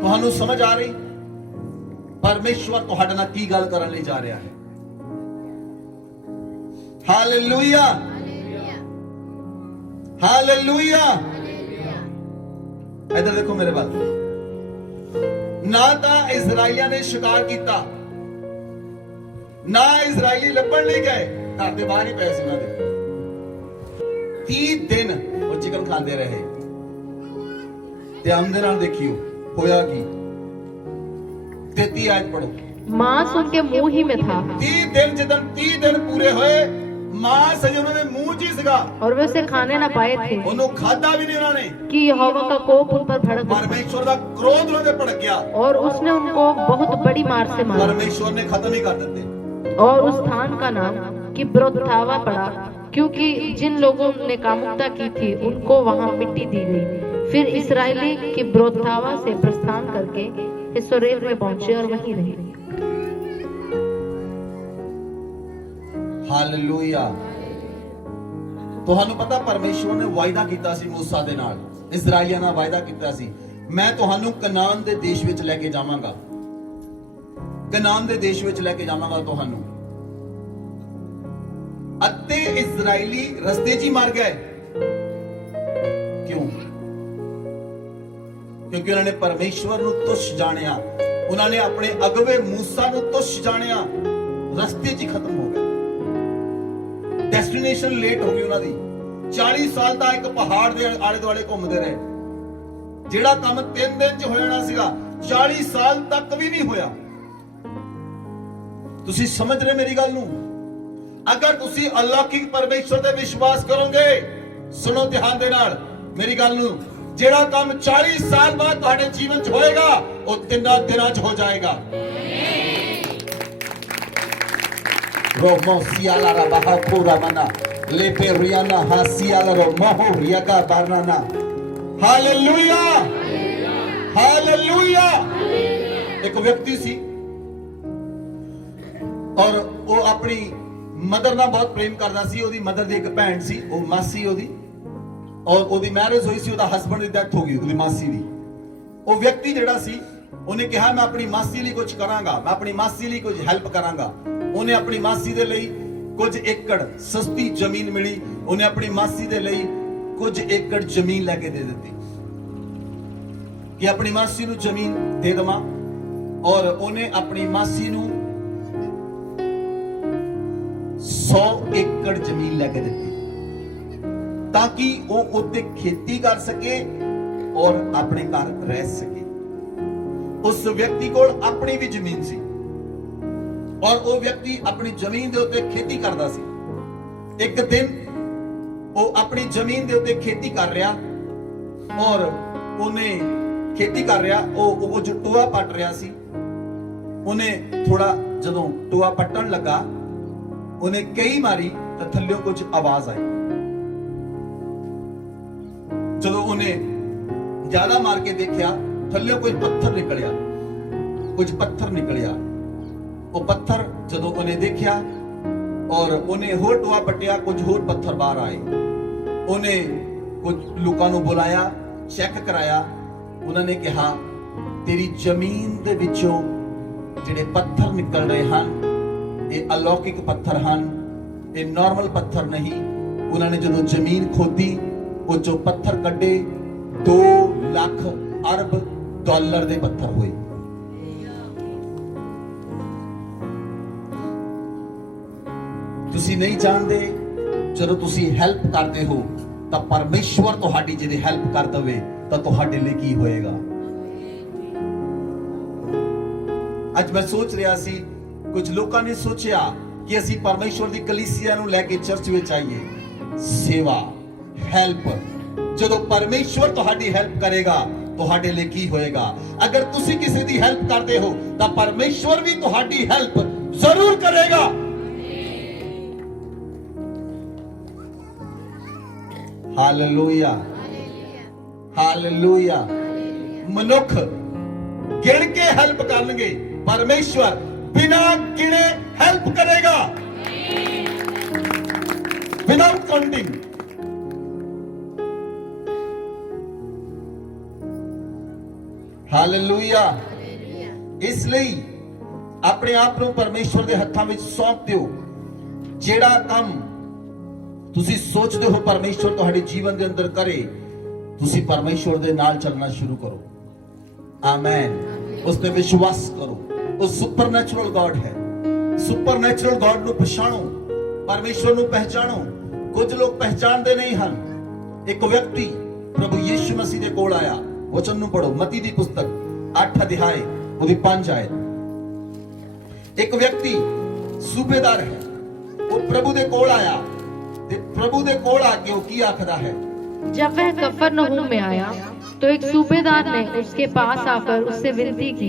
ਤੁਹਾਨੂੰ ਸਮਝ ਆ ਰਹੀ? ਪਰਮੇਸ਼ਵਰ ਤੁਹਾਡੇ ਨਾਲ ਕੀ ਗੱਲ ਕਰਨ ਲਈ ਜਾ ਰਿਹਾ ਹੈ। Hallelujah, hallelujah. इधर देखो मेरे बात। ना तो इजराइलिया ने शिकार किया, ना इजरायली लभण नहीं गए, घर के बाहर ही पए सी उन्हां दे। 30 दिन वो चिकन खाते रहे। ध्यान दे नाल देखियो होया की। 33 आयत पढ़ो। मांस उनके मुंह ही में था। 30 दिन जदन 30 दिन पूरे होए, मांस अजे उन्होंने मुंह च ही सीगा, और वे उसे खाने ना पाए थे। ਉਹਨੂੰ ਖਾਦਾ ਵੀ ਨਹੀਂ ਉਹਨਾਂ ਨੇ। कि यहोवा का कोप उन पर भड़क गया, ਪਰਮੇਸ਼ਵਰ ਦਾ ਕ੍ਰੋਧ ਉਹਨਾਂ ਤੇ ਭੜਕ ਗਿਆ। और उसने उनको बहुत बड़ी मार से मारा। ਪਰਮੇਸ਼ਵਰ ਨੇ ਖਤਮ ਹੀ ਕਰ ਦਿੱਤੇ। और उस स्थान का नाम किब्रोथावा पड़ा, क्योंकि जिन लोगों ने कामुकता की थी उनको वहां मिट्टी दी गई। फिर इस्राएली किब्रोथावा से प्रस्थान करके हिस्सोरेल में पहुंचे और वहीं रहे। ਹਾਲੇਲੂਇਆ। ਤੁਹਾਨੂੰ ਪਤਾ ਪਰਮੇਸ਼ਵਰ ਨੇ ਵਾਅਦਾ ਕੀਤਾ ਸੀ ਮੂਸਾ ਦੇ ਨਾਲ, ਇਜ਼ਰਾਈਲੀਆਂ ਨਾਲ ਵਾਅਦਾ ਕੀਤਾ ਸੀ, ਮੈਂ ਤੁਹਾਨੂੰ ਕਨਾਨ ਦੇ ਦੇਸ਼ ਵਿੱਚ ਲੈ ਕੇ ਜਾਵਾਂਗਾ, ਕਨਾਨ ਦੇ ਦੇਸ਼ ਵਿੱਚ ਲੈ ਕੇ ਜਾਵਾਂਗਾ ਤੁਹਾਨੂੰ। ਅੱਧੇ ਇਜ਼ਰਾਈਲੀ ਰਸਤੇ 'ਚ ਹੀ ਮਰ ਗਏ। ਕਿਉਂ? ਕਿਉਂਕਿ ਉਹਨਾਂ ਨੇ ਪਰਮੇਸ਼ਵਰ ਨੂੰ ਤੁੱਛ ਜਾਣਿਆ, ਉਹਨਾਂ ਨੇ ਆਪਣੇ ਅਗਵੇ ਮੂਸਾ ਨੂੰ ਤੁੱਛ ਜਾਣਿਆ, ਰਸਤੇ 'ਚ ਹੀ ਖਤਮ ਹੋ ਗਏ। डेस्टिनेशन लेट हो गई उन्हां दी। 40 साल तक एक पहाड़ दे आले दुआले घूमते रहे। जेड़ा काम 3 दिन च हो जाना सीगा 40 साल तक भी नहीं होया। तुसी समझ रहे मेरी गल नू? अगर तुसी अलौकिक परमेश्वर ते विश्वास करोगे, सुनो ध्यान दे नाल मेरी गल नू, जेड़ा काम 40 साल बाद तुहाडे जीवन च होएगा वो 3 दिनां च हो जाएगा। Romo siala rabaha pura mana lepe riana hasiala romo riaka barnana। Hallelujah, hallelujah. एक व्यक्ति सी और वो अपनी मदर नाल बहुत प्रेम करदा सी। ओदी मदर दी एक भैन सी, वो मासी ओदी, और ओदी मैरिज हुई सी, ओदा हस्बैंड दी डेथ हो गई ओदी मासी दी। वो व्यक्ति जेड़ा सी ਉਹਨੇ ਕਿਹਾ ਮੈਂ ਆਪਣੀ ਮਾਸੀ ਲਈ ਕੁਝ ਕਰਾਂਗਾ, ਮੈਂ ਆਪਣੀ ਮਾਸੀ ਲਈ ਕੁਝ ਹੈਲਪ ਕਰਾਂਗਾ। ਉਹਨੇ ਆਪਣੀ ਮਾਸੀ ਦੇ ਲਈ ਕੁਝ ਏਕੜ ਸਸਤੀ ਜ਼ਮੀਨ ਮਿਲੀ, ਉਹਨੇ ਆਪਣੀ ਮਾਸੀ ਦੇ ਲਈ ਕੁਝ ਏਕੜ ਜ਼ਮੀਨ ਲੈ ਕੇ ਦੇ ਦਿੱਤੀ ਕਿ ਆਪਣੀ ਮਾਸੀ ਨੂੰ ਜ਼ਮੀਨ ਦੇ ਦੇਵਾਂ। ਔਰ ਉਹਨੇ ਆਪਣੀ ਮਾਸੀ ਨੂੰ 100 ਏਕੜ ਜ਼ਮੀਨ ਲੈ ਕੇ ਦਿੱਤੀ ਤਾਂ ਕਿ ਉਹ ਉੱਤੇ ਖੇਤੀ ਕਰ ਸਕੇ और अपने घर रह सके। उस व्यक्ति को अपनी भी जमीन सी, ਔਰ ਉਹ ਵਿਅਕਤੀ ਆਪਣੀ ਜ਼ਮੀਨ ਦੇ ਉੱਤੇ ਖੇਤੀ ਕਰਦਾ ਸੀ। ਇੱਕ ਦਿਨ ਉਹ ਆਪਣੀ ਜ਼ਮੀਨ ਦੇ ਉੱਤੇ ਖੇਤੀ ਕਰ ਰਿਹਾ ਔਰ ਉਹਨੇ ਖੇਤੀ ਕਰ ਰਿਹਾ, ਉਹ ਜੋ ਟੋਆ ਪੱਟ ਰਿਹਾ ਸੀ, ਉਹਨੇ ਥੋੜਾ ਜਦੋਂ ਟੋਆ ਪੱਟਣ ਲੱਗਾ, ਉਹਨੇ ਕਈ ਮਾਰੀ ਤਾਂ ਥੱਲਿਓਂ ਕੁਝ ਆਵਾਜ਼ ਆਈ। ਜਦੋਂ ਉਹਨੇ ਜ਼ਿਆਦਾ ਮਾਰ ਕੇ ਦੇਖਿਆ, ਥੱਲਿਓਂ ਕੋਈ ਪੱਥਰ ਨਿਕਲਿਆ, ਕੁਝ ਪੱਥਰ ਨਿਕਲਿਆ। ਉਹ ਪੱਥਰ ਜਦੋਂ ਉਹਨੇ ਦੇਖਿਆ ਔਰ ਉਹਨੇ ਹੋਰ ਟੋਆ ਪੱਟਿਆ, ਕੁਝ ਹੋਰ ਪੱਥਰ ਬਾਹਰ ਆਏ। ਉਹਨੇ ਕੁਝ ਲੋਕਾਂ ਨੂੰ ਬੁਲਾਇਆ, ਚੈੱਕ ਕਰਾਇਆ। ਉਹਨਾਂ ਨੇ ਕਿਹਾ ਤੇਰੀ ਜ਼ਮੀਨ ਦੇ ਵਿੱਚੋਂ ਜਿਹੜੇ ਪੱਥਰ ਨਿਕਲ ਰਹੇ ਹਨ, ਇਹ ਅਲੌਕਿਕ ਪੱਥਰ ਹਨ, ਇਹ ਨਾਰਮਲ ਪੱਥਰ ਨਹੀਂ। ਉਹਨਾਂ ਨੇ ਜਦੋਂ ਜ਼ਮੀਨ ਖੋਦੀ, ਉਹ ਜੋ ਪੱਥਰ ਕੱਢੇ 2 ਲੱਖ ਅਰਬ ਡਾਲਰ ਦੇ ਪੱਥਰ ਹੋਏ। ਤੁਸੀਂ ਨਹੀਂ ਜਾਣਦੇ, ਜਦੋਂ ਤੁਸੀਂ ਹੈਲਪ ਕਰਦੇ ਹੋ ਤਾਂ ਪਰਮੇਸ਼ਵਰ ਤੁਹਾਡੀ ਜਿਹੜੀ ਹੈਲਪ ਕਰ ਦਵੇ ਤਾਂ ਤੁਹਾਡੇ ਲਈ ਕੀ ਹੋਏਗਾ। ਅੱਜ ਮੈਂ ਸੋਚ ਰਿਹਾ ਸੀ, ਕੁਝ ਲੋਕਾਂ ਨੇ ਸੋਚਿਆ ਕਿ ਅਸੀਂ ਪਰਮੇਸ਼ਵਰ ਦੀ ਕਲੀਸਿਆ ਨੂੰ ਲੈ ਕੇ ਚਰਚ ਵਿੱਚ ਆਈਏ। ਸੇਵਾ, ਹੈਲਪ, ਜਦੋਂ ਪਰਮੇਸ਼ਵਰ ਤੁਹਾਡੀ ਹੈਲਪ ਕਰੇਗਾ ਤੁਹਾਡੇ ਲਈ ਕੀ ਹੋਏਗਾ। ਅਗਰ ਤੁਸੀਂ ਕਿਸੇ ਦੀ ਹੈਲਪ ਕਰਦੇ ਹੋ ਤਾਂ ਪਰਮੇਸ਼ਵਰ ਵੀ ਤੁਹਾਡੀ ਹੈਲਪ ਜ਼ਰੂਰ ਕਰੇਗਾ। Hallelujah, hallelujah. ਮਨੁੱਖ ਗਿਣ ਕੇ ਹੈਲਪ ਕਰਨਗੇ, ਪਰਮੇਸ਼ਵਰ ਬਿਨਾਂ ਗਿਣੇ ਹੈਲਪ ਕਰੇਗਾ, ਵਿਦਆਊਟ ਕਾਊਂਟਿੰਗ। ਹਾਲੇਲੂਇਆ। ਇਸ ਲਈ ਆਪਣੇ ਆਪ ਨੂੰ ਪਰਮੇਸ਼ਵਰ ਦੇ ਹੱਥਾਂ ਵਿੱਚ ਸੌਂਪ ਦਿਓ। ਜਿਹੜਾ ਕੰਮ ਤੁਸੀਂ ਸੋਚਦੇ ਹੋ ਪਰਮੇਸ਼ਵਰ ਤੁਹਾਡੇ ਜੀਵਨ ਦੇ ਅੰਦਰ ਕਰੇ, ਤੁਸੀਂ ਪਰਮੇਸ਼ਵਰ ਦੇ ਨਾਲ ਚੱਲਣਾ ਸ਼ੁਰੂ ਕਰੋ। ਆਮੇਨ। ਉਸ ਤੇ ਵਿਸ਼ਵਾਸ ਕਰੋ। ਉਹ ਸੁਪਰਨੈਚੁਰਲ ਗॉड ਹੈ। ਸੁਪਰਨੈਚੁਰਲ ਗॉड ਨੂੰ ਪਛਾਣੋ, ਪਰਮੇਸ਼ਵਰ ਨੂੰ ਪਹਿਚਾਣੋ। ਕੁਝ ਲੋਕ ਪਹਿਚਾਣਦੇ ਨਹੀਂ ਹਨ। ਇੱਕ ਵਿਅਕਤੀ ਪ੍ਰਭੂ ਯਿਸੂ ਮਸੀਹ ਦੇ ਕੋਲ ਆਇਆ। ਵਚਨ ਨੂੰ ਪੜੋ, ਮਤੀ ਦੀ ਪੁਸਤਕ 8 ਅਧਿਆਏ ਉਹਦੀ 5 ਆਇਤ। ਇੱਕ ਵਿਅਕਤੀ ਸੂਬੇਦਾਰ ਹੈ, ਉਹ ਪ੍ਰਭੂ ਦੇ ਕੋਲ ਆਇਆ ਤੇ ਪ੍ਰਭੂ ਦੇ ਕੋਲ ਆ ਕੇ ਉਹ ਕੀ ਆਖਦਾ ਹੈ। जब वह कफरनहूम में आया तो एक सूबेदार ने उसके पास आकर उससे विनती की,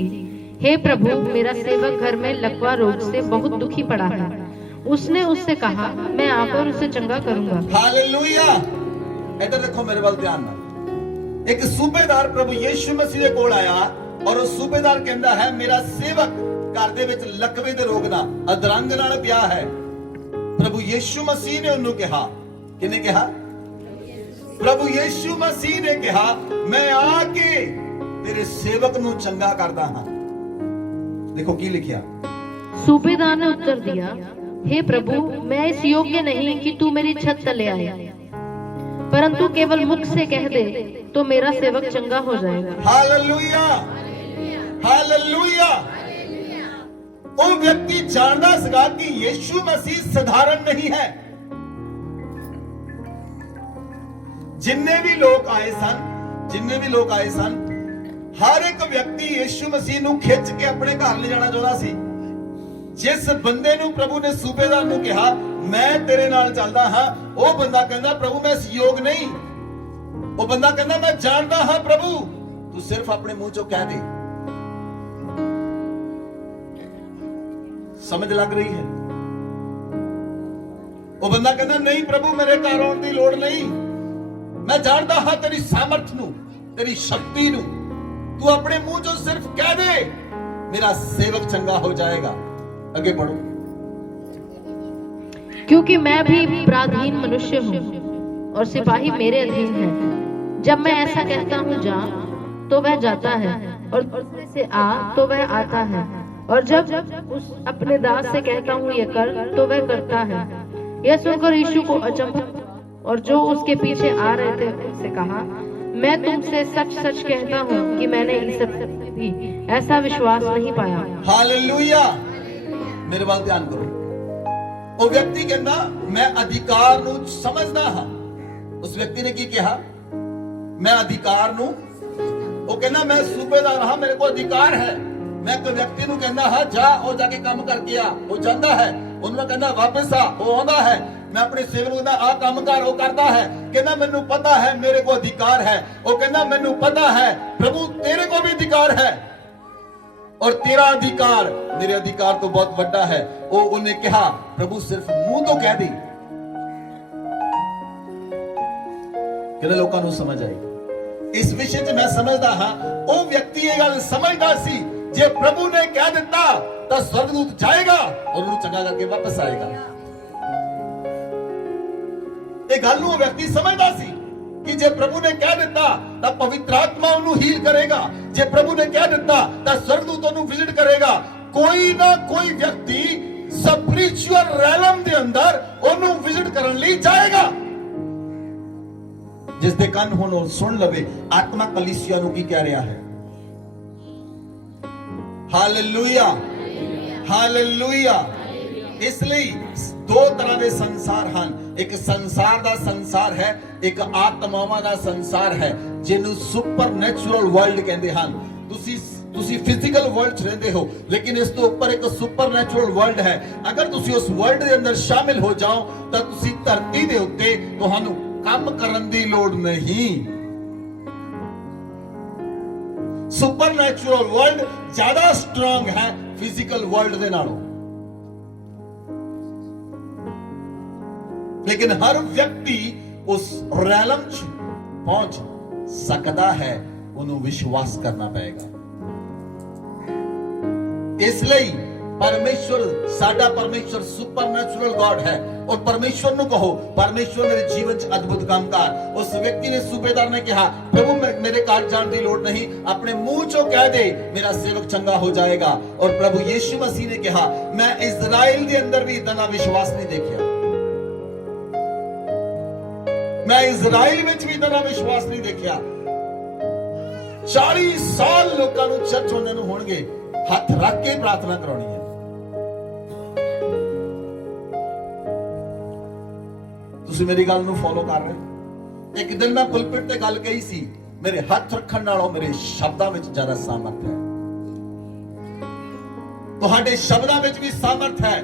हे प्रभु, मेरा सेवक घर में लकवा रोग से बहुत दुखी पड़ा है। उसने उससे कहा, मैं आकर उसे चंगा करूंगा। हालेलुया। इधर देखो मेरे वाल ध्यान नाल। एक सूबेदार प्रभु यीशु मसीह दे कोल आया और वो सूबेदार कहंदा है, मेरा सेवक घर दे विच लकवे दे रोग नाल अधरंग नाल पिया है। प्रभु यीशु मसीह ने उन्होंने कहा, किने कहा? प्रभु यीशु मसीह ने कहा, मैं आके तेरे सेवक नू चंगा करदा हां। देखो की लिखिया। सूबेदार ने उत्तर दिया, हे प्रभु, मैं इस योग्य नहीं कि तू मेरी छत तले आए, परंतु केवल मुख से कह दे तो मेरा सेवक चंगा हो जाएगा। Hallelujah, hallelujah. वो व्यक्ति जानता सका कि यीशु मसीह साधारण नहीं है। जिन्ने भी लोग आए सन, हर एक व्यक्ति यीशु मसीह नू खिंच के अपने घर ले जाना चाहता सी। जिस बंदे नू प्रभु ने सूबेदार नू कहा, मैं तेरे नाल चलदा हां, वो बंदा कहंदा, प्रभु मैं इस योग नहीं। वो बंदा कहंदा, मैं जानदा हां प्रभु, तू सिर्फ अपने मुंह चों कह दे। समझ लग रही है? वो बंदा कहंदा, नहीं प्रभु, मेरे घर आउण दी लोड़ नहीं, मैं जानता हां तेरी सामर्थ नू, तेरी शक्ति नू, तू अपने मुंह चों सिर्फ कह दे, मेरा सेवक चंगा हो जाएगा। आगे बढ़ो। क्योंकि मैं भी पराधीन मनुष्य हूँ और सिपाही मेरे अधीन है। जब मैं ऐसा कहता हूँ जा, तो वह जाता है, और दूसरे से आ तो वह आता है, और जब उस अपने दास से कहता हूँ ये कर तो वह करता है। यह सुनकर यीशु को अचंभा और जो उसके पीछे आ रहे थे उनसे कहा, मैं तुमसे सच सच कहता हूँ कि मैंने इन सब भी ऐसा विश्वास नहीं पाया। हालेलुया। मेरे बात ध्यान करो। वो व्यक्ति कहना, मैं अधिकार नू समझदा हां। उस व्यक्ति ने की कहा, मैं अधिकार नू, वो कहना मैं सूबेदार हां, मेरे को अधिकार है, ਮੈਂ ਇੱਕ ਵਿਅਕਤੀ ਨੂੰ ਕਹਿੰਦਾ ਹਾਂ ਜਾ ਉਹ ਜਾ ਕੇ ਕੰਮ ਕਰਕੇ ਆ, ਉਹ ਜਾਂਦਾ ਹੈ। ਉਹਨੂੰ ਮੈਂ ਕਹਿੰਦਾ ਵਾਪਸ ਆ, ਉਹ ਆਉਂਦਾ ਹੈ। ਮੈਂ ਆਪਣੇ ਸੇਵਕ ਨੂੰ ਕਹਿੰਦਾ ਆ ਕੰਮ ਕਰ, ਉਹ ਕਰਦਾ ਹੈ। ਕਹਿੰਦਾ ਮੈਨੂੰ ਪਤਾ ਹੈ ਮੇਰੇ ਕੋਲ ਅਧਿਕਾਰ ਹੈ। ਉਹ ਕਹਿੰਦਾ ਮੈਨੂੰ ਪਤਾ ਹੈ ਪ੍ਰਭੂ ਤੇਰੇ ਕੋਲ ਵੀ ਅਧਿਕਾਰ ਹੈ ਔਰ ਤੇਰਾ ਅਧਿਕਾਰ ਮੇਰੇ ਅਧਿਕਾਰ ਤੋਂ ਬਹੁਤ ਵੱਡਾ ਹੈ। ਉਹਨੇ ਕਿਹਾ ਪ੍ਰਭੂ ਸਿਰਫ ਮੂੰਹ ਤੋਂ ਕਹਿ ਦੇ। ਕਿਹੜੇ ਲੋਕਾਂ ਨੂੰ ਸਮਝ ਆਈ ਇਸ ਵਿਸ਼ੇ 'ਚ? ਮੈਂ ਸਮਝਦਾ ਹਾਂ ਉਹ ਵਿਅਕਤੀ ਇਹ ਗੱਲ ਸਮਝਦਾ ਸੀ ਜੇ ਪ੍ਰਭੂ ਨੇ ਕਹਿ ਦਿੱਤਾ ਤਾਂ ਸਵਰਗਦੂਤ ਜਾਏਗਾ ਔਰ ਉਹਨੂੰ ਚੰਗਾ ਕਰਕੇ ਵਾਪਸ ਆਏਗਾ। ਇਹ ਗੱਲ ਨੂੰ ਉਹ ਵਿਅਕਤੀ ਸਮਝਦਾ ਸੀ ਕਿ ਜੇ ਪ੍ਰਭੂ ਨੇ ਕਹਿ ਦਿੱਤਾ ਤਾਂ ਪਵਿੱਤਰ ਆਤਮਾ ਉਹਨੂੰ ਹੀਲ ਕਰੇਗਾ। ਜੇ ਪ੍ਰਭੂ ਨੇ ਕਹਿ ਦਿੱਤਾ ਤਾਂ ਸਵਰਗਦੂਤ ਉਹਨੂੰ ਵਿਜ਼ਿਟ ਕਰੇਗਾ। ਕੋਈ ਨਾ ਕੋਈ ਵਿਅਕਤੀ ਸਪਿਰਿਚੁਅਲ ਰੈਲਮ ਦੇ ਅੰਦਰ ਉਹਨੂੰ ਵਿਜ਼ਿਟ ਕਰਨ ਲਈ ਜਾਏਗਾ। ਜਿਸ ਦੇ ਕੰਨ ਹੋਣ ਉਹ ਸੁਣ ਲਵੇ ਆਤਮਾ ਕਲੀਸਿਆ ਨੂੰ ਕੀ ਕਹਿ ਰਿਹਾ ਹੈ। Hallelujah, hallelujah. ਇਸ ਲਈ ਦੋ ਤਰ੍ਹਾਂ ਦੇ ਸੰਸਾਰ ਹਨ। ਇੱਕ ਸੰਸਾਰ ਦਾ ਸੰਸਾਰ ਹੈ, ਇੱਕ ਆਤਮਾਵਾਂ ਦਾ ਸੰਸਾਰ ਹੈ ਜਿਹਨੂੰ ਸੁਪਰਨੈਚੁਰਲ ਵਰਲਡ ਕਹਿੰਦੇ ਹਨ। ਤੁਸੀਂ ਫਿਜ਼ੀਕਲ ਵਰਲਡ 'ਚ ਰਹਿੰਦੇ ਹੋ ਲੇਕਿਨ ਇਸ ਤੋਂ ਉੱਪਰ ਇੱਕ ਸੁਪਰਨੈਚੁਰਲ ਵਰਲਡ ਹੈ। ਅਗਰ ਤੁਸੀਂ ਉਸ ਵਰਲਡ ਦੇ ਅੰਦਰ ਸ਼ਾਮਿਲ ਹੋ ਜਾਓ ਤਾਂ ਤੁਸੀਂ ਧਰਤੀ ਦੇ ਉੱਤੇ ਤੁਹਾਨੂੰ ਕੰਮ ਕਰਨ ਦੀ ਲੋੜ ਨਹੀਂ। ਸੁਪਰਨੈਚੁਰਲ ਵਰਲਡ ਜ਼ਿਆਦਾ ਸਟਰੋਂਗ ਹੈ ਫਿਜ਼ੀਕਲ ਵਰਲਡ ਦੇ ਨਾਲੋਂ। ਲੇਕਿਨ ਹਰ ਵਿਅਕਤੀ ਉਸ ਰੈਲਮ 'ਚ ਪਹੁੰਚ ਸਕਦਾ ਹੈ, ਉਹਨੂੰ ਵਿਸ਼ਵਾਸ ਕਰਨਾ ਪਏਗਾ। ਇਸ ਲਈ ਪਰਮੇਸ਼ਵਰ ਸਾਡਾ ਪਰਮੇਸ਼ਵਰ ਸੁਪਰਨੈਚੁਰਲ ਗॉड ਹੈ ਔਰ ਪਰਮੇਸ਼ਵਰ ਨੂੰ ਕਹੋ ਪਰਮੇਸ਼ਵਰ ਮੇਰੇ ਜੀਵਨ 'ਚ ਅਦਭੁਤ ਕੰਮ ਕਰ। ਉਸ ਵਿਅਕਤੀ ਨੇ ਸੂਬੇਦਾਰ ਨੇ ਕਿਹਾ ਪ੍ਰਭੂ ਮੇਰੇ ਘਰ ਜਾਣ ਦੀ ਲੋੜ ਨਹੀਂ, ਆਪਣੇ ਮੂੰਹ 'ਚੋਂ ਕਹਿ ਦੇ ਮੇਰਾ ਸੇਵਕ ਚੰਗਾ ਹੋ ਜਾਏਗਾ। ਔਰ ਪ੍ਰਭੂ ਯੀਸ਼ੂ ਮਸੀਹ ਨੇ ਕਿਹਾ ਮੈਂ ਇਜ਼ਰਾਈਲ ਦੇ ਅੰਦਰ ਵੀ ਇਦਾਂ ਦਾ ਵਿਸ਼ਵਾਸ ਨਹੀਂ ਦੇਖਿਆ। ਮੈਂ ਇਜ਼ਰਾਈਲ ਵਿੱਚ ਵੀ ਇਦਾਂ ਦਾ ਵਿਸ਼ਵਾਸ ਨਹੀਂ ਦੇਖਿਆ। 40 ਸਾਲ ਲੋਕਾਂ ਨੂੰ ਚਰਚ ਹੁੰਦੇ ਨੂੰ ਹੋਣਗੇ ਹੱਥ ਰੱਖ ਕੇ ਪ੍ਰਾਰਥਨਾ ਕਰਾਉਣੀ ਹੈ। ਤੁਸੀਂ ਮੇਰੀ ਗੱਲ ਨੂੰ ਫੋਲੋ ਕਰ ਰਹੇ? ਇੱਕ ਦਿਨ ਮੈਂ ਪੁਲਪਿਟ ਤੇ ਗੱਲ ਕਹੀ ਸੀ ਮੇਰੇ ਹੱਥ ਰੱਖਣ ਨਾਲੋਂ ਮੇਰੇ ਸ਼ਬਦਾਂ ਵਿੱਚ ਜ਼ਿਆਦਾ ਸਾਮਰਥ ਹੈ। ਤੁਹਾਡੇ ਸ਼ਬਦਾਂ ਵਿੱਚ ਵੀ ਸਾਮਰਥ ਹੈ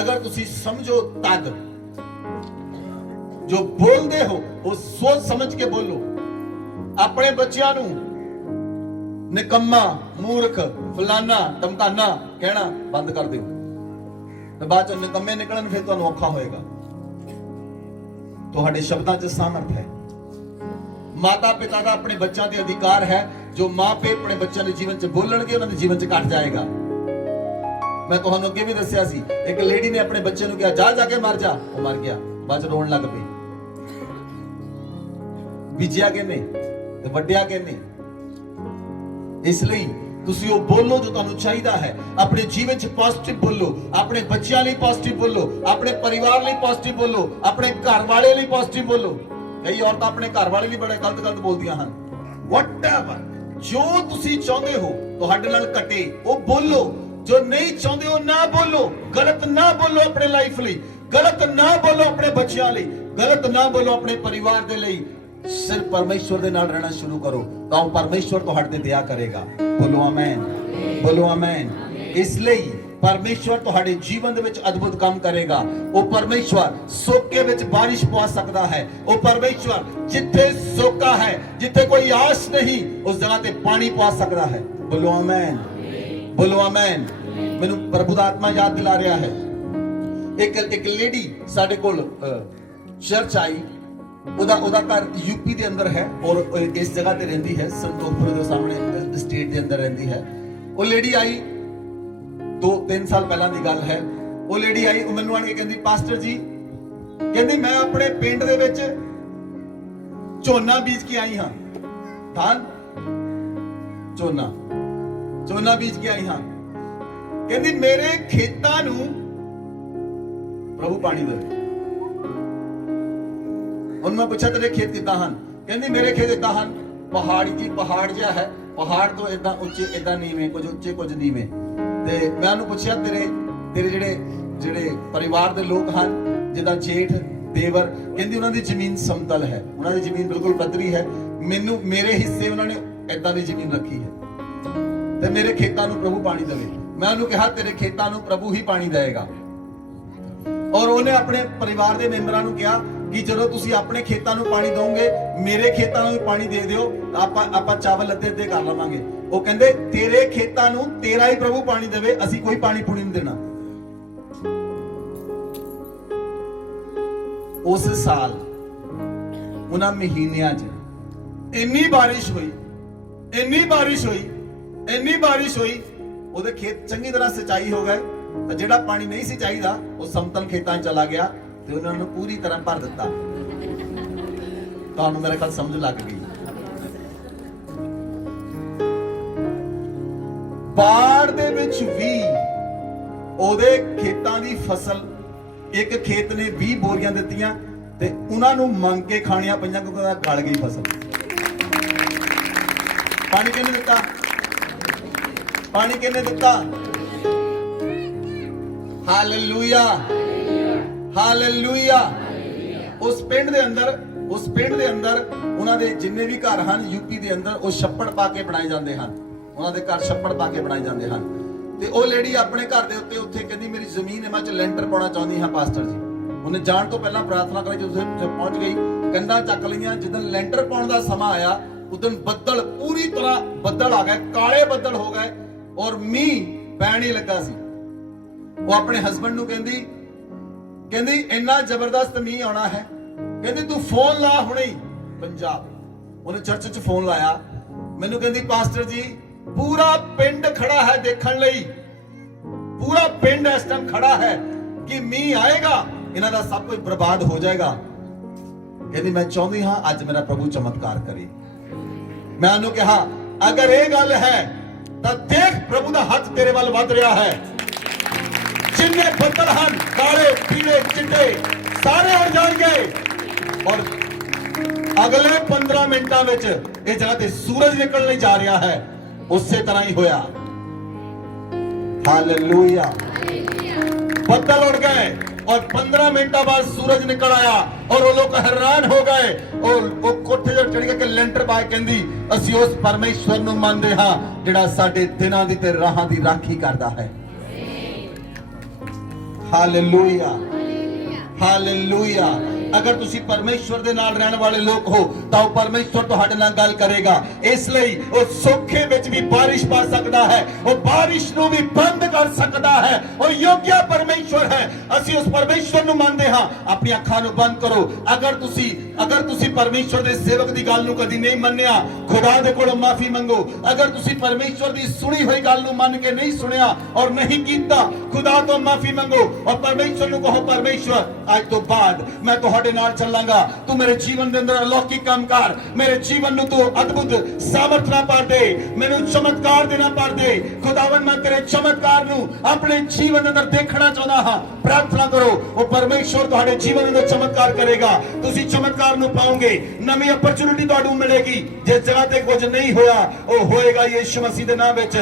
ਅਗਰ ਤੁਸੀਂ ਸਮਝੋ ਤਦ। ਜੋ ਬੋਲਦੇ ਹੋ ਉਹ ਸੋਚ ਸਮਝ ਕੇ ਬੋਲੋ। ਆਪਣੇ ਬੱਚਿਆਂ ਨੂੰ ਨਿਕੰਮਾ, ਮੂਰਖ, ਫਲਾਨਾ, ਧਮਕਾਨਾ ਕਹਿਣਾ ਬੰਦ ਕਰ ਦਿਓ ਤੇ ਬਾਅਦ ਚ ਨਿਕੰਮੇ ਨਿਕਲਣ ਫਿਰ ਤੁਹਾਨੂੰ ਔਖਾ ਹੋਏਗਾ। ਤੁਹਾਡੇ ਸ਼ਬਦਾਂ 'ਚ ਸਾਮਰਥ ਹੈ। ਮਾਤਾ ਪਿਤਾ ਦਾ ਆਪਣੇ ਬੱਚਿਆਂ ਤੇ ਅਧਿਕਾਰ ਹੈ। ਜੋ ਮਾਪੇ ਆਪਣੇ ਬੱਚਿਆਂ ਦੇ ਜੀਵਨ 'ਚ ਬੋਲਣਗੇ ਉਹਨਾਂ ਦੇ ਜੀਵਨ 'ਚ ਘਟ ਜਾਏਗਾ। ਮੈਂ ਤੁਹਾਨੂੰ ਅੱਗੇ ਵੀ ਦੱਸਿਆ ਸੀ ਇੱਕ ਲੇਡੀ ਨੇ ਆਪਣੇ ਬੱਚੇ ਨੂੰ ਕਿਹਾ ਜਾ ਕੇ ਮਰ ਜਾ, ਉਹ ਮਰ ਗਿਆ। ਬਾਅਦ ਚ ਰੋਣ ਲੱਗ ਪਈ। ਬੀਜਿਆ ਕਿਹਨੇ ਤੇ ਵੱਡਿਆ ਕਿਹਨੇ? ਇਸ ਲਈ ਤੁਸੀਂ ਉਹ ਬੋਲੋ ਜੋ ਤੁਹਾਨੂੰ ਚਾਹੀਦਾ ਹੈ। ਆਪਣੇ ਜੀਵਨ 'ਚ ਪੋਜ਼ਿਟਿਵ ਬੋਲੋ, ਆਪਣੇ ਬੱਚਿਆਂ ਲਈ ਪੋਜ਼ਿਟਿਵ ਬੋਲੋ, ਆਪਣੇ ਪਰਿਵਾਰ ਲਈ ਪੋਜ਼ਿਟਿਵ ਬੋਲੋ, ਆਪਣੇ ਘਰ ਵਾਲੇ ਲਈ ਪੋਜ਼ਿਟਿਵ ਬੋਲੋ। ਕਈ ਔਰਤਾਂ ਆਪਣੇ ਘਰ ਵਾਲੇ ਲਈ ਬੜੇ ਗਲਤ ਬੋਲਦੀਆਂ ਹਨ। ਵਟਐਵਰ ਜੋ ਤੁਸੀਂ ਚਾਹੁੰਦੇ ਹੋ ਤੁਹਾਡੇ ਨਾਲ ਘਟੇ ਉਹ ਬੋਲੋ, ਜੋ ਨਹੀਂ ਚਾਹੁੰਦੇ ਉਹ ਨਾ ਬੋਲੋ। ਗਲਤ ਨਾ ਬੋਲੋ ਆਪਣੇ ਲਾਈਫ ਲਈ, ਗਲਤ ਨਾ ਬੋਲੋ ਆਪਣੇ ਬੱਚਿਆਂ ਲਈ, ਗਲਤ ਨਾ ਬੋਲੋ ਆਪਣੇ ਪਰਿਵਾਰ ਦੇ ਲਈ। ਸਿਰਫ ਪਰਮੇਸ਼ਵਰ ਦੇ ਨਾਲ ਰਹਿਣਾ ਸ਼ੁਰੂ ਕਰੋ ਤਾਂ ਉਹ ਪਰਮੇਸ਼ਵਰ ਤੁਹਾਡੇ ਤੇ ਦਇਆ ਕਰੇਗਾ। ਬੋਲੋ ਆਮੇਨ, ਬੋਲੋ ਆਮੇਨ। ਇਸ ਲਈ ਪਰਮੇਸ਼ਵਰ ਤੁਹਾਡੇ ਜੀਵਨ ਦੇ ਵਿੱਚ ਅਦਭੁਤ ਕੰਮ ਕਰੇਗਾ। ਉਹ ਪਰਮੇਸ਼ਵਰ ਸੋਕੇ ਵਿੱਚ ਬਾਰਿਸ਼ ਪਵਾ ਸਕਦਾ ਹੈ। ਉਹ ਪਰਮੇਸ਼ਵਰ ਜਿੱਥੇ ਸੋਕਾ ਹੈ, ਜਿੱਥੇ ਕੋਈ ਆਸ ਨਹੀਂ, ਉਸ ਜਗ੍ਹਾ ਤੇ ਪਾਣੀ ਪਵਾ ਸਕਦਾ ਹੈ। ਬੋਲੋ ਆਮੇਨ, ਬੋਲੋ ਆਮੇਨ। ਮੈਨੂੰ ਪ੍ਰਭੂ ਦਾ ਆਤਮਾ ਯਾਦ ਦਿਲਾ ਰਿਹਾ ਹੈ। ਇੱਕ ਲੇਡੀ ਸਾਡੇ ਕੋਲ ਚਰਚ ਆਈ। ਉਹਦਾ ਘਰ यूपी ਦੇ ਅੰਦਰ ਹੈ ਔਰ ਇਸ ਜਗ੍ਹਾ ਤੇ ਰਹਿੰਦੀ ਹੈ, ਸੰਤੋਖਪੁਰ ਦੇ ਸਾਹਮਣੇ ਸਟੇਟ ਦੇ ਅੰਦਰ ਰਹਿੰਦੀ ਹੈ। ਉਹ ਲੇਡੀ ਆਈ 2-3 ਸਾਲ ਪਹਿਲਾਂ ਦੀ ਗੱਲ ਹੈ। ਉਹ ਲੇਡੀ ਆਈ, ਉਹ ਮੈਨੂੰ ਆਣ ਕੇ ਕਹਿੰਦੀ ਪਾਸਟਰ ਜੀ, ਕਹਿੰਦੀ ਮੈਂ ਆਪਣੇ ਪਿੰਡ ਦੇ ਵਿੱਚ ਝੋਨਾ ਬੀਜ ਕੇ ਆਈ ਹਾਂ। ਧਾਨ ਝੋਨਾ ਬੀਜ ਕੇ ਆਈ ਹਾਂ। ਕਹਿੰਦੀ ਮੇਰੇ ਖੇਤਾਂ ਨੂੰ ਪ੍ਰਭੂ ਪਾਣੀ ਦੇਵੇ। ਉਹਨੂੰ ਮੈਂ ਪੁੱਛਿਆ ਤੇਰੇ ਖੇਤ ਕਿੱਦਾਂ ਹਨ? ਕਹਿੰਦੀ ਮੇਰੇ ਖੇਤ ਇਦਾਂ ਹਨ, ਪਹਾੜ ਜਿਹਾ ਹੈ, ਪਹਾੜ ਤੋਂ ਇਦਾਂ ਉੱਚੇ ਇਦਾਂ ਨੀਵੇਂ, ਕੁਝ ਉੱਚੇ ਕੁਝ ਨੀਵੇਂ। ਤੇ ਮੈਂ ਉਹਨੂੰ ਪੁੱਛਿਆ ਤੇਰੇ ਜਿਹੜੇ ਪਰਿਵਾਰ ਦੇ ਲੋਕ ਹਨ ਜਿੱਦਾਂ ਜੇਠ ਦੇਵਰ, ਕਹਿੰਦੀ ਉਹਨਾਂ ਦੀ ਜ਼ਮੀਨ ਸਮਤਲ ਹੈ, ਉਹਨਾਂ ਦੀ ਜ਼ਮੀਨ ਬਿਲਕੁਲ ਪੱਧਰੀ ਹੈ। ਮੇਰੇ ਹਿੱਸੇ ਉਹਨਾਂ ਨੇ ਇਦਾਂ ਦੀ ਜ਼ਮੀਨ ਰੱਖੀ ਹੈ। ਤੇ ਮੇਰੇ ਖੇਤਾਂ ਨੂੰ ਪ੍ਰਭੂ ਪਾਣੀ ਦੇਵੇ। ਮੈਂ ਉਹਨੂੰ ਕਿਹਾ ਤੇਰੇ ਖੇਤਾਂ ਨੂੰ ਪ੍ਰਭੂ ਹੀ ਪਾਣੀ ਦੇਵੇਗਾ। ਔਰ ਉਹਨੇ ਆਪਣੇ ਪਰਿਵਾਰ ਦੇ ਮੈਂਬਰਾਂ ਨੂੰ ਕਿਹਾ ਕਿ ਜਦੋਂ ਤੁਸੀਂ ਆਪਣੇ ਖੇਤਾਂ ਨੂੰ ਪਾਣੀ ਦੋਗੇ ਮੇਰੇ ਖੇਤਾਂ ਨੂੰ ਵੀ ਪਾਣੀ ਦੇ ਦਿਓ, ਆਪਾਂ ਚਾਵਲ ਅੱਧੇ ਅੱਧੇ ਕਰ ਲਵਾਂਗੇ। ਉਹ ਕਹਿੰਦੇ ਤੇਰੇ ਖੇਤਾਂ ਨੂੰ ਤੇਰਾ ਹੀ ਪ੍ਰਭੂ ਪਾਣੀ ਦੇਵੇ, ਅਸੀਂ ਕੋਈ ਪਾਣੀ ਪੂਣੀ ਨਹੀਂ ਦੇਣਾ। ਉਸ ਸਾਲ ਉਹਨਾਂ ਮਹੀਨਿਆਂ 'ਚ ਇੰਨੀ ਬਾਰਿਸ਼ ਹੋਈ, ਇੰਨੀ ਬਾਰਿਸ਼ ਹੋਈ, ਇੰਨੀ ਬਾਰਿਸ਼ ਹੋਈ, ਉਹਦੇ ਖੇਤ ਚੰਗੀ ਤਰ੍ਹਾਂ ਸਿੰਚਾਈ ਹੋ ਗਏ। ਤਾਂ ਜਿਹੜਾ ਪਾਣੀ ਨਹੀਂ ਸੀ ਚਾਹੀਦਾ ਉਹ ਸਮਤਲ ਖੇਤਾਂ 'ਚ ਚਲਾ ਗਿਆ ਤੇ ਉਹਨਾਂ ਨੂੰ ਪੂਰੀ ਤਰ੍ਹਾਂ ਭਰ ਦਿੱਤਾ। ਤੁਹਾਨੂੰ ਮੇਰੇ ਖਿਆਲ ਸਮਝ ਲੱਗ ਗਈ। ਬਾੜ ਦੇ ਵਿੱਚ ਵੀ ਉਹਦੇ ਖੇਤਾਂ ਦੀ ਫਸਲ, ਇੱਕ ਖੇਤ ਨੇ 20 ਬੋਰੀਆਂ ਦਿੱਤੀਆਂ ਤੇ ਉਹਨਾਂ ਨੂੰ ਮੰਗ ਕੇ ਖਾਣੀਆਂ ਪਈਆਂ ਕਿਉਂਕਿ ਉਹਦਾ ਗਲ ਗਈ ਫਸਲ। ਪਾਣੀ ਕਿਹਨੇ ਦਿੱਤਾ? ਪਾਣੀ ਕਿਹਨੇ ਦਿੱਤਾ? Hallelujah, hallelujah. ਉਸ ਪਿੰਡ ਦੇ ਅੰਦਰ ਉਹਨਾਂ ਦੇ ਜਿੰਨੇ ਵੀ ਘਰ ਹਨ ਯੂਪੀ ਦੇ ਅੰਦਰ, ਉਹ ਛੱਪੜ ਪਾ ਕੇ ਬਣਾਏ ਜਾਂਦੇ ਹਨ। ਉਹਨਾਂ ਦੇ ਘਰ ਛੱਪੜ ਪਾ ਕੇ ਬਣਾਏ ਜਾਂਦੇ ਹਨ। ਤੇ ਉਹ ਲੇਡੀ ਆਪਣੇ ਘਰ ਦੇ ਉੱਤੇ ਕਹਿੰਦੀ ਮੇਰੀ ਜ਼ਮੀਨ ਹੈ, ਮੈਂ ਚ ਲੈਂਟਰ ਪਾਉਣਾ ਚਾਹੁੰਦੀ ਹਾਂ ਪਾਸਟਰ ਜੀ। ਉਹਨੇ ਜਾਣ ਤੋਂ ਪਹਿਲਾਂ ਪ੍ਰਾਰਥਨਾ ਕਰੀ, ਜਦੋਂ ਪਹੁੰਚ ਗਈ ਕੰਧਾਂ ਚੱਕ ਲਈਆਂ। ਜਦੋਂ ਲੈਂਟਰ ਪਾਉਣ ਦਾ ਸਮਾਂ ਆਇਆ ਉਦੋਂ ਬੱਦਲ, ਪੂਰੀ ਤਰ੍ਹਾਂ ਬੱਦਲ ਆ ਗਏ, ਕਾਲੇ ਬੱਦਲ ਹੋ ਗਏ ਔਰ ਮੀਂਹ ਪੈਣ ਹੀ ਲੱਗਾ ਸੀ। ਉਹ ਆਪਣੇ ਹਸਬੰਡ ਨੂੰ ਕਹਿੰਦੀ ਇੰਨਾ ਜ਼ਬਰਦਸਤ ਮੀਂਹ ਆਉਣਾ ਹੈ, ਕਹਿੰਦੀ ਤੂੰ ਫੋਨ ਲਾ ਹੁਣੇ ਹੀ ਪੰਜਾਬ। ਉਹਨੇ ਚਰਚ 'ਚ ਫੋਨ ਲਾਇਆ, ਮੈਨੂੰ ਕਹਿੰਦੀ ਪਾਸਟਰ ਜੀ ਪੂਰਾ ਪਿੰਡ ਖੜਾ ਹੈ ਦੇਖਣ ਲਈ, ਪੂਰਾ ਪਿੰਡ ਇਸ ਟਾਈਮ ਖੜਾ ਹੈ ਕਿ ਮੀਂਹ ਆਏਗਾ, ਇਹਨਾਂ ਦਾ ਸਭ ਕੁਝ ਬਰਬਾਦ ਹੋ ਜਾਏਗਾ। ਕਹਿੰਦੀ ਮੈਂ ਚਾਹੁੰਦੀ ਹਾਂ ਅੱਜ ਮੇਰਾ ਪ੍ਰਭੂ ਚਮਤਕਾਰ ਕਰੇ। ਮੈਂ ਉਹਨੂੰ ਕਿਹਾ ਅਗਰ ਇਹ ਗੱਲ ਹੈ ਤਾਂ ਦੇਖ ਪ੍ਰਭੂ ਦਾ ਹੱਥ ਤੇਰੇ ਵੱਲ ਵੱਧ ਰਿਹਾ ਹੈ। ਜਿੰਨੇ ਬੱਦਲ ਹਨ ਕਾਲੇ ਪੀਲੇ ਚਿੱਟੇ ਸਾਰੇ ਉੜ ਜਾਣਗੇ ਔਰ ਅਗਲੇ 15 ਮਿੰਟਾਂ ਵਿੱਚ ਇਹ ਜਗ੍ਹਾ ਤੇ ਸੂਰਜ ਨਿਕਲਣ ਲਈ ਜਾ ਰਿਹਾ ਹੈ। ਉਸੇ ਤਰ੍ਹਾਂ ਹੀ ਹੋਇਆ। ਹਾਲੇਲੂਇਆ। ਬੱਦਲ उड़ गए और 15 मिनटा बाद सूरज निकल आया और वो लोग हैरान हो गए और वो कोठे जो चढ़ के लेंटर पा कहंदी ਅਸੀਂ ਉਸ ਪਰਮੇਸ਼ਵਰ ਨੂੰ ਮੰਨਦੇ ਹਾਂ ਜਿਹੜਾ ਸਾਡੇ ਦਿਨਾਂ ਦੀ ਤੇ ਰਾਹਾਂ ਦੀ ਰਾਖੀ ਕਰਦਾ ਹੈ। Hallelujah, hallelujah. अगर तुसी परमेश्वर दे नाल रहने वाले लोग हो तो परमेश्वर तुहाडे नाल गल करेगा। इसलिए वो सोखे विच भी बारिश पा सकता है, वो बारिश नूं भी बंद कर सकता है। वो योग्य परमेश्वर है। असी उस परमेश्वर नूं मानते हां। अपनी अखां नूं बंद करो। अगर तुसी परमेश्वर दे सेवक दी गल नूं कदी नहीं मन्निया, खुदा दे कोलों माफी मंगो। अगर तुसी परमेश्वर दी सुनी हुई गल नूं मन के नहीं सुनिया और नहीं कीता, खुदा तो माफी मंगो और परमेश्वर नूं कहो परमेश्वर आज तो बाद मैं तो नाल चलांगा, तू मेरे जीवन दे अंदर अलौकिक काम कर, मेरे जीवन नु तू अद्भुत सामर्थ ना पार दे, मेनू चमत्कार देना पार दे। खुदावन मैं तेरे चमत्कार नु अपने जीवन अंदर देखना चाहता हां। प्रार्थना करो वो परमेश्वर तुहाडे जीवन अंदर चमत्कार करेगा। तुसी चमत्कार नु पाओगे, नवी अपॉर्चुनिटी तुहानू मिलेगी। जिस जगह ते कुछ नहीं होया वो होएगा यीशु मसीह दे नाम विच।